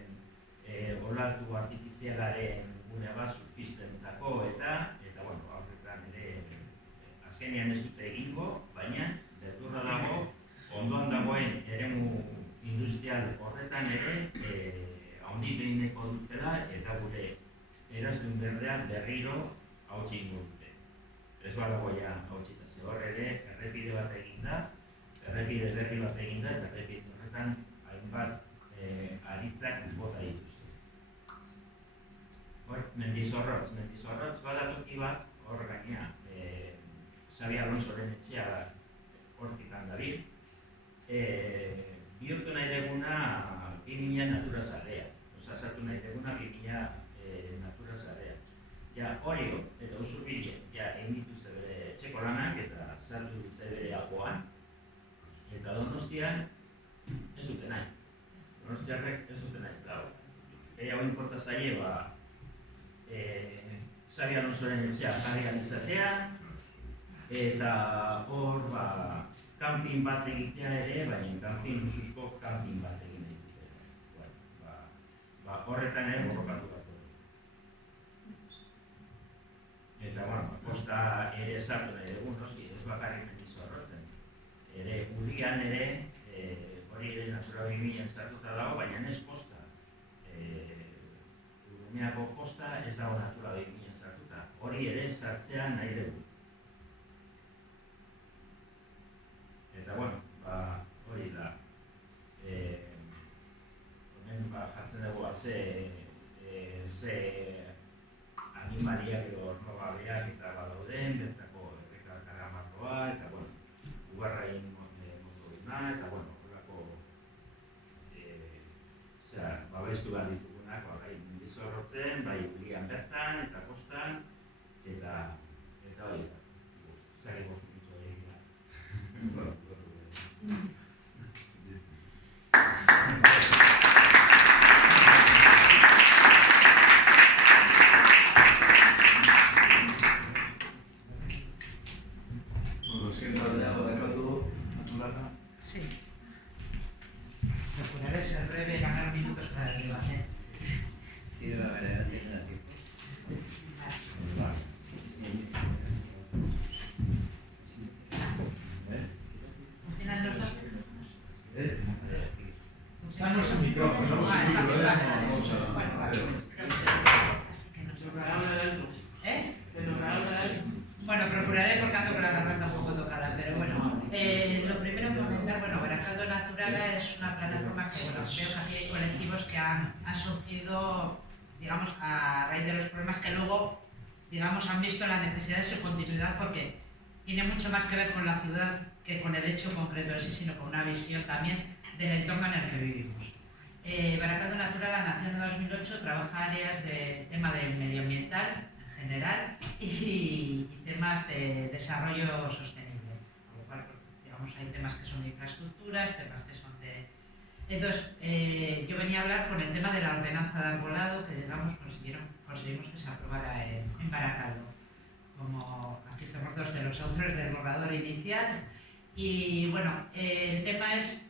olatu artifizialaren gune bat surfistentzako eta bueno, horretan ere azkenean ez dute egingo, baina beldurra dago, ondoan dagoen eremu industrial horretan ere handi behineko dutela eta gure eraztun berdean berriro hautsi ingo dute. Ez badago ja hautsita, ze hor ere errepide bat eginda, errepide berri bat eginda eta errepide horretan hainbat aritzak bota dituzte. Hor, mendizorrotz badatoki bat, hor gainea, Xabi Alonsoren etxea hortik handabil, bihurtu nahi deguna 2000 natura zarea, osasatu nahi deguna 2000 natura zarea. Ja, Orio eta Usurbile, ja, egin dituzte bere etxeko lanak eta sartu dute bere agoan, eta Donostian ez dute nahi. Donostiarrek ez dute nahi, klar. Gehiago inporta zaie, Xabi Alonsoren etxea jarri izatea, eta hor, camping bat egitea ere, baina camping usuzko camping bat egin dute. Horretan ere borrokatu bat. Eta, bueno, kosta ere sartu nahi dugu, noski, ez bakarrik Mendizorrotzen. Ere, urrian ere, hori ere Natura 2000 sartuta dago, baina ez kosta. Urumeako kosta ez dago Natura 2000 sartuta. Hori ere sartzea nahi dugu. Eta, bueno, hori da. Hemen jartzen dugu ze animaliak edo ornogabeak eta badauden, bertako errekargamakoa, eta, bueno, ugarrain motoruna, eta, bueno, horrelako babestu behar ditugunak, bai Mendizorrotzen, bai Urrian bertan, eta kostan, eta hori da. Zerri gozukitu egitea. Sí. Procuraré ser breve y ganar minutos para el debate. Sí, la verdad es que da tiempo. ¿Funcionan los dos? Danos un micrófono. Bueno, procuraré porque ando con la garganta un poco tocada, pero bueno. Lo primero que comentar, bueno, Barakaldo Naturala es una plataforma que, bueno, veo que aquí hay colectivos que han surgido, digamos, a raíz de los problemas que luego, digamos, han visto la necesidad de su continuidad porque tiene mucho más que ver con la ciudad que con el hecho concreto en sí, sino con una visión también del entorno en el que vivimos. Barakaldo Naturala nació en 2008, trabaja áreas de tema de medioambiental en general y temas de desarrollo sostenible. Con lo cual, digamos, hay temas que son de infraestructuras, temas que son de... Entonces, yo venía a hablar con el tema de la ordenanza de arbolado que, digamos, conseguimos que se aprobara en Barakaldo. Como aquí estamos dos de los autores del borrador inicial. Y bueno, el tema es,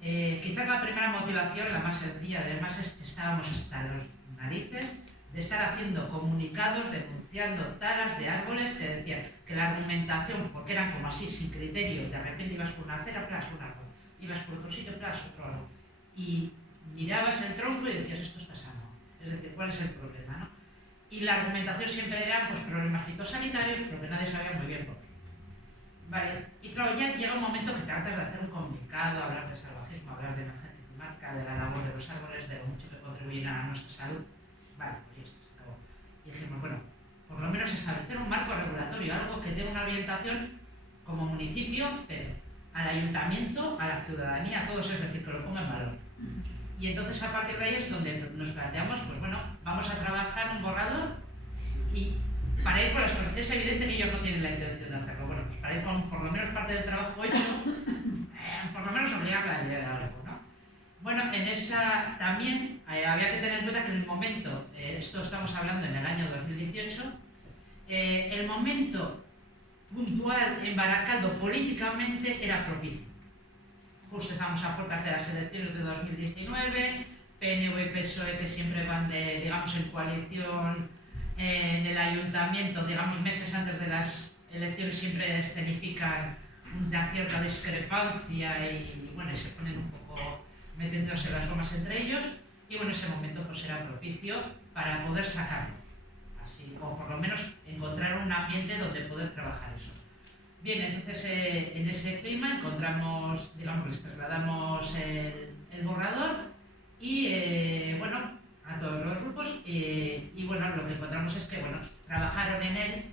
quizá la primera motivación, la más sencilla, además es que estábamos hasta los narices de estar haciendo comunicados, denunciando talas de árboles que decían que la argumentación, porque eran como así, sin criterio, de repente ibas por una acera, plas, un árbol, ibas por otro sitio, plas, otro árbol, y mirabas el tronco y decías, esto está sano, es decir, ¿cuál es el problema, no? Y la argumentación siempre eran pues, problemas fitosanitarios, pero que nadie sabía muy bien por qué. Vale, y claro, ya llega un momento que te hartas de hacer un comunicado, hablar de salvajismo, hablar de emergencia climática, de la labor de los árboles, de lo mucho que contribuyen a nuestra salud. Vale, pues ya está, se acabó. Y dijimos, bueno, por lo menos establecer un marco regulatorio, algo que dé una orientación como municipio, pero al ayuntamiento, a la ciudadanía, a todos, es decir, que lo ponga en valor. Y entonces a partir de ahí es donde nos planteamos, pues bueno, vamos vamos a trabajar un borrador y para ir con las cosas. Es evidente que ellos no tienen la intención de hacerlo. Bueno, pues para ir con por lo menos parte del trabajo hecho, por lo menos obligarla a idea de algo, ¿no? Bueno, en esa también había que tener en cuenta que en el momento, esto estamos hablando en el año 2018, el momento puntual en Baracaldo políticamente era propicio. Justo estamos a puertas de las elecciones de 2019, PNV y PSOE que siempre van digamos, en coalición en el ayuntamiento, digamos, meses antes de las elecciones siempre escenifican una cierta discrepancia y bueno, se ponen un poco metiéndose las gomas entre ellos y bueno, ese momento pues era propicio para poder sacarlo, así, o por lo menos encontrar un ambiente donde poder trabajar eso. Bien, entonces en ese clima encontramos, digamos, les trasladamos el borrador y bueno, a todos los grupos y bueno, lo que encontramos es que bueno, trabajaron en él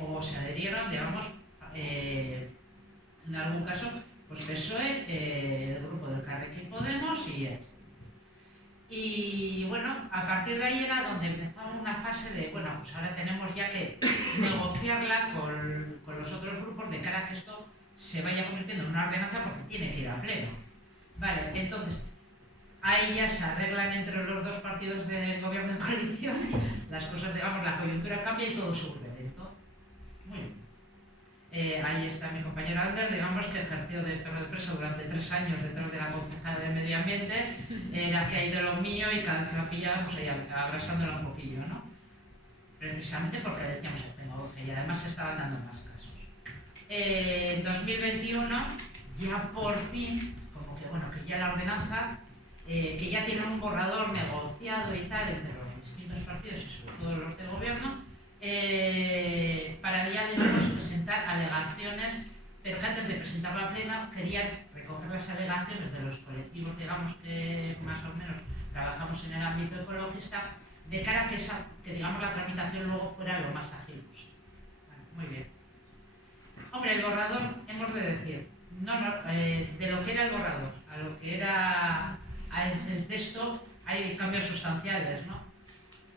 o se adherieron, digamos, en algún caso, pues PSOE, el grupo del Carrequín Podemos y EH. Y bueno, a partir de ahí era donde empezaba una fase de, bueno, pues ahora tenemos ya que negociarla con los otros grupos de cara a que esto se vaya convirtiendo en una ordenanza porque tiene que ir a pleno. Vale, entonces, ahí ya se arreglan entre los dos partidos de gobierno en coalición, las cosas, digamos, la coyuntura cambia y todo se vuelve lento. Muy bien. Ahí está mi compañero Ander, digamos, que ejerció de perro de presa durante 3 años detrás de la concejala de Medio Ambiente, era que hay de lo mío y cada vez que la pillábamos ahí abrazándola un poquillo, ¿no? Precisamente porque decíamos el tema urge y además se estaban dando más casos. En 2021, ya por fin, como que bueno, que ya la ordenanza, que ya tiene un borrador negociado y tal entre los distintos partidos y sobre todo los de gobierno, para ya digamos presentar alegaciones, pero que antes de presentarlo a pleno querían recoger las alegaciones de los colectivos, digamos, que más o menos trabajamos en el ámbito ecologista, de cara a que digamos la tramitación luego fuera lo más ágil posible. Bueno, muy bien. Hombre, el borrador, hemos de decir, de lo que era el borrador a lo que era el texto hay cambios sustanciales, ¿no?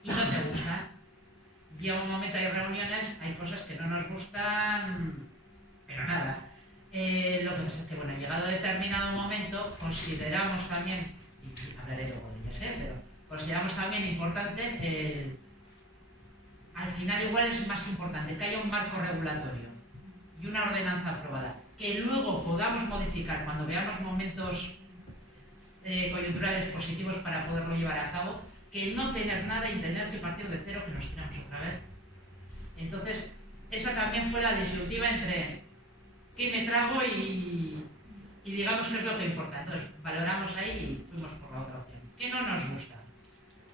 Y no te gustan. Llega un momento, hay reuniones, hay cosas que no nos gustan, pero nada. Lo que pasa es que, bueno, llegado a determinado momento, consideramos también, y hablaré luego de ellas, pero consideramos también importante, al final igual es más importante que haya un marco regulatorio y una ordenanza aprobada, que luego podamos modificar cuando veamos momentos coyunturales positivos para poderlo llevar a cabo, que no tener nada y tener que partir de cero que nos tiramos otra vez. Entonces, esa también fue la disyuntiva entre qué me trago y digamos qué es lo que importa. Entonces, valoramos ahí y fuimos por la otra opción. ¿Qué no nos gusta?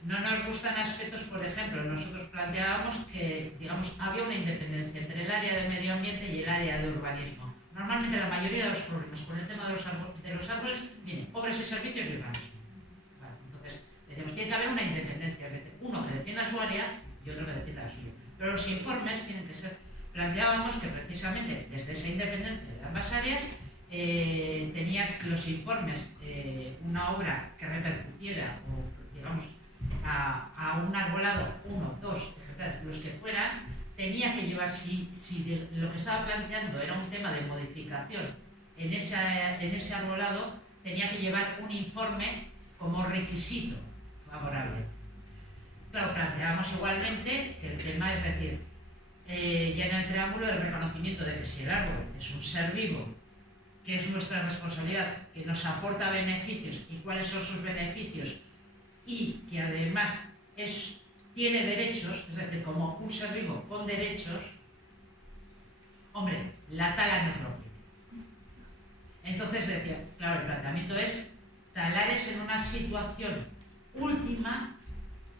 No nos gustan aspectos, por ejemplo, nosotros planteábamos que, digamos, había una independencia entre el área de medio ambiente y el área de urbanismo. Normalmente la mayoría de los problemas con el tema de los árboles vienen obras y servicios y urbanismo. Vale, entonces, decimos, tiene que haber una independencia, es decir, uno que defienda su área y otro que defienda la suya. Pero los informes tienen que ser, planteábamos que precisamente desde esa independencia de ambas áreas tenían los informes una obra que repercutiera, o digamos, a un arbolado, 1, 2, los que fueran, tenía que llevar, si lo que estaba planteando era un tema de modificación en ese arbolado, tenía que llevar un informe como requisito favorable. Claro, planteábamos igualmente que el tema es decir, ya en el preámbulo, el reconocimiento de que si el árbol es un ser vivo, que es nuestra responsabilidad, que nos aporta beneficios y cuáles son sus beneficios, y que además tiene derechos, es decir, como un ser vivo con derechos, hombre, la tala no es lo primero. Entonces decía, claro, el planteamiento es talar en una situación última,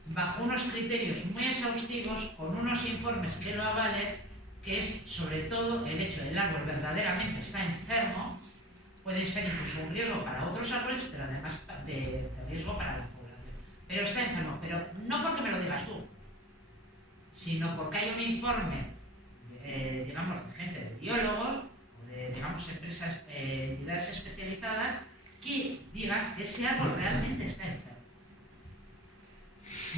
bajo unos criterios muy exhaustivos, con unos informes que lo avalen, que es sobre todo el hecho de que el árbol verdaderamente está enfermo, puede ser incluso un riesgo para otros árboles, pero además de riesgo para la población. Pero está enfermo, pero no porque me lo digas tú, sino porque hay un informe, digamos, de gente, de biólogos, o de, digamos, empresas, entidades especializadas, que digan que ese árbol realmente está enfermo.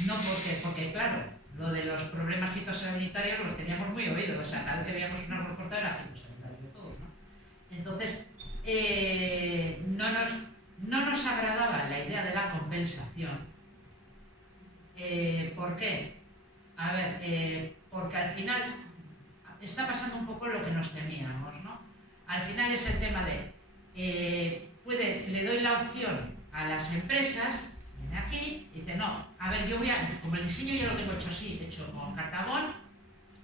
No, porque claro, lo de los problemas fitosanitarios los teníamos muy oídos, o sea, cada vez que veíamos un árbol cortado era fitosanitario todo, ¿no? Entonces, no nos agradaba la idea de la compensación. ¿Por qué? A ver, porque al final está pasando un poco lo que nos temíamos, ¿no? Al final es el tema de, le doy la opción a las empresas, viene aquí, y dice, no, a ver, yo voy a, como el diseño ya lo tengo hecho así, hecho con cartabón,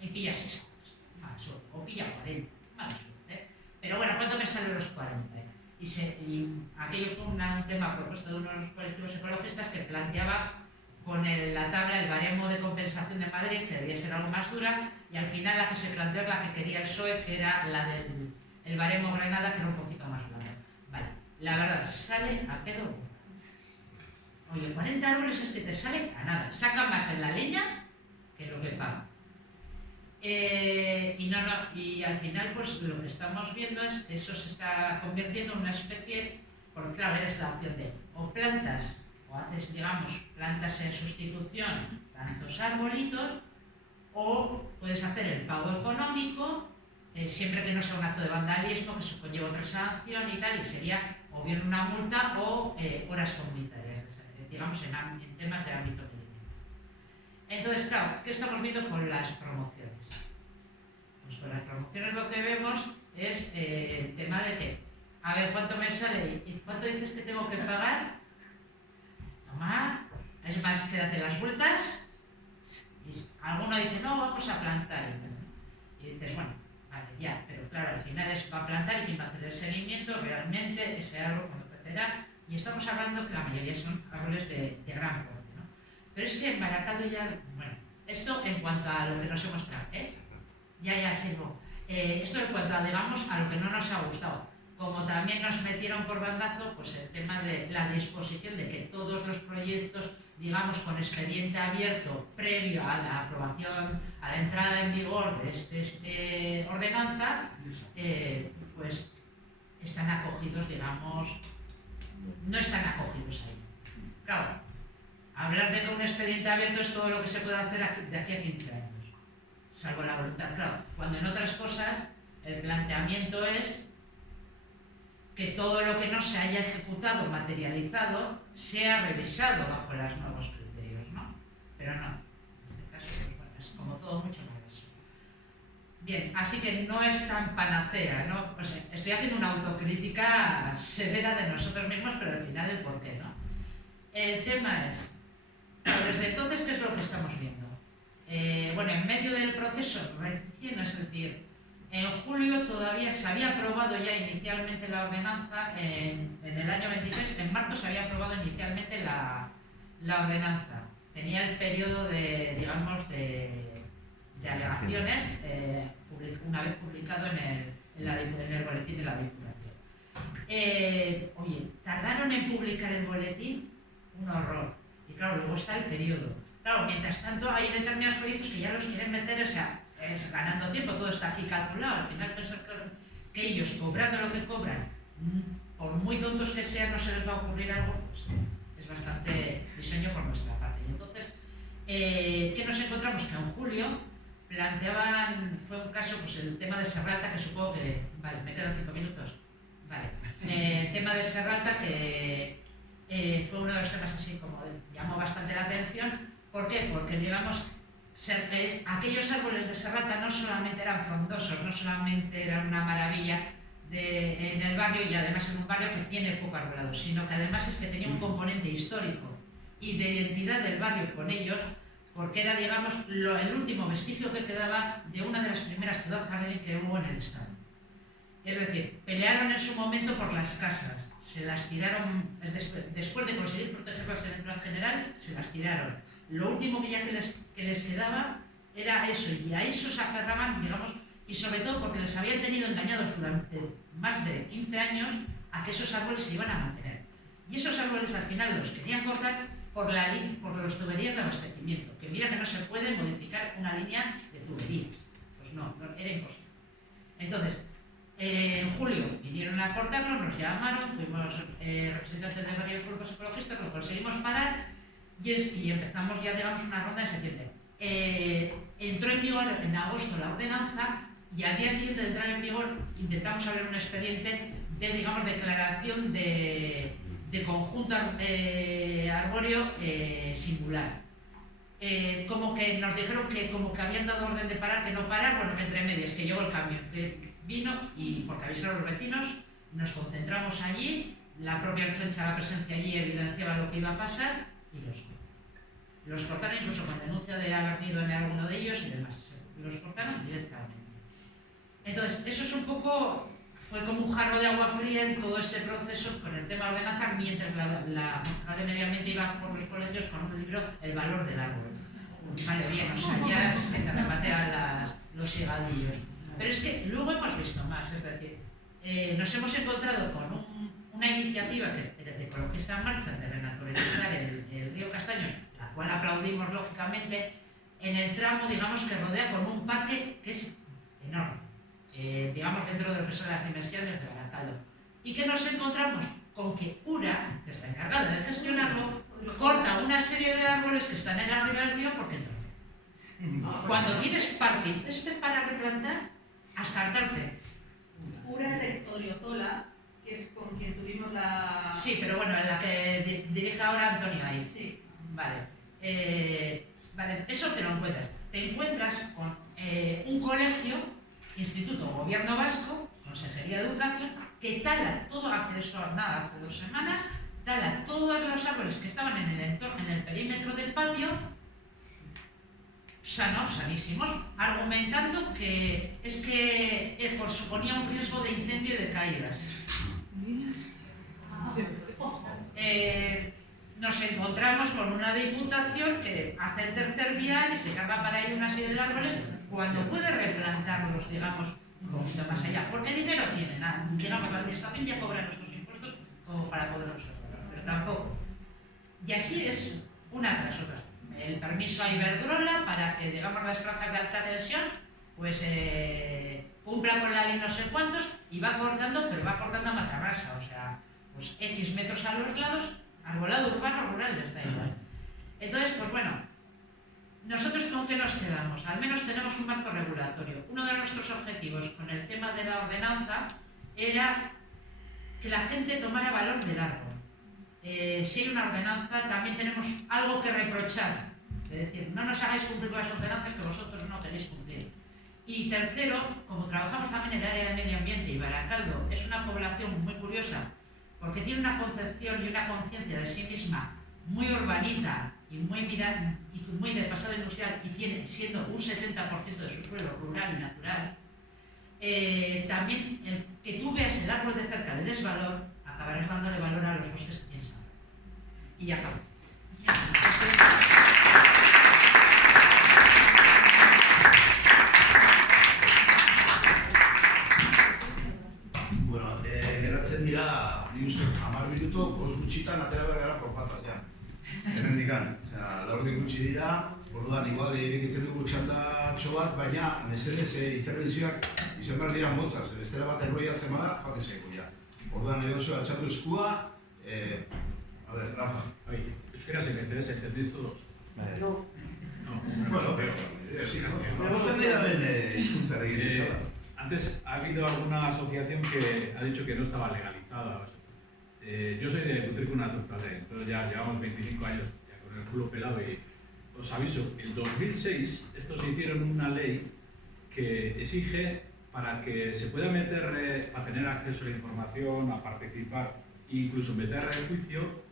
y pilla 6 euros, mala suerte, o pilla 40, mala suerte. Pero bueno, ¿cuánto me salen los 40? Y aquello fue un tema propuesto de unos colectivos ecologistas que planteaba con la tabla, el baremo de compensación de Madrid, que debía ser algo más dura, y al final la que se planteó es la que quería el PSOE, que era la del baremo Granada, que era un poquito más blanda. Vale, la verdad, sale a pedo. Oye, 40 árboles es que te sale a nada. Saca más en la leña que lo que paga. Y al final, pues lo que estamos viendo es que eso se está convirtiendo en una especie, porque claro, eres la opción de o plantas, o haces, digamos, plantas en sustitución, tantos arbolitos, o puedes hacer el pago económico, siempre que no sea un acto de vandalismo, que se conlleva otra sanción y tal, y sería o bien una multa o horas comunitarias, digamos, en temas de ámbito medioambiental. Entonces, claro, ¿qué estamos viendo con las promociones? Pues con las promociones lo que vemos es el tema de que, a ver, ¿cuánto me sale? ¿Y cuánto dices que tengo que pagar? Toma, es más, quédate las vueltas. Y alguno dice, no, vamos a plantar. Y dices, bueno, vale, ya, pero claro, al final va a plantar y quien va a hacer el seguimiento realmente ese árbol cuando crecerá. Y estamos hablando que la mayoría son árboles de gran porte, ¿no? Pero es que en Baracaldo ya, bueno, esto en cuanto a lo que nos hemos traído, ya sigo. Esto en cuanto a, digamos, a lo que no nos ha gustado. Como también nos metieron por bandazo, pues el tema de la disposición de que todos los proyectos, digamos, con expediente abierto previo a la aprobación, a la entrada en vigor de esta ordenanza, pues están acogidos, digamos, no están acogidos ahí. Claro, hablar de que un expediente abierto es todo lo que se puede hacer de aquí a 15 años, salvo la voluntad. Claro, cuando en otras cosas el planteamiento es que todo lo que no se haya ejecutado, materializado, sea revisado bajo los nuevos criterios, ¿no? Pero no, en este caso, bueno, es como todo mucho más eso. Bien, así que no es tan panacea, ¿no? O sea, estoy haciendo una autocrítica severa de nosotros mismos, pero al final el porqué, ¿no? El tema es, desde entonces, ¿qué es lo que estamos viendo? Bueno, en medio del proceso recién, es decir, en julio todavía se había aprobado ya inicialmente la ordenanza, en el año 23, en marzo se había aprobado inicialmente la ordenanza. Tenía el periodo de, digamos, de alegaciones, una vez publicado en el boletín de la Diputación. Oye, tardaron en publicar el boletín, un horror. Y claro, luego está el periodo. Claro, mientras tanto hay determinados proyectos que ya los quieren meter, o sea, es ganando tiempo, todo está aquí calculado. Al final pensar que ellos, cobrando lo que cobran, por muy tontos que sean, no se les va a ocurrir algo, pues es bastante diseño por nuestra parte. Y entonces, ¿qué nos encontramos? Que en julio planteaban, fue un caso, pues el tema de Serralta, que supongo que, vale, me quedan 5 minutos, vale, el tema de Serralta que fue uno de los temas así como llamó bastante la atención. ¿Por qué? Porque, digamos, aquellos árboles de Serralta no solamente eran frondosos, no solamente eran una maravilla en el barrio, y además en un barrio que tiene poco arbolado, sino que además es que tenía un componente histórico y de identidad del barrio con ellos, porque era, digamos, el último vestigio que quedaba de una de las primeras ciudades jardín que hubo en el Estado. Es decir, pelearon en su momento por las casas, se las tiraron, después de conseguir protegerlas en el plan general, se las tiraron. Lo último que ya que les quedaba era eso, y a eso se aferraban, digamos, y sobre todo porque les habían tenido engañados durante más de 15 años a que esos árboles se iban a mantener. Y esos árboles al final los querían cortar por las tuberías de abastecimiento, que mira que no se puede modificar una línea de tuberías. Pues no, era imposible. Entonces, en julio vinieron a cortarlo, nos llamaron, fuimos representantes de varios grupos ecologistas, lo conseguimos parar. y empezamos ya, digamos, una ronda en septiembre. Entró en vigor en agosto la ordenanza y al día siguiente de entrar en vigor intentamos abrir un expediente de, digamos, declaración de conjunto arbóreo singular. Como que nos dijeron que como que habían dado orden de parar, que no parar, bueno, que entre medias, que llegó el camión, que vino y porque avisaron a los vecinos, nos concentramos allí, la propia Ertzaintza, la presencia allí evidenciaba lo que iba a pasar y los cortaron incluso con denuncia de haber ido en alguno de ellos y demás, los cortaron directamente. Entonces, eso es un poco, fue como un jarro de agua fría en todo este proceso con el tema de ordenanza, mientras la concejal de Medio Ambiente iba por los colegios con un libro, El valor del árbol. Vale, bien, o sea, ya se te repatean los higadillos. Pero es que luego hemos visto más, es decir, nos hemos encontrado con una iniciativa de Ecologistas en Marcha de renaturalizar el río Castaños, la cual aplaudimos lógicamente, en el tramo, digamos, que rodea con un parque que es enorme, digamos, dentro de lo que son las dimensiones de Baracaldo. Y que nos encontramos con que URA, que es la encargada de gestionarlo, corta una serie de árboles que están en la ribera del río porque entonces, cuando tienes parque y césped para replantar, hasta hartarte. URA de Odriozola, que es con quien tuvimos la... Sí, pero bueno, en la que dirige ahora Antonio ahí. Sí. Vale. Vale, eso te lo encuentras. Te encuentras con un colegio, Instituto Gobierno Vasco, Consejería de Educación, que tala todo, hace 2 semanas, tala todos los árboles que estaban en el entorno, en el perímetro del patio, sanísimos, argumentando que es que suponía un riesgo de incendio y de caídas. Nos encontramos con una diputación que hace el tercer vial y se carga para ello una serie de árboles cuando puede replantarlos, digamos, un poquito más allá. Porque dinero tiene, nada. Digamos, la administración ya cobra nuestros impuestos como para poderlos cobrar, pero tampoco. Y así es una tras otra. El permiso a Iberdrola para que, digamos, las franjas de alta tensión pues cumplan con la ley no sé cuántos y va cortando, pero va cortando a matarrasa, o sea, pues X metros a los lados, arbolado urbano, rural, les da igual. Entonces, pues bueno, ¿nosotros con qué nos quedamos? Al menos tenemos un marco regulatorio. Uno de nuestros objetivos con el tema de la ordenanza era que la gente tomara valor del árbol. Si hay una ordenanza, también tenemos algo que reprochar. Es decir, no nos hagáis cumplir con las ordenanzas que vosotros no queréis cumplir. Y tercero, como trabajamos también en el área de medio ambiente y Baracaldo es una población muy curiosa porque tiene una concepción y una conciencia de sí misma muy urbanita y muy de pasado industrial y tiene siendo un 70% de su suelo rural y natural, también el que tú veas el árbol de cerca le des valor, acabarás dándole valor a los bosques que tienes ahora. Y ya acabo. Bueno, geratzen dira, ni uste, 10 minuto, pos gutxitan atera behar gara por patas, ja. Hemendikan, osea, laurden gutxi dira, orduan, igual, irekitzen dugu txandatxo bat, baina, mesedez, interbentzioak izan behar dira motzaz, bestela bat enroiatzen bada, joaten zaigu, ja. Orduan, oso altxatu eskua, a ver, Rafa. Euskera se me interesa, ¿entendéis todos? No. Bueno, pero, egotzen dira ben hizkuntzara egiten zara. Antes ha habido alguna asociación que ha dicho que no estaba legalizada. Yo soy de Putricuna Turtale, entonces ya llevamos 25 años ya con el culo pelado y os aviso, en 2006 estos hicieron una ley que exige para que se pueda meter, a tener acceso a la información, a participar e incluso meter en juicio,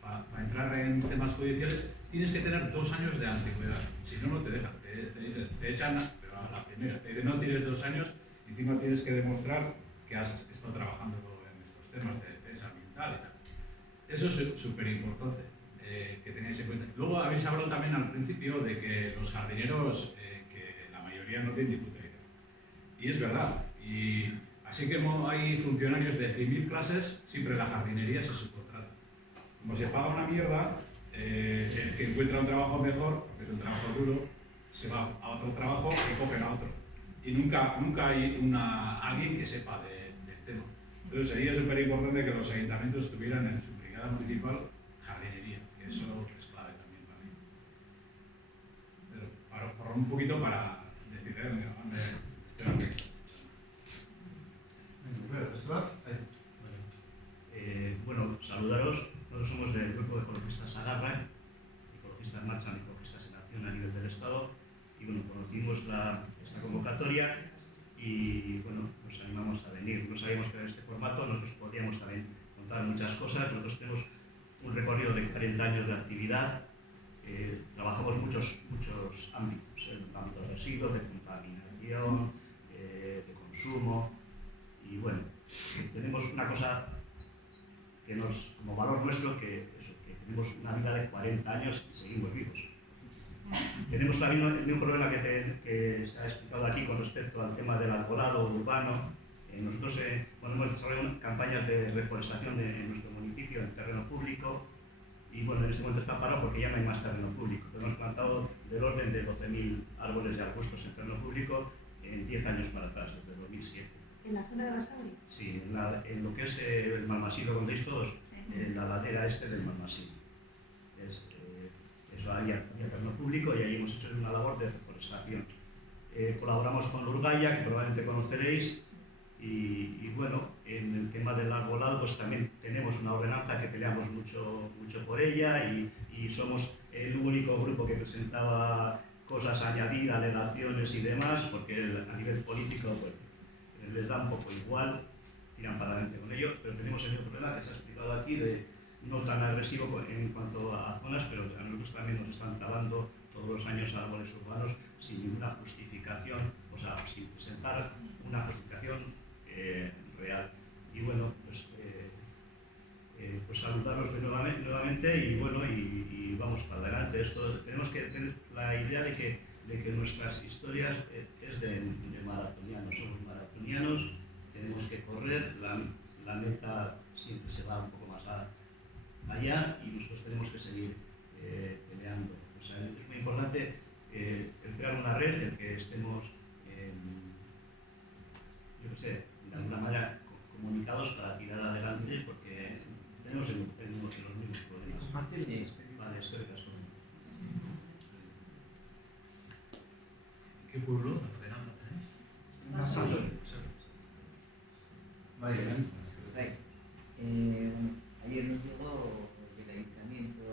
para entrar en temas judiciales, tienes que tener 2 años de antigüedad, si no, no te dejan, te echan, pero a la primera, te dicen no tienes 2 años, y encima tienes que demostrar que has estado trabajando en estos temas de defensa ambiental y tal. Eso es súper importante que tengáis en cuenta. Luego habéis hablado también al principio de que los jardineros, que la mayoría no tienen ni puta idea. Y es verdad, y así que hay funcionarios de 100.000 clases, siempre la jardinería se subcontrata. Como se paga una mierda, el que encuentra un trabajo mejor, porque es un trabajo duro, se va a otro trabajo y cogen a otro. Y nunca hay alguien que sepa del tema. Entonces sería súper importante que los ayuntamientos tuvieran en su brigada municipal jardinería, que eso es clave también. un poquito para decir, mira, estoy aquí. Bueno, saludaros. Nosotros somos del grupo de ecologistas Agarra, Ecologistas Marchan, Ecologistas en Acción a nivel del Estado. Y bueno, conocimos esta convocatoria y bueno, nos animamos a venir. No sabíamos que era este formato, nosotros podíamos también contar muchas cosas. Nosotros tenemos un recorrido de 40 años de actividad. Trabajamos muchos ámbitos, el ámbito de residuos, de contaminación, de consumo. Y bueno, tenemos una cosa que como valor nuestro, que tenemos una vida de 40 años y seguimos vivos. Tenemos también un problema que se ha explicado aquí con respecto al tema del arbolado urbano. Nosotros hemos desarrollado campañas de reforestación en nuestro municipio, en terreno público, y bueno, en este momento está parado porque ya no hay más terreno público. Hemos plantado del orden de 12.000 árboles de arbustos en terreno público en 10 años para atrás, desde 2007. ¿En la zona de Basauri? Sí, en lo que es el Malmasí, lo contéis todos, en la ladera este del Malmasí. Eso había terreno público y ahí hemos hecho una labor de reforestación. Colaboramos con Lurgaya, que probablemente conoceréis, y bueno, en el tema del arbolado pues también tenemos una ordenanza que peleamos mucho por ella y somos el único grupo que presentaba cosas a añadir, alegaciones y demás, porque a nivel político pues, les da un poco igual, tiran para adelante con ello, pero tenemos el mismo problema que se ha explicado aquí de no tan agresivo en cuanto a zonas, pero a nosotros también nos están talando todos los años árboles urbanos sin ninguna justificación, o sea, sin presentar una justificación real. Y bueno, pues saludaros nuevamente y bueno, y vamos para adelante. Tenemos que tener la idea de que nuestras historias es de maratonianos, somos maratonianos, tenemos que correr, la meta siempre se va un poco más allá y nosotros tenemos que seguir peleando. O sea, es muy importante el crear una red, el que estemos, yo qué sé, de alguna manera comunicados para tirar adelante, porque tenemos los mismos problemas. Compartir las experiencias. Vale, estoy de acuerdo. ¿Qué pueblo de ordenanza tenéis? Basauri. Vaya, Ayer nos llegó del ayuntamiento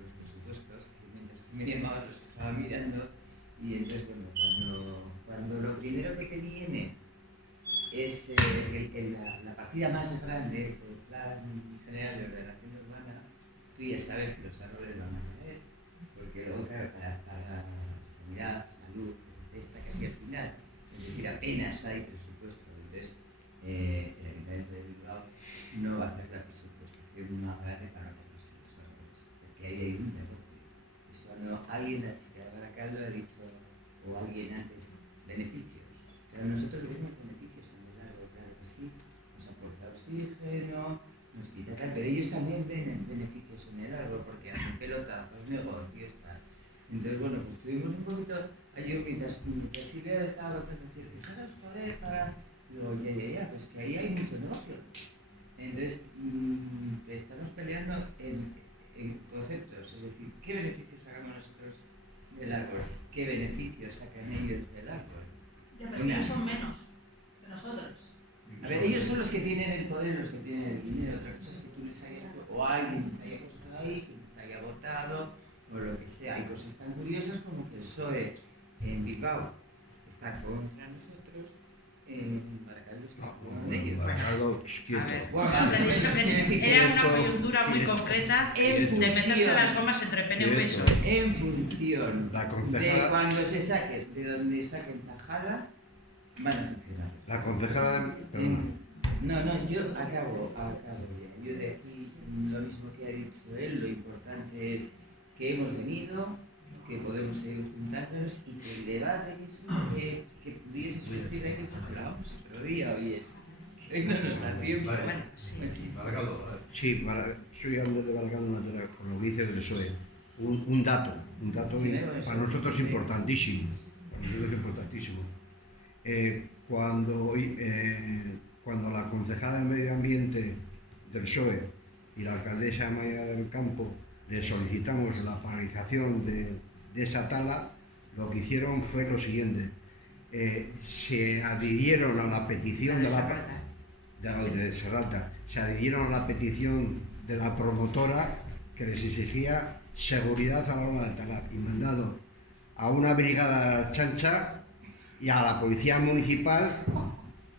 los presupuestos, que mientras tú me llamabas los estaba mirando, y entonces, bueno, cuando lo primero que te viene es la partida más grande, es el Plan General de Ordenación Urbana, tú ya sabes que los árboles van a caer, porque luego, claro, para sanidad, salud, está casi al final, es decir, apenas hay presupuesto. Entonces, el Ayuntamiento de Bilbao no va a hacer la presupuestación más grande para quedarse los árboles, porque ahí hay un negocio. Es cuando alguien, la chica de Baracaldo, ha dicho, o alguien antes, beneficios. Claro, nosotros vemos beneficios en el árbol, claro que sí, nos aporta oxígeno, nos quita tal, pero ellos también ven beneficios en el árbol porque hacen pelotazos, negocios, tal. Entonces, bueno, pues tuvimos un poquito, yo mientras Silvia estaba contando, decir, fijaros, joder, para... Digo, ya, pues que ahí hay mucho negocio. Entonces, estamos peleando en conceptos, es decir, ¿qué beneficios sacamos nosotros del árbol? ¿Qué beneficios sacan ellos del árbol? Ya, pero ellos son menos que nosotros. A ver, ellos son los que tienen el poder, los que tienen el dinero. Otra cosa es que tú les hayas o alguien les haya puesto ahí, que les haya votado, o lo que sea. Hay cosas tan curiosas como que el PSOE en Bilbao está contra nosotros, en Baracaldo está con ellos. Baracaldo, a ver, bueno, te he dicho que era una coyuntura muy concreta de meterse las gomas entre PNV y PSOE. En función La de concejala, cuando se saque, de donde saquen tajada, van a funcionar. la concejala, perdona, No, yo acabo ya. Yo de aquí, lo mismo que ha dicho él, lo importante es que hemos venido, que podemos seguir juntándonos y que el debate mismo que pudiese surgir ahí, que hablábamos otro día, hoy es que hoy no nos da tiempo. Vale. Bueno, sí. Baracaldo, a ver. sí, soy Andrés de Baracaldo, con lo que dice del PSOE. Un dato Sí, para nosotros importantísimo. Para nosotros importantísimo. Cuando la concejala de Medio Ambiente del PSOE y la alcaldesa Maya del Campo le solicitamos la paralización de esa tala, lo que hicieron fue lo siguiente. Se adhirieron a la petición de Serralta, se adhirieron a la petición de la promotora que les exigía seguridad a la hora del talar y mandado a una brigada de la Chancha y a la policía municipal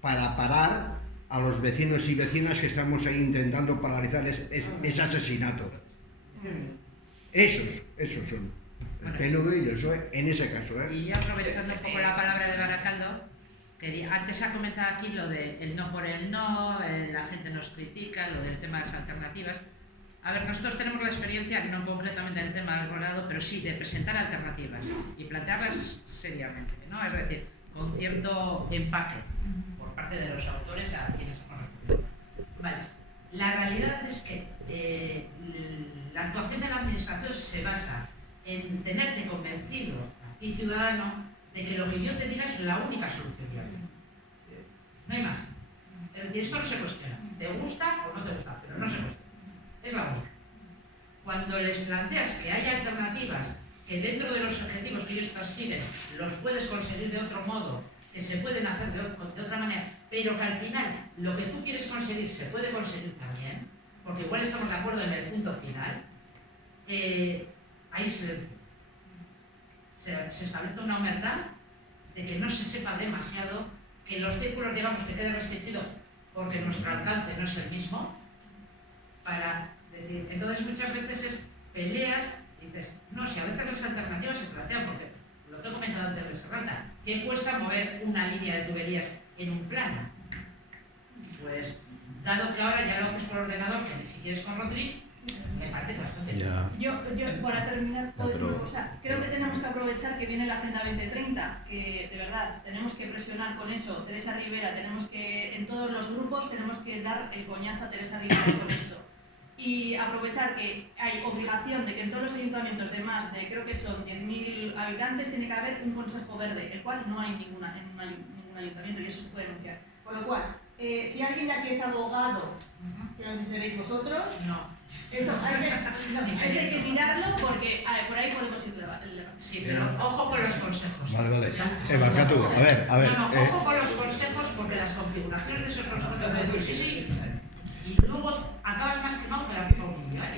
para parar a los vecinos y vecinas que estamos ahí intentando paralizar ese asesinato. Esos son. El PNV y el PSOE en ese caso. Y yo, aprovechando un poco la palabra de Baracaldo, antes ha comentado aquí lo de el no por el no, la gente nos critica, lo del tema de las alternativas. A ver, nosotros tenemos la experiencia, no concretamente en el tema del rolado, pero sí de presentar alternativas y plantearlas seriamente, ¿no? Es decir, con cierto empaque por parte de los autores a quienes hemos respondido. Vale. La realidad es que la actuación de la administración se basa en tenerte convencido, a ti ciudadano, de que lo que yo te diga es la única solución viable. No hay más. Es decir, esto no se cuestiona. ¿Te gusta o no te gusta? Pero no se cuestiona. Es la única. Cuando les planteas que hay alternativas, que dentro de los objetivos que ellos persiguen los puedes conseguir de otro modo, que se pueden hacer de otra manera, pero que al final lo que tú quieres conseguir se puede conseguir también, porque igual estamos de acuerdo en el punto final, hay silencio. Se establece una humildad de que no se sepa demasiado, que los círculos, digamos, que quede restringido porque nuestro alcance no es el mismo, para decir, entonces muchas veces es peleas, y dices, no, si a veces las alternativas se plantean, porque lo que he comentado antes de Serralta, ¿qué cuesta mover una línea de tuberías en un plano? Pues, dado que ahora ya lo haces por ordenador, que ni siquiera es con Rotary, me parece bastante bien. Yo, para terminar, creo que tenemos que aprovechar que viene la Agenda 2030, que de verdad tenemos que presionar con eso. Teresa Rivera, tenemos que, en todos los grupos, tenemos que dar el coñazo a Teresa Rivera con esto. Y aprovechar que hay obligación de que en todos los ayuntamientos de más de, creo que son 10.000 habitantes, tiene que haber un consejo verde, el cual no hay en ningún ayuntamiento y eso se puede denunciar. Con lo cual, si alguien de aquí es abogado, que no sé si seréis vosotros, no. Eso hay que mirarlo porque por ahí podemos ir el debate. Sí, pero ojo con los consejos. Vale. Barkatu, a ver. No, ojo con los consejos porque las configuraciones de esos consejos, sí,